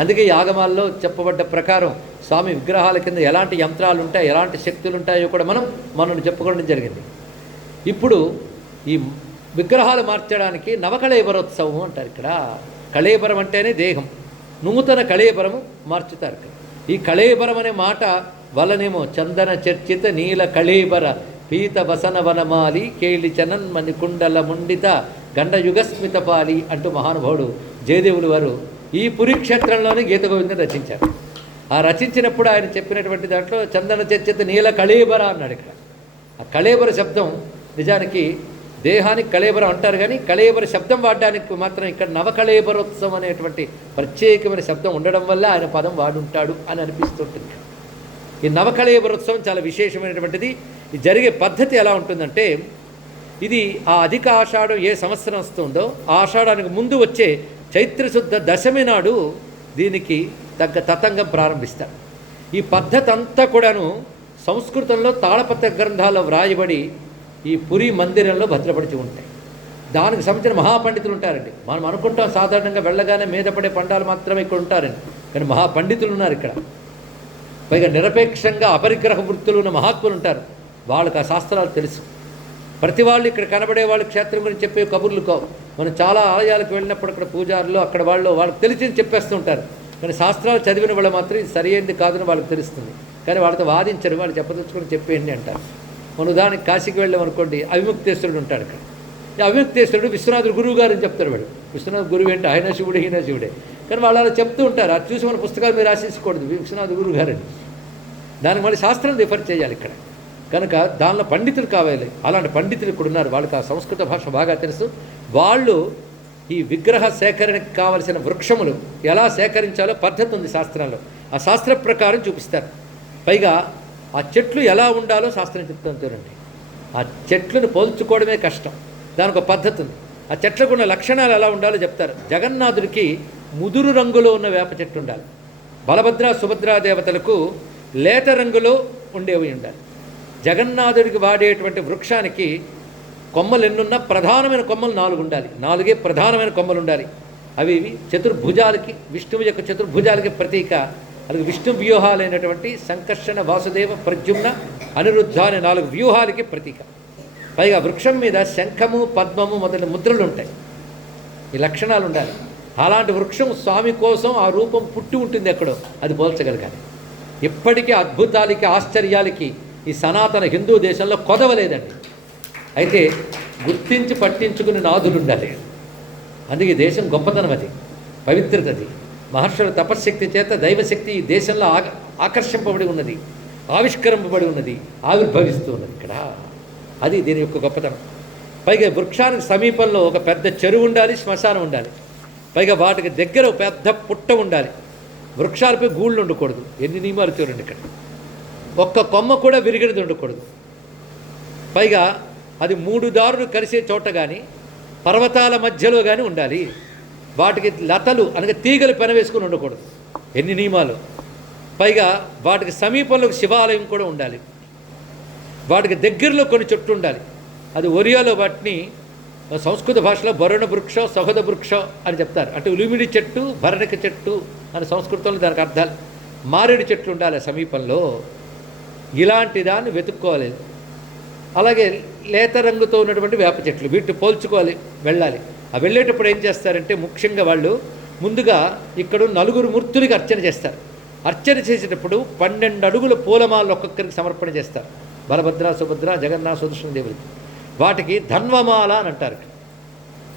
అందుకే ఈ ఆగమాల్లో చెప్పబడ్డ ప్రకారం స్వామి విగ్రహాల కింద ఎలాంటి యంత్రాలు ఉంటాయి, ఎలాంటి శక్తులు ఉంటాయో కూడా మనం చెప్పుకోవడం జరిగింది. ఇప్పుడు ఈ విగ్రహాలు మార్చడానికి నవకళేబరోత్సవం అంటారు. ఇక్కడ కళేబరం అంటేనే దేహం, నూతన కళేబరము మార్చుతారు. ఈ కళేబరం అనే మాట వల్లనేమో చందన చర్చిత నీల కళేబర పీత వసన వనమాలి కేళి చనన్మణి కుండల ముండిత గండయుగస్మిత పాలి అంటూ మహానుభావుడు జయదేవులు వారు ఈ పురి క్షేత్రంలోనే గీత గోవిందం రచించారు. ఆ రచించినప్పుడు ఆయన చెప్పినటువంటి దాంట్లో చందన చర్చిత నీల కళేబర అన్నాడు. ఇక్కడ ఆ కళేబర శబ్దం నిజానికి దేహానికి కళేబరం అంటారు, కానీ కళేబర శబ్దం వాడడానికి మాత్రం ఇక్కడ నవకళేబరోత్సవం అనేటువంటి ప్రత్యేకమైన శబ్దం ఉండడం వల్ల ఆయన పదం వాడుంటాడు అని అనిపిస్తుంటుంది. ఈ నవకళేబరోత్సవం చాలా విశేషమైనటువంటిది. ఈ జరిగే పద్ధతి ఎలా ఉంటుందంటే, ఇది ఆ అధిక ఆషాఢం ఏ సంవత్సరం వస్తుందో ఆ ఆషాఢానికి ముందు వచ్చే చైత్రశుద్ధ దశమి నాడు దీనికి తగ్గ తతంగం ప్రారంభిస్తారు. ఈ పద్ధతి అంతా కూడాను సంస్కృతంలో తాళపత్ర గ్రంథాల్లో వ్రాయబడి ఈ పురి మందిరంలో భద్రపడిచి ఉంటాయి. దానికి సంబంధించిన మహాపండితులు ఉంటారండి. మనం అనుకుంటాం సాధారణంగా వెళ్ళగానే మీద పడే పండాలు మాత్రమే ఇక్కడ ఉంటారండి, కానీ మహాపండితులు ఉన్నారు ఇక్కడ. పైగా నిరపేక్షంగా అపరిగ్రహ వృత్తులు ఉన్న మహాత్ములు ఉంటారు. వాళ్ళకి ఆ శాస్త్రాలు తెలుసు. ప్రతి వాళ్ళు ఇక్కడ కనబడే వాళ్ళు క్షేత్రం గురించి చెప్పే కబుర్లు కావు. మనం చాలా ఆలయాలకు వెళ్ళినప్పుడు అక్కడ పూజారులు అక్కడ వాళ్ళకి తెలిసింది చెప్పేస్తూ ఉంటారు, కానీ శాస్త్రాలు చదివిన వాళ్ళు మాత్రం ఇది సరైనది కాదని వాళ్ళకి తెలుస్తుంది. కానీ వాళ్ళతో వాదించరు, వాళ్ళు చెప్పదలుచుకొని చెప్పేయండి అంటారు. మన ఉదాహరణకి కాశీకి వెళ్ళాం అనుకోండి, అవిముక్తేశ్వరుడు ఉంటాడు అక్కడ. ఈ అవిముక్తేశ్వరుడు విశ్వనాథుడు గురువు గారు అని చెప్తారు. వాడు విశ్వనాథ్ గురువు ఏంటి, ఆయన శివుడు ఈయన శివుడే, కానీ వాళ్ళు అలా చెప్తూ ఉంటారు. అది చూసి మన పుస్తకాలు మీరు ఆశించకూడదు విశ్వనాథ్ గురువు గారని. దానికి మళ్ళీ శాస్త్రం రిఫర్ చేయాలి ఇక్కడ. కనుక దానిలో పండితులు కావాలి. అలాంటి పండితులు ఇక్కడ ఉన్నారు, వాళ్ళకి ఆ సంస్కృత భాష బాగా తెలుసు. వాళ్ళు ఈ విగ్రహ సేకరణకి కావలసిన వృక్షములు ఎలా సేకరించాలో పద్ధతి ఉంది శాస్త్రంలో. ఆ శాస్త్ర ప్రకారం చూపిస్తారు. పైగా ఆ చెట్లు ఎలా ఉండాలో శాస్త్రం చెప్తాను చూడండి. ఆ చెట్లను పోల్చుకోవడమే కష్టం, దానికి ఒక పద్ధతి ఉంది. ఆ చెట్లకు ఉన్న లక్షణాలు ఎలా ఉండాలో చెప్తారు. జగన్నాథుడికి ముదురు రంగులో ఉన్న వేప చెట్టు ఉండాలి. బలభద్ర సుభద్రా దేవతలకు లేత రంగులో ఉండేవి ఉండాలి. జగన్నాథుడికి వాడేటువంటి వృక్షానికి కొమ్మలు ఎన్నున్నా ప్రధానమైన కొమ్మలు 4 ఉండాలి. 4 ప్రధానమైన కొమ్మలు ఉండాలి. అవి చతుర్భుజాలకి, విష్ణువు యొక్క చతుర్భుజాలకి ప్రతీక. అలాగే విష్ణు వ్యూహాలైనటువంటి సంకర్షణ, వాసుదేవ, ప్రద్యుమ్న, అనిరుద్ధ అనే 4 వ్యూహాలకి ప్రతీక. పైగా వృక్షం మీద శంఖము, పద్మము మొదలైన ముద్రలు ఉంటాయి. ఈ లక్షణాలు ఉండాలి. అలాంటి వృక్షం స్వామి కోసం ఆ రూపం పుట్టి ఉంటుంది ఎక్కడో, అది పోల్చగలగాలి. ఇప్పటికీ అద్భుతాలకి, ఆశ్చర్యాలకి ఈ సనాతన హిందూ దేశంలో కొదవలేదండి. అయితే గుర్తించి పట్టించుకుని నాదులు ఉండాలి. అందుకే దేశం గొప్పతనం, అది పవిత్రత, అది మహర్షుల తపశ్శక్తి చేత దైవశక్తి ఈ దేశంలో ఆకర్షింపబడి ఉన్నది, ఆవిష్కరింపబడి ఉన్నది, ఆవిర్భవిస్తూ ఉన్నది ఇక్కడ. అది దీని యొక్క గొప్పతనం. పైగా వృక్షానికి సమీపంలో ఒక పెద్ద చెరువు ఉండాలి, శ్మశానం ఉండాలి. పైగా వాటికి దగ్గర ఒక పెద్ద పుట్ట ఉండాలి. వృక్షాలపై గూళ్ళు ఉండకూడదు. ఎన్ని నియమాలు చూడండి ఇక్కడ. ఒక్క కొమ్మ కూడా విరిగినది ఉండకూడదు. పైగా అది 3 దారులు కలిసే చోట కానీ, పర్వతాల మధ్యలో కానీ ఉండాలి. వాటికి లతలు అనగా తీగలు పెనవేసుకుని ఉండకూడదు. ఎన్ని నియమాలు. పైగా వాటికి సమీపంలో శివాలయం కూడా ఉండాలి. వాటికి దగ్గరలో కొన్ని చెట్లు ఉండాలి. అది ఒరియాలో వాటిని సంస్కృత భాషలో భరణ వృక్ష, సహద వృక్ష అని చెప్తారు. అంటే ఉలిమిడి చెట్టు, భరణిక చెట్టు అని సంస్కృతంలో దానికి అర్థాలు. మారేడు చెట్లు ఉండాలి సమీపంలో. ఇలాంటి దాన్ని వెతుక్కోవాలి. అలాగే లేత రంగుతో ఉన్నటువంటి వేప చెట్లు, వీటిని పోల్చుకోవాలి, వెళ్ళాలి. ఆ వెళ్ళేటప్పుడు ఏం చేస్తారంటే ముఖ్యంగా వాళ్ళు ముందుగా ఇక్కడ 4 మూర్తులకి అర్చన చేస్తారు. అర్చన చేసేటప్పుడు 12 అడుగుల పూలమాలను ఒక్కొక్కరికి సమర్పణ చేస్తారు. బలభద్ర, సుభద్ర, జగన్నాథ, సుదర్శన దేవుడికి. వాటికి ధన్వమాల అని అంటారు.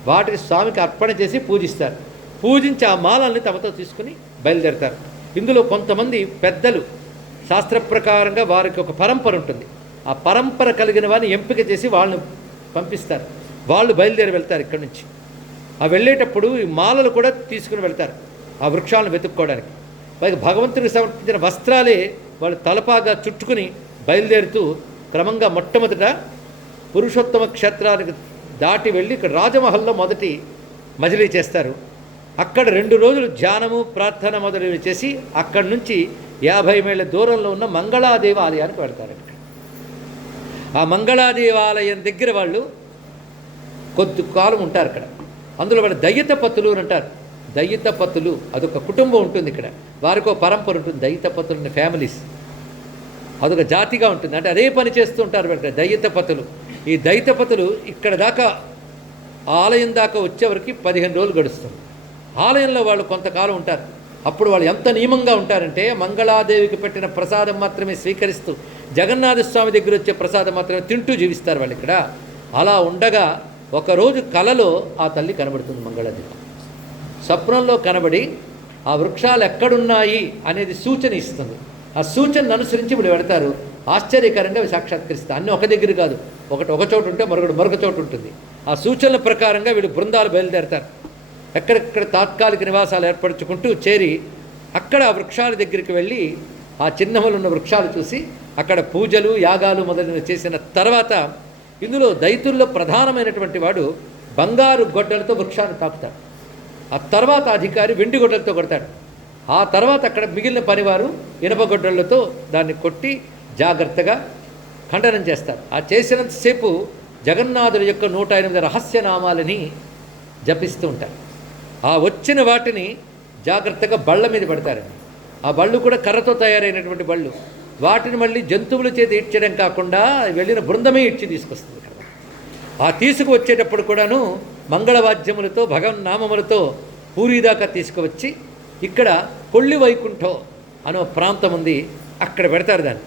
వాటికి స్వామికి అర్పణ చేసి పూజిస్తారు. పూజించి ఆ మాలల్ని తమతో తీసుకుని బయలుదేరతారు. ఇందులో కొంతమంది పెద్దలు శాస్త్ర ప్రకారంగా వారికి ఒక పరంపర ఉంటుంది. ఆ పరంపర కలిగిన వారిని ఎంపిక చేసి వాళ్ళని పంపిస్తారు. వాళ్ళు బయలుదేరి వెళ్తారు ఇక్కడి నుంచి. ఆ వెళ్ళేటప్పుడు ఈ మాలలు కూడా తీసుకుని వెళ్తారు ఆ వృక్షాలను వెతుక్కోవడానికి. పైగా భగవంతుడికి సమర్పించిన వస్త్రాలే వాళ్ళు తలపాగా చుట్టుకుని బయలుదేరుతూ క్రమంగా మొట్టమొదట పురుషోత్తమ క్షేత్రానికి దాటి వెళ్ళి ఇక్కడ రాజమహల్లో మొదటి మజిలీ చేస్తారు. అక్కడ 2 రోజులు ధ్యానము, ప్రార్థన మొదలైనవి చేసి అక్కడి నుంచి 50 మైళ్ళ దూరంలో ఉన్న మంగళాదేవాలయానికి వెళ్తారు. ఆ మంగళాదేవాలయం దగ్గర వాళ్ళు కొద్ది కాలం ఉంటారు అక్కడ. అందులో వాళ్ళు దయ్యతపత్తులు అని అంటారు. దయ్యతపత్తులు అదొక కుటుంబం ఉంటుంది ఇక్కడ. వారికి ఒక పరంపర ఉంటుంది. దయ్యతపత్తులు ఫ్యామిలీస్ అదొక జాతిగా ఉంటుంది. అంటే అదే పని చేస్తూ ఉంటారు ఇక్కడ దయ్యతపత్తులు. ఈ దైతపతులు ఇక్కడ దాకా ఆలయం దాకా వచ్చేవరకు 15 రోజులు గడుస్తుంది. ఆలయంలో వాళ్ళు కొంతకాలం ఉంటారు. అప్పుడు వాళ్ళు ఎంత నియమంగా ఉంటారంటే మంగళాదేవికి పెట్టిన ప్రసాదం మాత్రమే స్వీకరిస్తూ, జగన్నాథస్వామి దగ్గర వచ్చే ప్రసాదం మాత్రమే తింటూ జీవిస్తారు వాళ్ళు ఇక్కడ. అలా ఉండగా ఒకరోజు కలలో ఆ తల్లి కనబడుతుంది. మంగళాదేవి స్వప్నంలో కనబడి ఆ వృక్షాలు ఎక్కడున్నాయి అనేది సూచన ఇస్తుంది. ఆ సూచనను అనుసరించి వీళ్ళు వెళతారు. ఆశ్చర్యకరంగా సాక్షాత్కరిస్తారు. అన్నీ ఒక దగ్గర కాదు, ఒక చోటు ఉంటే మరొక చోటు ఉంటుంది. ఆ సూచనల ప్రకారంగా వీళ్ళు బృందాలు బయలుదేరతారు. ఎక్కడెక్కడ తాత్కాలిక నివాసాలు ఏర్పరచుకుంటూ చేరి అక్కడ ఆ వృక్షాల దగ్గరికి వెళ్ళి ఆ చిహ్నములు ఉన్న వృక్షాలు చూసి అక్కడ పూజలు, యాగాలు మొదలైనవి చేసిన తర్వాత ఇందులో దైతుల్లో ప్రధానమైనటువంటి వాడు బంగారు గొడ్డలతో వృక్షాన్ని తాకుతాడు. ఆ తర్వాత అధికారి వెండి గొడ్డలతో కొడతాడు. ఆ తర్వాత అక్కడ మిగిలిన పనివారు ఇనప గొడ్డలతో దాన్ని కొట్టి జాగ్రత్తగా ఖండనం చేస్తారు. ఆ చేసినంతసేపు జగన్నాథుడి యొక్క 108 రహస్యనామాలని జపిస్తూ ఉంటారు. ఆ వచ్చిన వాటిని జాగ్రత్తగా బళ్ళ మీద పెడతారండి. ఆ బళ్ళు కూడా కర్రతో తయారైనటువంటి బళ్ళు. వాటిని మళ్ళీ జంతువుల చేత ఈడ్చడం కాకుండా వెళ్ళిన బృందమే ఈడ్చి తీసుకొస్తుంది. ఆ తీసుకువచ్చేటప్పుడు కూడాను మంగళవాద్యములతో, భగవన్నామములతో పూరి దాకా తీసుకువచ్చి ఇక్కడ కొల్లి వైకుంఠం అనే ప్రాంతం ఉంది, అక్కడ పెడతారు దాన్ని.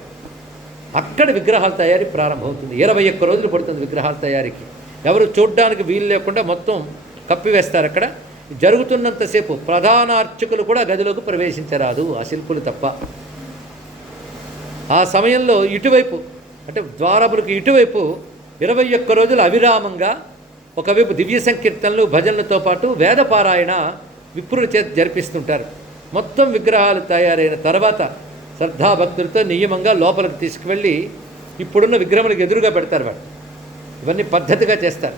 అక్కడ విగ్రహాల తయారీ ప్రారంభమవుతుంది. 21 రోజులు పడుతుంది విగ్రహాల తయారీకి. ఎవరు చూడ్డానికి వీలు లేకుండా మొత్తం కప్పివేస్తారు. అక్కడ జరుగుతున్నంతసేపు ప్రధాన అర్చకులు కూడా గదిలోకి ప్రవేశించరాదు, ఆ శిల్పులు తప్ప. ఆ సమయంలో ఇటువైపు అంటే ద్వారములకు ఇటువైపు 21 రోజులు అవిరామంగా ఒకవైపు దివ్య సంకీర్తనలు, భజనలతో పాటు వేదపారాయణ విప్రుల చేత జరిపిస్తుంటారు. మొత్తం విగ్రహాలు తయారైన తర్వాత శ్రద్ధాభక్తులతో నియమంగా లోపలికి తీసుకువెళ్ళి ఇప్పుడున్న విగ్రహములకు ఎదురుగా పెడతారు. వాడు ఇవన్నీ పద్ధతిగా చేస్తారు.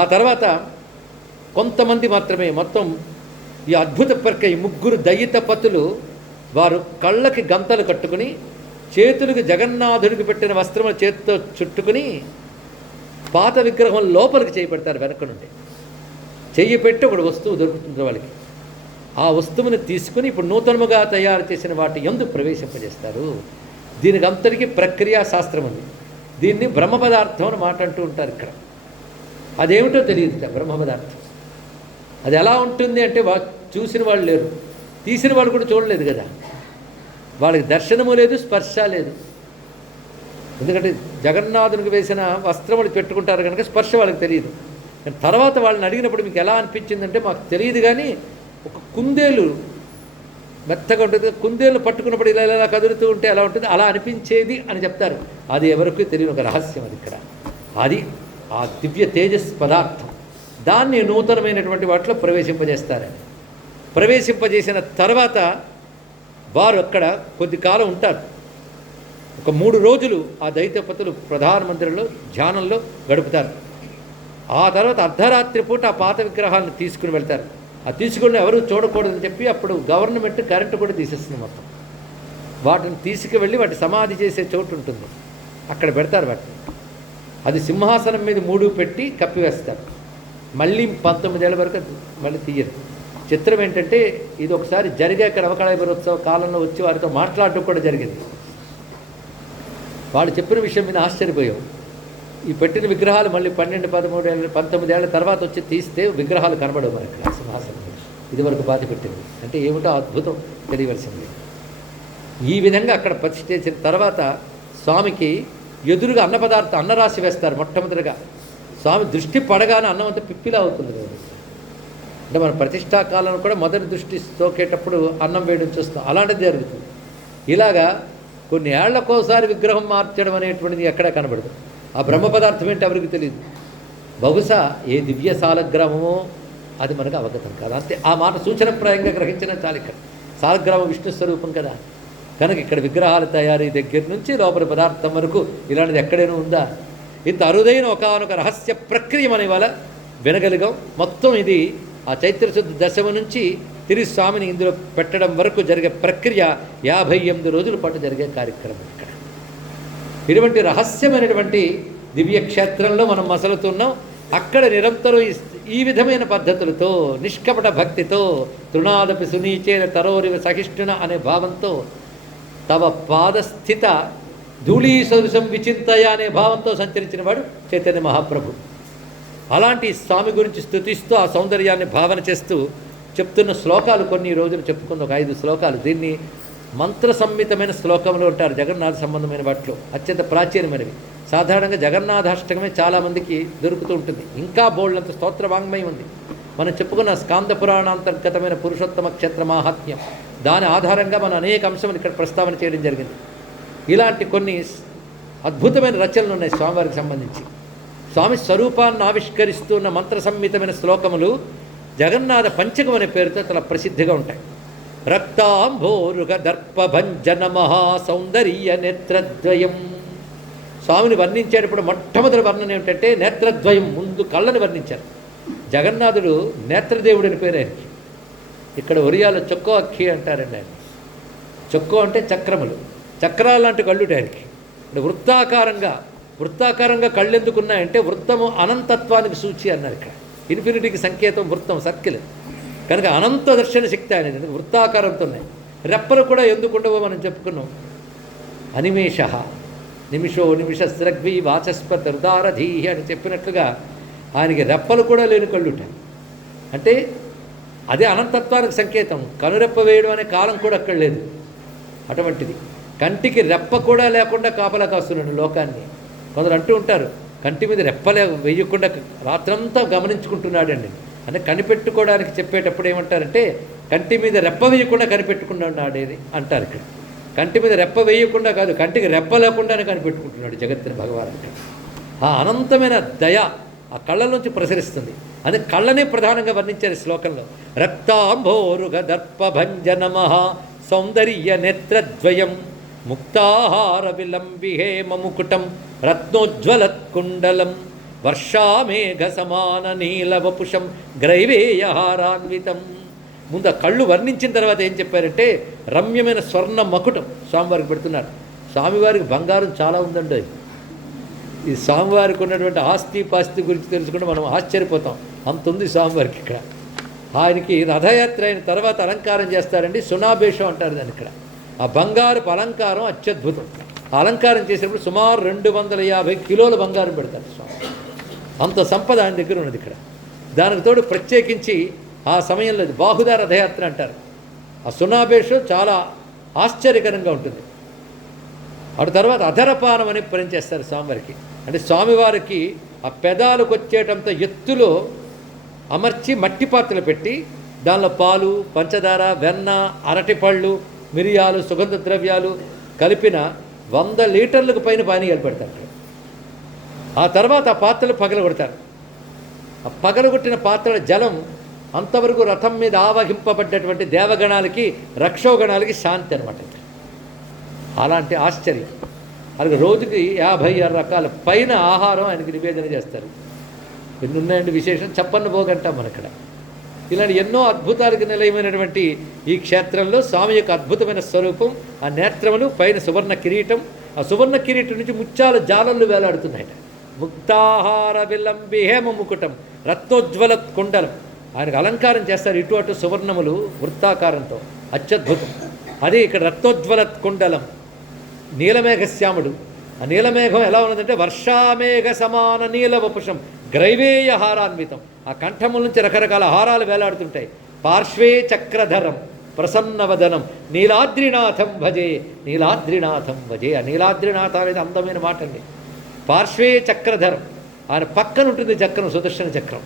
ఆ తర్వాత కొంతమంది మాత్రమే మొత్తం ఈ అద్భుత ప్రక్రియ 3 దయ్యతపతులు వారు కళ్ళకి గంతలు కట్టుకుని చేతులకు జగన్నాథుడికి పెట్టిన వస్త్రముల చేతితో చుట్టుకుని పాత విగ్రహం లోపలికి చేయి పెడతారు. వెనక నుండి చెయ్యి పెట్టి ఒకటి వస్తువు దొరుకుతుంది వాళ్ళకి. ఆ వస్తువుని తీసుకుని ఇప్పుడు నూతనముగా తయారు చేసిన వాటి యందు ప్రవేశింపజేస్తారు. దీనికి అంతటికీ ప్రక్రియా శాస్త్రం ఉంది. దీన్ని బ్రహ్మ పదార్థం అని మాట అంటూ ఉంటారు. ఇక్కడ అదేమిటో తెలియదు బ్రహ్మ పదార్థం. అది ఎలా ఉంటుంది అంటే చూసిన వాళ్ళు లేరు, తీసిన వాళ్ళు కూడా చూడలేదు కదా. వాళ్ళకి దర్శనము లేదు, స్పర్శ లేదు. ఎందుకంటే జగన్నాథునికి వేసిన వస్త్రములు పెట్టుకుంటారు కనుక స్పర్శ వాళ్ళకి తెలియదు. తర్వాత వాళ్ళని అడిగినప్పుడు మీకు ఎలా అనిపించిందంటే మాకు తెలియదు, కానీ ఒక కుందేలు మెత్తగా ఉంటుంది, కుందేలు పట్టుకున్నప్పుడు ఇలా ఇలా కదులుతూ ఉంటే ఎలా ఉంటుంది అలా అనిపించేది అని చెప్తారు. అది ఎవరికి తెలియని ఒక రహస్యం. అది ఇక్కడ అది ఆ దివ్య తేజస్ పదార్థం. దాన్ని నూతనమైనటువంటి వాటిలో ప్రవేశింపజేస్తారని. ప్రవేశింపజేసిన తర్వాత వారు అక్కడ కొద్ది కాలం ఉంటారు. ఒక 3 రోజులు ఆ దైత్యపతులు ప్రధానమంత్రిలో ధ్యానంలో గడుపుతారు. ఆ తర్వాత అర్ధరాత్రి పూట ఆ పాత విగ్రహాలను తీసుకుని వెళ్తారు. ఆ తీసుకుని ఎవరు చూడకూడదని చెప్పి అప్పుడు గవర్నమెంట్ కరెంటు కూడా తీసేస్తుంది మొత్తం. వాటిని తీసుకువెళ్ళి వాటి సమాధి చేసే చోటు ఉంటుంది, అక్కడ పెడతారు వాటిని. అది సింహాసనం మీద 3 పెట్టి కప్పివేస్తారు. మళ్ళీ 19 ఏళ్ల వరకు మళ్ళీ తీయరు. చిత్రం ఏంటంటే ఇది ఒకసారి జరిగాక నవకళాభిరోత్సవ కాలంలో వచ్చి వారితో మాట్లాడటం కూడా జరిగింది. వాళ్ళు చెప్పిన విషయం మీద ఆశ్చర్యపోయాం. ఈ పెట్టిన విగ్రహాలు మళ్ళీ 12, 13 ఏళ్ళు 19 ఏళ్ల తర్వాత వచ్చి తీస్తే విగ్రహాలు కనబడవు మనకి ఇక్కడ సింహాసనం. ఇదివరకు బాధ పెట్టింది అంటే ఏమిటో అద్భుతం తెలియవలసింది. ఈ విధంగా అక్కడ ప్రతిష్ఠించిన తర్వాత స్వామికి ఎదురుగా అన్నరాశి వేస్తారు. మొట్టమొదటిగా స్వామి దృష్టి పడగానే అన్నం అంతా పిప్పిలా అవుతుంది కదా. అంటే మన ప్రతిష్టాకాలంలో కూడా మొదటి దృష్టి సోకేటప్పుడు అన్నం వేయడం చూస్తాం, అలాంటిది జరుగుతుంది. ఇలాగా కొన్ని ఏళ్లకోసారి విగ్రహం మార్చడం అనేటువంటిది ఎక్కడా కనబడదు. ఆ బ్రహ్మ పదార్థం ఏంటి ఎవరికి తెలియదు. బహుశా ఏ దివ్య సాలగ్రామమో అది మనకు అవగతం కాదు. అంతే ఆ మాట సూచనప్రాయంగా గ్రహించిన చాలు. ఇక్కడ సాలగ్రామం విష్ణు స్వరూపం కదా, కనుక ఇక్కడ విగ్రహాల తయారీ దగ్గర నుంచి లోపల పదార్థం వరకు ఇలాంటిది ఎక్కడైనా ఉందా? ఇంత అరుదైన ఒకనొక రహస్య ప్రక్రియ మన ఇవాళ వినగలిగాం. మొత్తం ఇది ఆ చైత్రశుద్ధ దశమి నుంచి తిరిగి స్వామిని ఇందులో పెట్టడం వరకు జరిగే ప్రక్రియ 58 రోజుల పాటు జరిగే కార్యక్రమం ఇక్కడ. ఇటువంటి రహస్యమైనటువంటి దివ్యక్షేత్రంలో మనం మసలుతున్నాం. అక్కడ నిరంతరం ఈ విధమైన పద్ధతులతో నిష్కపట భక్తితో తృణాదపి సునీచేన తరోరివ సహిష్ణున అనే భావంతో తవ పాదస్థిత ధూళీ సదృశం విచింతయ అనే భావంతో సంచరించిన వాడు చైతన్య మహాప్రభు. అలాంటి స్వామి గురించి స్తుతిస్తూ ఆ సౌందర్యాన్ని భావన చేస్తూ చెప్తున్న శ్లోకాలు కొన్ని రోజులు చెప్పుకుంది. ఒక 5 శ్లోకాలు. దీన్ని మంత్ర సంహితమైన శ్లోకములు అంటారు. జగన్నాథ సంబంధమైన వాటిలో అత్యంత ప్రాచీనమైనవి. సాధారణంగా జగన్నాథాష్టకమే చాలామందికి దొరుకుతూ ఉంటుంది. ఇంకా బోల్డంత స్తోత్ర వాంగ్మయం ఉంది. మనం చెప్పుకున్న స్కాంద పురాణాంతర్గతమైన పురుషోత్తమ క్షేత్ర మాహాత్మ్యం, దాని ఆధారంగా మనం అనేక అంశములు ఇక్కడ ప్రస్తావన చేయడం జరిగింది. ఇలాంటి కొన్ని అద్భుతమైన రచనలు ఉన్నాయి స్వామివారికి సంబంధించి. స్వామి స్వరూపాన్ని ఆవిష్కరిస్తున్న మంత్ర సంహితమైన శ్లోకములు జగన్నాథ పంచకం అనే పేరుతో చాలా ప్రసిద్ధిగా ఉంటాయి. రక్తాంభోరుగ దర్పభంజన మహాసౌందర్య నేత్రద్వయం. స్వామిని వర్ణించేటప్పుడు మొట్టమొదటి వర్ణన ఏమిటంటే నేత్రద్వయం, ముందు కళ్ళని వర్ణించారు. జగన్నాథుడు నేత్రదేవుడు అని పేరు ఆయనకి. ఇక్కడ ఒరియాలో చొక్కో అక్కి అంటారండి ఆయన. చొక్కో అంటే చక్రములు, చక్రాలు లాంటి కళ్ళుట ఆయనకి. అంటే వృత్తాకారంగా కళ్ళు ఎందుకున్నాయంటే వృత్తము అనంతత్వానికి సూచి అన్నారు. ఇక్కడ ఇన్ఫినిటీకి సంకేతం వృత్తం, సర్కిల్. కనుక అనంత దర్శన శక్తి అనేది వృత్తాకారంతో ఉన్నాయి. రెప్పలు కూడా ఎందుకుండవో మనం చెప్పుకున్నాం. అనిమేష నిమిషో నిమిషస్రగ్వి వాచస్పత హృదారధీ అని చెప్పినట్లుగా ఆయనకి రెప్పలు కూడా లేని కళ్ళుట. అంటే అదే అనంతత్వానికి సంకేతం. కనురెప్ప వేయడం అనే కాలం కూడా అక్కడ లేదు. అటువంటిది కంటికి రెప్ప కూడా లేకుండా కాపలా కాస్తున్నాడు లోకాన్ని. కొందరు అంటూ ఉంటారు కంటి మీద రెప్పలే వేయకుండా రాత్రంతా గమనించుకుంటున్నాడండి అంటే కనిపెట్టుకోవడానికి చెప్పేటప్పుడు ఏమంటారంటే కంటి మీద రెప్ప వేయకుండా కనిపెట్టుకున్నాడేది అంటారు. ఇక్కడ కంటి మీద రెప్ప వేయకుండా కాదు, కంటికి రెప్ప లేకుండానే కనిపెట్టుకుంటున్నాడు జగత్తుని భగవానుడు. ఆ అనంతమైన దయ ఆ కళ్ళ నుంచి ప్రసరిస్తుంది. అది కళ్ళనే ప్రధానంగా వర్ణించారు శ్లోకంలో. రక్తాంభోరుగ దర్పభంజన మహా సౌందర్య నేత్రద్వయం ముక్తాహార విలంబిహేమ ముకుటం రత్నోజ్వలత్కుండలం వర్షామేఘ సమాన నీలవపుషం గ్రైవేయహారాన్వితం. ముందు ఆ కళ్ళు వర్ణించిన తర్వాత ఏం చెప్పారంటే రమ్యమైన స్వర్ణ మకుటం స్వామివారికి పెడుతున్నారు. స్వామివారికి బంగారం చాలా ఉందండి. ఈ స్వామివారికి ఉన్నటువంటి ఆస్తి పాస్తి గురించి తెలుసుకుంటే మనం ఆశ్చర్యపోతాం, అంత ఉంది స్వామివారికి ఇక్కడ. ఆయనకి రథయాత్ర అయిన తర్వాత అలంకారం చేస్తారండి, సునాభేషం అంటారు దాన్ని. ఇక్కడ ఆ బంగారపు అలంకారం అత్యద్భుతం. ఆ అలంకారం చేసినప్పుడు సుమారు 250 కిలోల బంగారం పెడతారు స్వామి. అంత సంపద ఆయన దగ్గర ఉన్నది ఇక్కడ. దానికి తోడు ప్రత్యేకించి ఆ సమయంలో బాహుదా రథయాత్ర అంటారు. ఆ సునాభేషం చాలా ఆశ్చర్యకరంగా ఉంటుంది. అటు తర్వాత అధరపానం అని పనిచేస్తారు స్వామివారికి. అంటే స్వామివారికి ఆ పెదాలకు వచ్చేటంత ఎత్తులో అమర్చి మట్టి పాత్రలు పెట్టి దానిలో పాలు, పంచదార, వెన్న, అరటిపళ్ళు, మిరియాలు, సుగంధ ద్రవ్యాలు కలిపిన 100 లీటర్లకు పైన పానీయాలు పెడతారు. ఆ తర్వాత ఆ పాత్రలు పగలగొడతారు. ఆ పగలగొట్టిన పాత్రల జలం అంతవరకు రథం మీద ఆవహింపబడ్డటువంటి దేవగణాలకి, రక్షోగణాలకి శాంతి అనమాట. అలాంటి ఆశ్చర్యం. అలాగే రోజుకి 56 రకాల పైన ఆహారం ఆయనకి నివేదన చేస్తారు. ఎన్ని ఉన్నాయండి విశేషం, చెప్పన్న పోగంటాం మన ఇక్కడ. ఇలాంటి ఎన్నో అద్భుతాలకు నిలయమైనటువంటి ఈ క్షేత్రంలో స్వామి యొక్క అద్భుతమైన స్వరూపం, ఆ నేత్రములు, పైన సువర్ణ కిరీటం. ఆ సువర్ణ కిరీటం నుంచి ముత్యాల జాలర్లు వేలాడుతున్నాయట. ముక్తాహార విలంబి హేమ ముకుటం రత్నోజ్వల కుండలం. ఆయనకు అలంకారం చేస్తారు ఇటు అటు సువర్ణములు వృత్తాకారంతో, అత్యద్భుతం. అదే ఇక్కడ రత్నోజ్వల కుండలం. నీలమేఘశ్యాముడు. ఆ నీలమేఘం ఎలా ఉన్నదంటే వర్షామేఘ సమాన నీలవపుషం గ్రైవేయ హారాన్వితం. ఆ కంఠముల నుంచి రకరకాల హారాలు వేలాడుతుంటాయి. పార్శ్వే చక్రధరం ప్రసన్నవదనం నీలాద్రినాథం భజే, నీలాద్రినాథం భజే. ఆ నీలాద్రినాథ అనేది అందమైన మాట అండి. పార్శ్వే చక్రధరం, ఆయన పక్కన ఉంటుంది చక్రం, సుదర్శన చక్రం,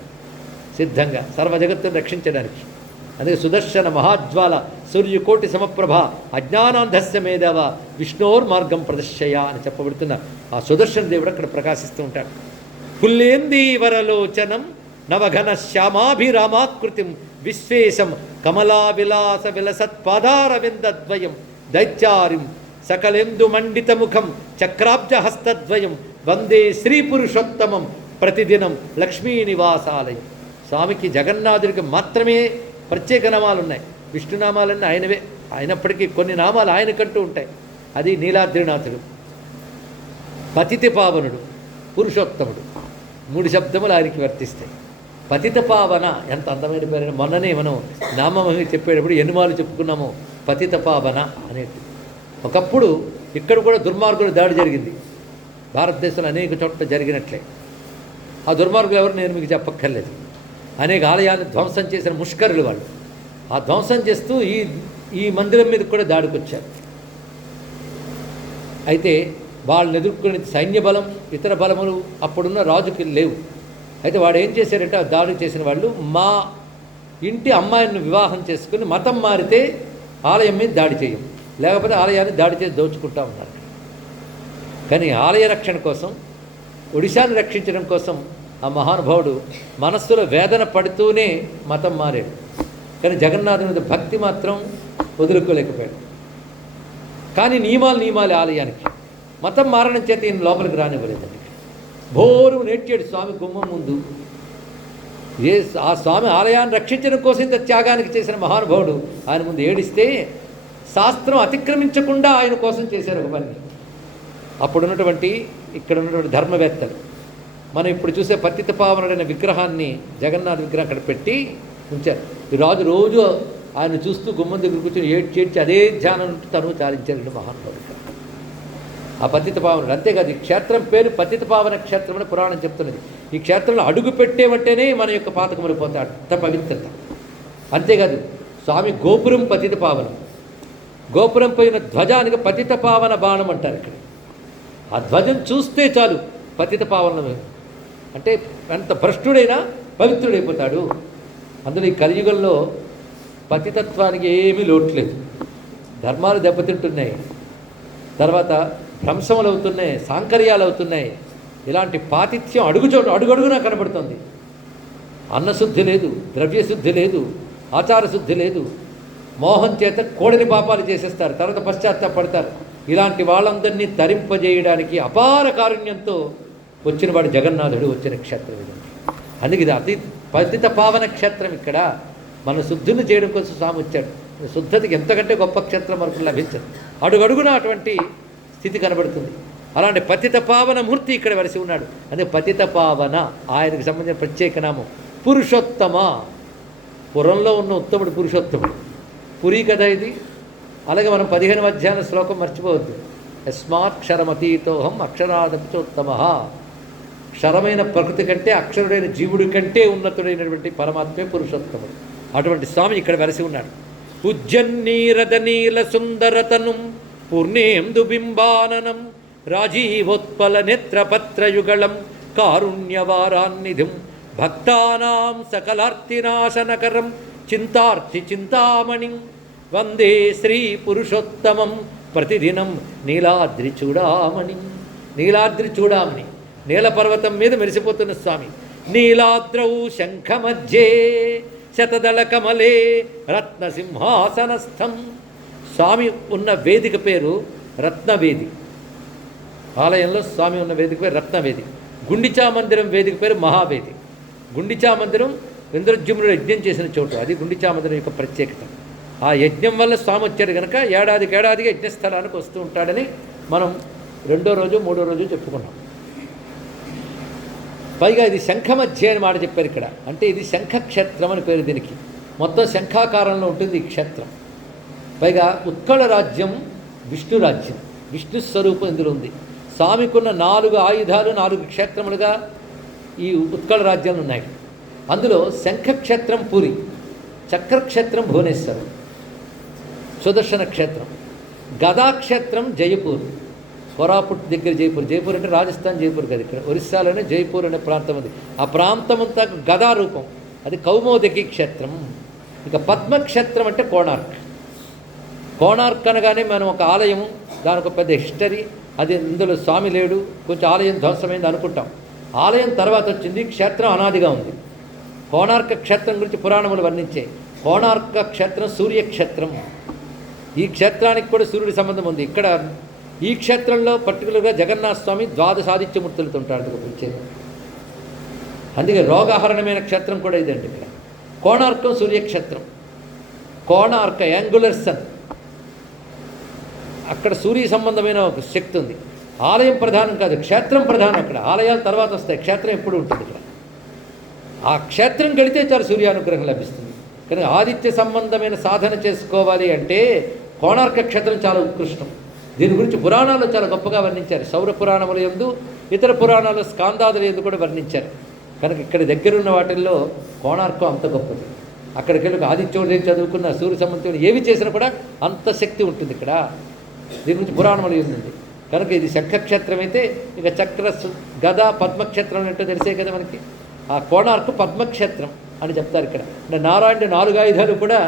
సిద్ధంగా సర్వ జగత్తును రక్షించడానికి. అందుకే సుదర్శన మహాజ్వాల సూర్యకోటి సమప్రభ అజ్ఞానాంధస్య మేధవ విష్ణోర్ మార్గం ప్రదర్శయ అని చెప్పబడుతున్న ఆ సుదర్శన దేవుడు అక్కడ ప్రకాశిస్తూ ఉంటాడు. పుల్లేందీవరలోచనం నవఘన శ్యామాభిరామాకృతిం విశ్వేశం కమలా విలాస విలసత్పాదారవిందద్వయం దైత్యారిం సకలేందు మండితముఖం చక్రాబ్జహస్తద్వయం వందే శ్రీ పురుషోత్తమం ప్రతిదినం లక్ష్మీ నివాసాలయం. స్వామికి జగన్నాథుడికి మాత్రమే ప్రత్యేక నామాలు ఉన్నాయి. విష్ణునామాలన్నీ ఆయనవే అయినప్పటికీ కొన్ని నామాలు ఆయనకంటూ ఉంటాయి. అది నీలాద్రినాథుడు, పతిత పావనుడు, పురుషోత్తముడు. 3 శబ్దములు ఆయనకి వర్తిస్తాయి. పతిత పావన ఎంత అందమైన పేరు. మొన్ననే మనం నామమహి చెప్పేటప్పుడు ఎన్నిమాలు చెప్పుకున్నాము పతిత పావన అనేది. ఒకప్పుడు ఇక్కడ కూడా దుర్మార్గుల దాడి జరిగింది. భారతదేశంలో అనేక చోట్ల జరిగినట్లే. ఆ దుర్మార్గులు ఎవరు నేను మీకు చెప్పక్కర్లేదు. అనేక ఆలయాన్ని ధ్వంసం చేసిన ముష్కరులు వాళ్ళు. ఆ ధ్వంసం చేస్తూ ఈ మందిరం మీద కూడా దాడికి వచ్చారు. అయితే వాళ్ళని ఎదుర్కొనే సైన్య బలం, ఇతర బలములు అప్పుడున్న రాజుకి లేవు. అయితే వాడు ఏం చేశారంటే ఆ దాడి చేసిన వాళ్ళు మా ఇంటి అమ్మాయిని వివాహం చేసుకుని మతం మారితే ఆలయం మీద దాడి చేయం, లేకపోతే ఆలయాన్ని దాడి చేసి దోచుకుంటా ఉన్నారు. కానీ ఆలయ రక్షణ కోసం, ఒడిశాని రక్షించడం కోసం ఆ మహానుభావుడు మనస్సులో వేదన పడుతూనే మతం మారాడు. కానీ జగన్నాథుని మీద భక్తి మాత్రం వదులుకోలేకపోయాడు. కానీ నియమాలు ఆలయానికి. మతం మారడం చేత ఈయన లోపలికి రానివ్వలేదండి. భోరు నేర్చాడు స్వామి గుమ్మం ముందు. ఆ స్వామి ఆలయాన్ని రక్షించడం కోసం ఇంత త్యాగానికి చేసిన మహానుభావుడు ఆయన ముందు ఏడిస్తే శాస్త్రం అతిక్రమించకుండా ఆయన కోసం చేశారు ఒక పని. అప్పుడున్నటువంటి ఇక్కడ ఉన్నటువంటి ధర్మవేత్తలు మనం ఇప్పుడు చూసే పతిత పావనుడైన విగ్రహాన్ని, జగన్నాథ విగ్రహం అక్కడ పెట్టి ఉంచారు. ఈ రాజు రోజు ఆయన చూస్తూ గుమ్మం దగ్గర కూర్చొని ఏడ్చి అదే ధ్యానం తను చాలించారు మహానుభావుడు ఆ పతిత పావనుడు. అంతేకాదు ఈ క్షేత్రం పేరు పతిత పావన క్షేత్రం అని పురాణం చెప్తున్నది. ఈ క్షేత్రంలో అడుగు పెట్టేమంటేనే మన యొక్క పాతకములు పోతాడు, అంత పవిత్రత. అంతేకాదు స్వామి గోపురం పతిత పావనం. గోపురం పైన ధ్వజానికి పతిత పావన బాణం అంటారు. ఇక్కడ ఆ ధ్వజం చూస్తే చాలు పతిత పావనమే. అంటే ఎంత భ్రష్టుడైనా పవిత్రుడైపోతాడు. అందులో ఈ కలియుగంలో పతితత్వానికి ఏమీ లోట్లేదు. ధర్మాలు దెబ్బతింటున్నాయి, తర్వాత భ్రంశములు అవుతున్నాయి, సాంకర్యాలు అవుతున్నాయి. ఇలాంటి పాతిథ్యం అడుగడుగునా కనబడుతుంది. అన్నశుద్ధి లేదు, ద్రవ్యశుద్ధి లేదు, ఆచారశుద్ధి లేదు. మోహం చేత కోడని పాపాలు చేసేస్తారు, తర్వాత పశ్చాత్తాపడతారు. ఇలాంటి వాళ్ళందరినీ తరింపజేయడానికి అపార కారుణ్యంతో వచ్చిన వాడు జగన్నాథుడు, వచ్చిన క్షేత్రం ఇది. అందుకే ఇది పతిత పావన క్షేత్రం. ఇక్కడ మన శుద్ధిని చేయడం కోసం స్వామి వచ్చాడు. శుద్ధతకి ఎంతకంటే గొప్ప క్షేత్రం మనకు లభించదు. అడుగడుగున అటువంటి స్థితి కనబడుతుంది. అలాంటి పతిత పావన మూర్తి ఇక్కడ వెలసి ఉన్నాడు. అదే పతిత పావన ఆయనకు సంబంధించిన ప్రత్యేక నామం. పురుషోత్తమ, పురంలో ఉన్న ఉత్తముడు పురుషోత్తముడు. పురి కదా ఇది. అలాగే మనం 15వ అధ్యాయ శ్లోకం మర్చిపోవద్దు. యస్మాక్షరమతీతోహం అక్షరాదపిచోత్తమ. క్షరమైన ప్రకృతి కంటే అక్షరుడైన జీవుడి కంటే ఉన్నతుడైనటువంటి పరమాత్మే పురుషోత్తముడు. అటువంటి స్వామి ఇక్కడ వెలసి ఉన్నాడు. ఉజ్జన్నీరద నీల సుందరతను పూర్ణేందు బింబాననం రాజీవోత్పల నేత్రపత్రయుగళం కారుణ్యవారాన్నిధిం భక్తానాం సకలార్తినాశనకరం చింతార్తి చింతామణిం వందే శ్రీ పురుషోత్తమం ప్రతిదినం నీలాద్రి చూడామణి. నీలాద్రి చూడామణి, నీలపర్వతం మీద మెరిసిపోతున్న స్వామి. నీలాద్రౌ శంఖమధ్యే శతదళ కమలే రత్నసింహాసనస్థం. స్వామి ఉన్న వేదిక పేరు రత్నవేది. ఆలయంలో స్వామి ఉన్న వేదిక పేరు రత్నవేది. గుండిచా మందిరం వేదిక పేరు మహావేది. గుండిచా మందిరం ఇంద్రద్యుమ్నుడు యజ్ఞం చేసిన చోటు. అది గుండిచా మందిరం యొక్క ప్రత్యేకత. ఆ యజ్ఞం వల్ల స్వామి వచ్చాడు కనుక ఏడాదిగా యజ్ఞస్థలానికి వస్తూ ఉంటాడని మనం 2వ రోజు 3వ రోజు చెప్పుకున్నాం. పైగా ఇది శంఖమధ్య అని మాట చెప్పారు ఇక్కడ. అంటే ఇది శంఖక్షేత్రం అని పేరు దీనికి. మొత్తం శంఖాకారంలో ఉంటుంది ఈ క్షేత్రం. పైగా ఉత్కళ రాజ్యం విష్ణు రాజ్యం, విష్ణు స్వరూపం ఇందులో ఉంది. స్వామికున్న 4 ఆయుధాలు 4 క్షేత్రములుగా ఈ ఉత్కళ రాజ్యాలు ఉన్నాయి. అందులో శంఖక్షేత్రం పూరి, చక్రక్షేత్రం భువనేశ్వరం, సుదర్శన క్షేత్రం, గదాక్షేత్రం జయపూర్, కోరాపుట్ దగ్గర జైపూర్. జైపూర్ అంటే రాజస్థాన్ జైపూర్ కదా, ఇక్కడ ఒరిస్సాలోనే జైపూర్ అనే ప్రాంతం ఉంది. ఆ ప్రాంతం అంతా గదా రూపం, అది కౌమోదకి క్షేత్రం. ఇక పద్మక్షేత్రం అంటే కోణార్క్. కోణార్క్ అనగానే మనం ఒక ఆలయం, దానికి ఒక పెద్ద హిస్టరీ, అది ఇందులో స్వామి లేడు, కొంచెం ఆలయం ధ్వంసమైంది అనుకుంటాం. ఆలయం తర్వాత వచ్చింది, క్షేత్రం అనాదిగా ఉంది. కోణార్క క్షేత్రం గురించి పురాణములు వర్ణించే. కోణార్క క్షేత్రం సూర్యక్షేత్రం. ఈ క్షేత్రానికి కూడా సూర్యుడి సంబంధం ఉంది. ఇక్కడ ఈ క్షేత్రంలో పర్టికులర్గా జగన్నాథ స్వామి ద్వాదశాదిత్యమూర్తులతో ఉంటాడు ప్రత్యేకం. అందుకే రోగాహరణమైన క్షేత్రం కూడా ఇదండి. ఇక్కడ కోణార్కం సూర్యక్షేత్రం. కోణార్క యాంగులర్ సన్, అక్కడ సూర్య సంబంధమైన ఒక శక్తి ఉంది. ఆలయం ప్రధానం కాదు, క్షేత్రం ప్రధానం. అక్కడ ఆలయాలు తర్వాత వస్తాయి, క్షేత్రం ఎప్పుడు ఉంటుంది ఇక్కడ. ఆ క్షేత్రం గడితే చాలు సూర్యానుగ్రహం లభిస్తుంది. కానీ ఆదిత్య సంబంధమైన సాధన చేసుకోవాలి అంటే కోణార్క క్షేత్రం చాలా ఉత్కృష్టం. దీని గురించి పురాణాలు చాలా గొప్పగా వర్ణించారు. సౌర పురాణముల యందు, ఇతర పురాణాలు స్కాందాదుల యందు కూడా వర్ణించారు. కనుక ఇక్కడ దగ్గరున్న వాటిల్లో కోణార్కం అంత గొప్పది. అక్కడికి వెళ్ళి ఆదిత్యోదయం చదువుకున్న సూర్య సంబంధించిన ఏవి చేసినా కూడా అంత శక్తి ఉంటుంది ఇక్కడ. దీని గురించి పురాణములు ఉంది. కనుక ఇది శంఖక్షేత్రం అయితే, ఇక చక్ర గద పద్మక్షేత్రం అంటే తెలిసే కదా మనకి. ఆ కోణార్కు పద్మక్షేత్రం అని చెప్తారు ఇక్కడ. నారాయణ 4 ఆయుధాలు కూడా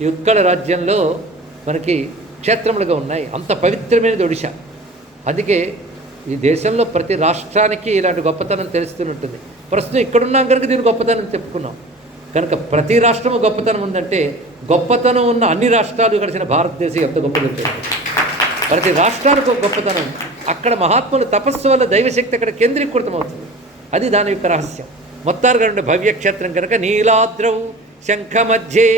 ఈ ఉత్కళ రాజ్యంలో మనకి క్షేత్రములుగా ఉన్నాయి. అంత పవిత్రమైనది ఒడిశా. అందుకే ఈ దేశంలో ప్రతి రాష్ట్రానికి ఇలాంటి గొప్పతనం తెలుస్తూనే ఉంటుంది. ప్రస్తుతం ఇక్కడున్నాం కనుక దీని గొప్పతనం చెప్పుకున్నాం. కనుక ప్రతి రాష్ట్రము గొప్పతనం ఉందంటే, గొప్పతనం ఉన్న అన్ని రాష్ట్రాలు కలిసిన భారతదేశం ఎంత గొప్పది ఉంటుంది. ప్రతి రాష్ట్రానికి ఒక గొప్పతనం. అక్కడ మహాత్ముల తపస్సు వల్ల దైవశక్తి అక్కడ కేంద్రీకృతమవుతుంది. అది దాని యొక్క రహస్యం. మొత్తారుగా ఉండే భవ్యక్షేత్రం కనుక నీలాద్రౌ శంఖమధ్యే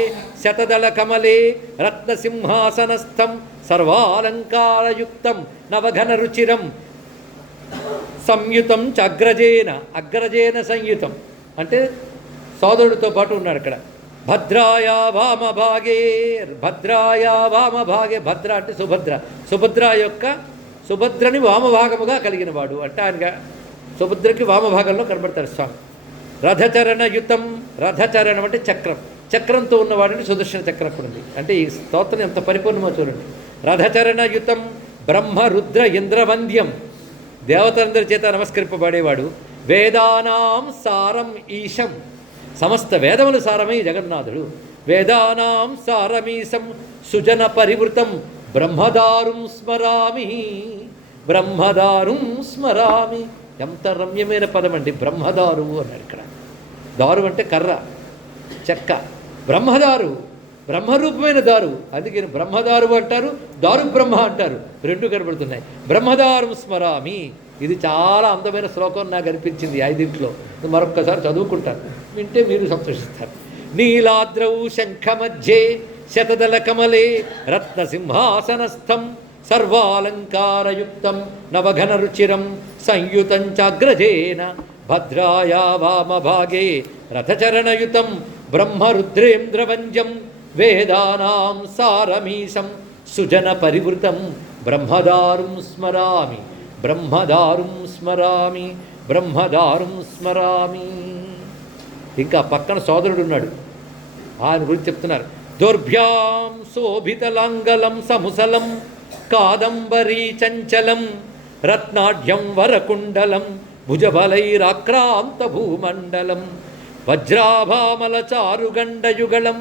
శతదళ కమలే రత్నసింహాసనస్థం సర్వాలంకారయుక్తం నవఘన రుచిరం సంయుతం చ అగ్రజేన సంయుతం. అంటే సోదరుడితో పాటు ఉన్నాడు అక్కడ. భద్రాయ వామభాగే, భద్ర అంటే సుభద్ర యొక్క సుభద్రని వామభాగముగా కలిగిన వాడు అంటే ఆయనగా సుభద్రకి వామభాగంలో కనబడతాడు స్వామి. రథచరణయుతం, రథచరణం అంటే చక్రంతో ఉన్నవాడిని సుదర్శన చక్రం కూడా ఉంది. అంటే ఈ స్తోత్రం ఎంత పరిపూర్ణమో చూడండి. రథచరణయుతం బ్రహ్మ రుద్ర ఇంద్రవంద్యం, దేవతలందరి చేత నమస్కరింపబడేవాడు. వేదానాం సారం ఈశం, సమస్త వేదములు సారమై జగన్నాథుడు. వేదానాం సారమీశం సుజన పరివృతం బ్రహ్మదారుం స్మరామి. ఎంత రమ్యమైన పదం అండి బ్రహ్మదారు అన్నాడు ఇక్కడ. దారు అంటే కర్ర, చెక్క. బ్రహ్మదారు, బ్రహ్మరూపమైన దారు. అందుకే బ్రహ్మదారు అంటారు, దారు బ్రహ్మ అంటారు, రెండు కనబడుతున్నాయి. బ్రహ్మదారుం స్మరామి. ఇది చాలా అందమైన శ్లోకం నాకు అనిపించింది. 5 మరొక్కసారి చదువుకుంటాను, వింటే మీరు సంతోషిస్తారు. నీలాద్రౌ శంఖమధ్యే శతదళకమలే రత్నసింహాసనస్థం సర్వాలంకారయుక్తం నవఘనరుచిరం సంయుతం చాగ్రజేన భద్రాయా వామభాగే రథచరణయుతం బ్రహ్మరుద్రేంద్రవంజం వేదానాం సారమీశం సుజన పరివృతం బ్రహ్మదారుం స్మరామి బ్రహ్మదారుం స్మరామి బ్రహ్మదారుం స్మరామి. ఇంకా పక్కన సోదరుడు ఉన్నాడు, ఆయన గురించి చెప్తున్నారు. దౌర్భ్యాం శోభితలాంగలం సముసలం కాదంబరీ చంచలం రత్నాఢ్యం వరకుండలం భుజబలైరాక్రాంత భూమండలం వజ్రాభామల చారుగండయుగళం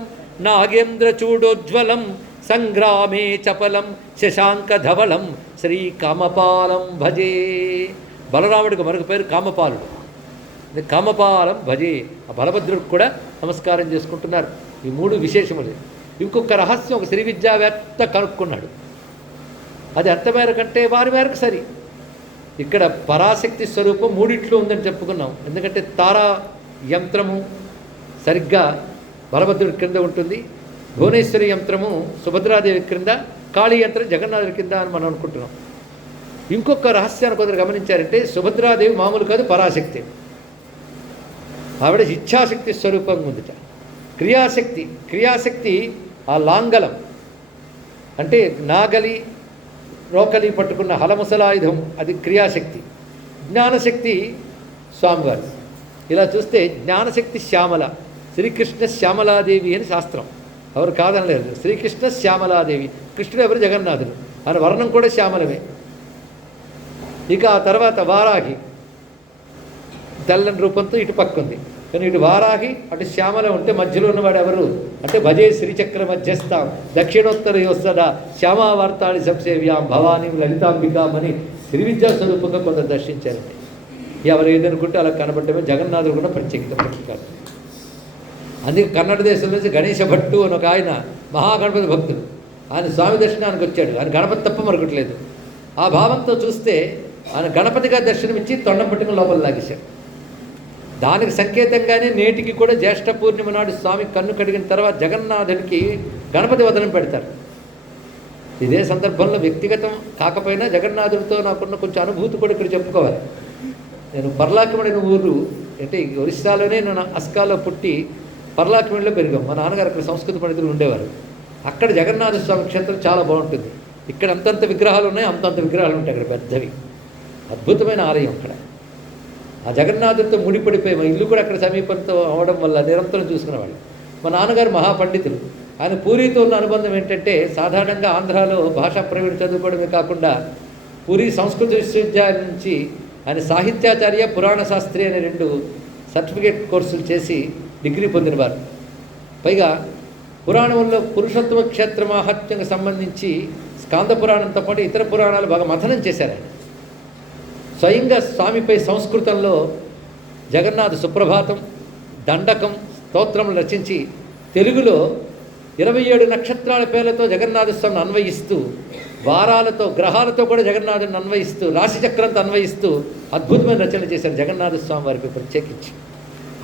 నాగేంద్రచూడోజ్వలం సంగ్రామే చపలం శశాంకధవళం శ్రీ కామపాలం భజే. బలరాముడికి మరొక పేరు కామపాలుడు. కామపాలం భజే. ఆ బలభద్రుడికి కూడా నమస్కారం చేసుకుంటున్నారు. ఈ మూడు విశేషములు. ఇంకొక రహస్యం ఒక శ్రీ విద్యావేత్త కనుక్కున్నాడు. అది ఎంత మేరకంటే వారి మేరకు సరి. ఇక్కడ పరాశక్తి స్వరూపం మూడిట్లో ఉందని చెప్పుకున్నాం. ఎందుకంటే తారా యంత్రము సరిగ్గా బలభద్రుడి క్రింద ఉంటుంది, భువనేశ్వరి యంత్రము సుభద్రాదేవి క్రింద, కాళీ యంత్రం జగన్నాథుడి కింద అని మనం అనుకుంటున్నాం. ఇంకొక రహస్యాన్ని కొందరు గమనించారంటే సుభద్రాదేవి మామూలు కాదు, పరాశక్తి. ఆవిడ ఇచ్ఛాశక్తి స్వరూపంగా ఉందిట. క్రియాశక్తి ఆ లాంగలం అంటే నాగలి రోకలి పట్టుకున్న హలముసలాయుధం, అది క్రియాశక్తి. జ్ఞానశక్తి స్వామివారు. ఇలా చూస్తే జ్ఞానశక్తి శ్యామల, శ్రీకృష్ణ శ్యామలాదేవి అని శాస్త్రం. ఎవరు కాదనలేదు. శ్రీకృష్ణ శ్యామలాదేవి, కృష్ణుడు ఎవరు? జగన్నాథుడు. ఆయన వర్ణం కూడా శ్యామలమే. ఇక ఆ తర్వాత వారాహి, తెల్లని రూపంతో ఇటు పక్కుంది. కానీ ఇటు వారాహి అటు శ్యామల ఉంటే మధ్యలో ఉన్నవాడు ఎవరు అంటే భజే శ్రీచక్ర మధ్యస్థాం దక్షిణోత్తర యోస్తద శ్యామావార్తాళి సంసేవ్యాం భవానీ లలితాంబికామని శ్రీ విద్యా స్వరూపంగా కొందరు దర్శించారండి. ఎవరు ఏదనుకుంటే అలా కనబడటమే. జగన్నాథుడు కూడా ప్రత్యేకత కాదు. అందుకే కన్నడ దేశం నుంచి గణేశ భట్టు అని ఒక ఆయన మహాగణపతి భక్తుడు. ఆయన స్వామి దర్శనానికి వచ్చాడు. ఆయన గణపతి తప్ప మరొకట్లేదు. ఆ భావంతో చూస్తే ఆయన గణపతిగా దర్శనమిచ్చి తొండం పట్టుకుని లోపల లాగేశాడు. దానికి సంకేతంగానే నేటికి కూడా జ్యేష్ఠ పూర్ణిమ నాడు స్వామి కన్ను కడిగిన తర్వాత జగన్నాథుడికి గణపతి వదనం పెడతారు. ఇదే సందర్భంలో వ్యక్తిగతం కాకపోయినా జగన్నాథుడితో నాకున్న కొంచెం అనుభూతి కూడా ఇక్కడ చెప్పుకోవాలి. నేను పర్లాకిమడిన ఊరు అంటే ఒరిస్సాలోనే నేను అస్కాలో పుట్టి పర్లాకిమడిలో పెరిగాం. మా నాన్నగారు అక్కడ సంస్కృత పండితులు ఉండేవారు. అక్కడ జగన్నాథ స్వామి క్షేత్రం చాలా బాగుంటుంది. ఇక్కడ అంతంత విగ్రహాలు ఉన్నాయి, అంతంత విగ్రహాలు ఉంటాయి అక్కడ పెద్దవి. అద్భుతమైన ఆలయం అక్కడ. ఆ జగన్నాథుడితో ముడిపడిపోయి మా ఇల్లు కూడా అక్కడ సమీపంతో అవడం వల్ల నిరంతరం చూసుకునేవాళ్ళు. మా నాన్నగారు మహాపండితులు. ఆయన పూరితో ఉన్న అనుబంధం ఏంటంటే సాధారణంగా ఆంధ్రాలో భాషా ప్రవీణ చదువుకోవడమే కాకుండా పూరి సంస్కృత విశ్వవిద్యాలయం నుంచి ఆయన సాహిత్యాచార్య పురాణ శాస్త్రి అనే 2 సర్టిఫికేట్ కోర్సులు చేసి డిగ్రీ పొందినవారు. పైగా పురాణంలో పురుషోత్తమ క్షేత్ర మాహాత్మ్యంకి సంబంధించి స్కాంద పురాణంతో పాటు ఇతర పురాణాలు బాగా మథనం చేశారు ఆయన. స్వయంగా స్వామిపై సంస్కృతంలో జగన్నాథ సుప్రభాతం, దండకం, స్తోత్రం రచించి తెలుగులో 27 నక్షత్రాల పేర్లతో జగన్నాథ స్వామిని అన్వయిస్తూ, వారాలతో గ్రహాలతో కూడా జగన్నాథుని అన్వయిస్తూ, రాశిచక్రంతో అన్వయిస్తూ అద్భుతమైన రచనలు చేశారు జగన్నాథ స్వామి వారికి ప్రత్యేకించి.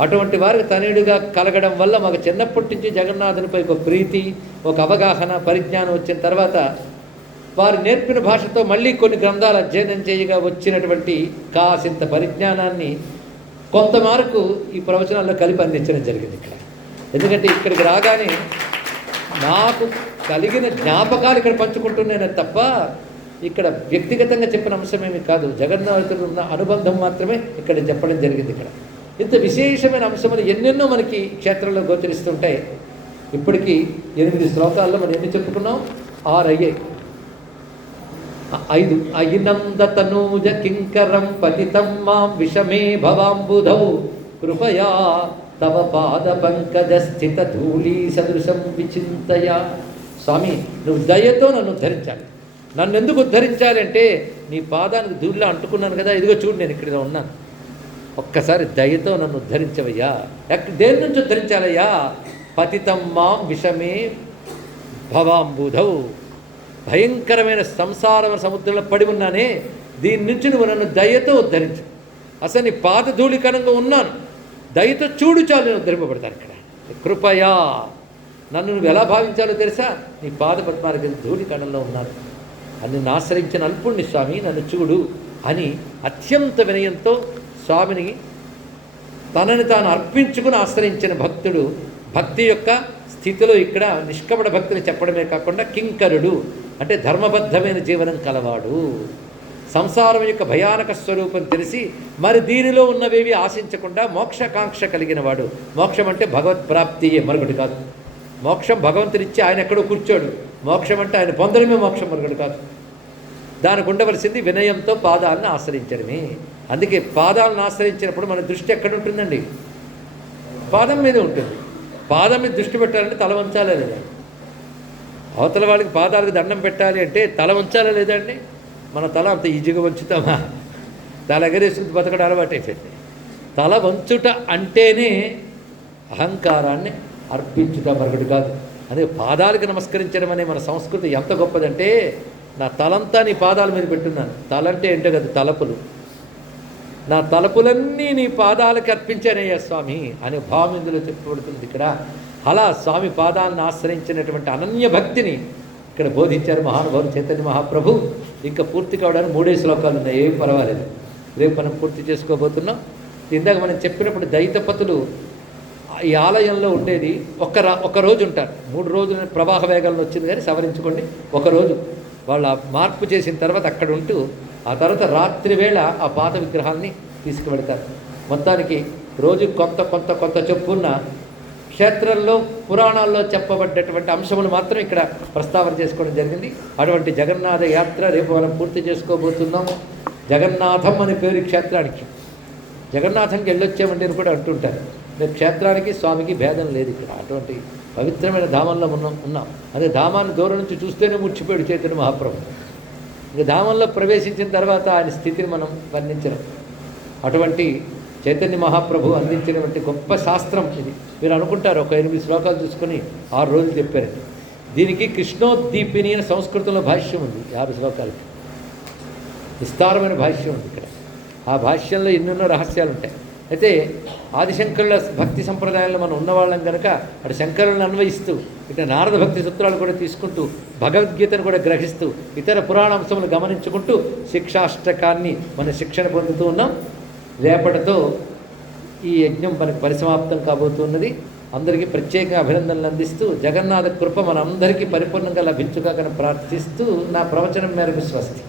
అటువంటి వారికి తనయుడిగా కలగడం వల్ల మాకు చిన్నప్పటి నుంచి జగన్నాథునిపై ఒక ప్రీతి, ఒక అవగాహన, పరిజ్ఞానం వచ్చిన తర్వాత వారు నేర్పిన భాషతో మళ్ళీ కొన్ని గ్రంథాలు అధ్యయనం చేయగా వచ్చినటువంటి కాసింత పరిజ్ఞానాన్ని కొంతమేరకు ఈ ప్రవచనాల్లో కలిపి అందించడం జరిగింది ఇక్కడ. ఎందుకంటే ఇక్కడికి రాగానే నాకు కలిగిన జ్ఞాపకాలు ఇక్కడ పంచుకుంటున్నానే తప్ప ఇక్కడ వ్యక్తిగతంగా చెప్పిన అంశమేమి కాదు. జగన్నాథుడు ఉన్న అనుబంధం మాత్రమే ఇక్కడ చెప్పడం జరిగింది. ఇక్కడ ఇంత విశేషమైన అంశములు ఎన్నెన్నో మనకి క్షేత్రంలో గోచరిస్తుంటాయి. ఇప్పటికీ 8 శ్లోకాల్లో మనం ఎన్ని చెప్పుకున్నాం? 6 అయ్యాయి. 5 అయినందతనూజ కింకరం పతితం మాం విషమే భవాంబుధౌ కృపయా తవ పాద పంకజ స్థిత ధూళీ సదృశం విచింతయ. స్వామి, నువ్వు దయతో నన్ను ఉద్ధరించాలి. నన్ను ఎందుకు ఉద్ధరించాలి అంటే నీ పాదానికి ధూళిలో అంటుకున్నాను కదా, ఇదిగో చూడు నేను ఇక్కడ ఉన్నాను. ఒక్కసారి దయతో నన్ను ఉద్ధరించవయ్యా. దేని నుంచి ఉద్ధరించాలయ్యా? పతితం మాం విషమే భవాంబుధౌ, భయంకరమైన సంసార సముద్రంలో పడి ఉన్నానే, దీని నుంచి నువ్వు నన్ను దయతో ఉద్ధరించు. అసలు నీ పాద ధూళికరంగా ఉన్నాను, దయతో చూడు చాలు నేను ఉద్ధరింపబడతాను. ఇక్కడ కృపయా నన్ను నువ్వు ఎలా భావించాలో తెలుసా? నీ పాద పద్మానికి ధూళి కణంలో ఉన్నాను, నన్ను ఆశ్రయించిన అల్పుణ్ణి స్వామి, నన్ను చూడు అని అత్యంత వినయంతో స్వామిని తనని తాను అర్పించుకుని ఆశ్రయించిన భక్తుడు భక్తి యొక్క స్థితిలో ఇక్కడ నిష్కపట భక్తిని చెప్పడమే కాకుండా కింకరుడు అంటే ధర్మబద్ధమైన జీవనం కలవాడు, సంసారం యొక్క భయానక స్వరూపం తెలిసి మరి దీనిలో ఉన్నవేవి ఆశించకుండా మోక్షకాంక్ష కలిగిన వాడు. మోక్షం అంటే భగవత్ప్రాప్తియే, మరొకటి కాదు. మోక్షం భగవంతుడిచ్చి ఆయన ఎక్కడో కూర్చోడు. మోక్షం అంటే ఆయన పొందడమే మోక్షం, మరొకటి కాదు. దానికి ఉండవలసింది వినయంతో పాదాలను ఆశ్రయించడమే. అందుకే పాదాలను ఆశ్రయించినప్పుడు మన దృష్టి ఎక్కడ ఉంటుందండి? పాదం మీద ఉంటుంది. పాదం మీద దృష్టి పెట్టాలంటే తల వంచాలా లేదా? అవతల వాళ్ళకి పాదాలకు దండం పెట్టాలి అంటే తల వంచాలా లేదా అండి? మన తల అంత ఈజీగా వంచుతామా? తల ఎగరేసుకుని బతకడం అలవాటు అయిపోయింది. తల వంచుట అంటేనే అహంకారాన్ని అర్పించుట, మరొకటి కాదు. అదే పాదాలకు నమస్కరించడం అనే మన సంస్కృతి ఎంత గొప్పదంటే, నా తలంతా నీ పాదాల మీద పెట్టున్నాను. తలంటే ఏంటో కదా, తలపులు. నా తలపులన్నీ నీ పాదాలకు అర్పించానయ్యా స్వామి అనే భావం ఇందులో చెప్పబడుతుంది ఇక్కడ. అలా స్వామి పాదాలను ఆశ్రయించినటువంటి అనన్య భక్తిని ఇక్కడ బోధించారు మహానుభావులు చైతన్య మహాప్రభు. ఇంకా పూర్తి కావడానికి 3 శ్లోకాలు ఉన్నాయి, ఏం పర్వాలేదు. రేపు మనం పూర్తి చేసుకోబోతున్నాం. ఇందాక మనం చెప్పినప్పుడు దైతపతులు ఈ ఆలయంలో ఉండేది ఒక రోజు ఉంటారు. 3 రోజుల ప్రవాహ వేగాలను వచ్చింది కానీ సవరించుకోండి. ఒకరోజు వాళ్ళు మార్పు చేసిన తర్వాత అక్కడ ఉంటూ ఆ తర్వాత రాత్రి వేళ ఆ పాత విగ్రహాన్ని తీసుకువెడతారు. మొత్తానికి రోజు కొంత చొప్పున్న క్షేత్రంలో పురాణాల్లో చెప్పబడ్డటువంటి అంశములు మాత్రం ఇక్కడ ప్రస్తావన చేసుకోవడం జరిగింది. అటువంటి జగన్నాథ యాత్ర రేపు మనం పూర్తి చేసుకోబోతున్నాము. జగన్నాథం అనే పేరు క్షేత్రానికి. జగన్నాథంకి వెళ్ళొచ్చామండి అని కూడా అంటుంటారు. మీరు క్షేత్రానికి స్వామికి భేదం లేదు ఇక్కడ. అటువంటి పవిత్రమైన ధామంలో ఉన్నాం. అదే ధామాన్ని దూరం నుంచి చూస్తేనే ముచ్చిపోయాడు చైతన్య మహాప్రభు. ఇంకా ధామంలో ప్రవేశించిన తర్వాత ఆయన స్థితిని మనం వర్ణించడం. అటువంటి చైతన్య మహాప్రభు అందించినటువంటి గొప్ప శాస్త్రం ఇది. మీరు అనుకుంటారు ఒక 8 శ్లోకాలు చూసుకొని 6 రోజులు చెప్పారండి. దీనికి కృష్ణోద్దీపిని అని సంస్కృతంలో భాష్యం ఉంది. 50 శ్లోకాలకి విస్తారమైన భాష్యం ఉంది ఇక్కడ. ఆ భాష్యంలో ఎన్నెన్నో రహస్యాలు ఉంటాయి. అయితే ఆదిశంకరుల భక్తి సంప్రదాయంలో మనం ఉన్నవాళ్ళం కనుక అటు శంకరులను అన్వయిస్తూ ఇటు నారద భక్తి సూత్రాలు కూడా తీసుకుంటూ భగవద్గీతను కూడా గ్రహిస్తూ ఇతర పురాణ అంశములు గమనించుకుంటూ శిక్షాష్టకాన్ని మన శిక్షణ పొందుతూ ఉన్నాం. రేపటితో ఈ యజ్ఞం మనకు పరిసమాప్తం కాబోతున్నది. అందరికీ ప్రత్యేకంగా అభినందనలు అందిస్తూ జగన్నాథ కృప మన అందరికీ పరిపూర్ణంగా లభించుగా ప్రార్థిస్తూ నా ప్రవచనం మేరకు స్వస్తి.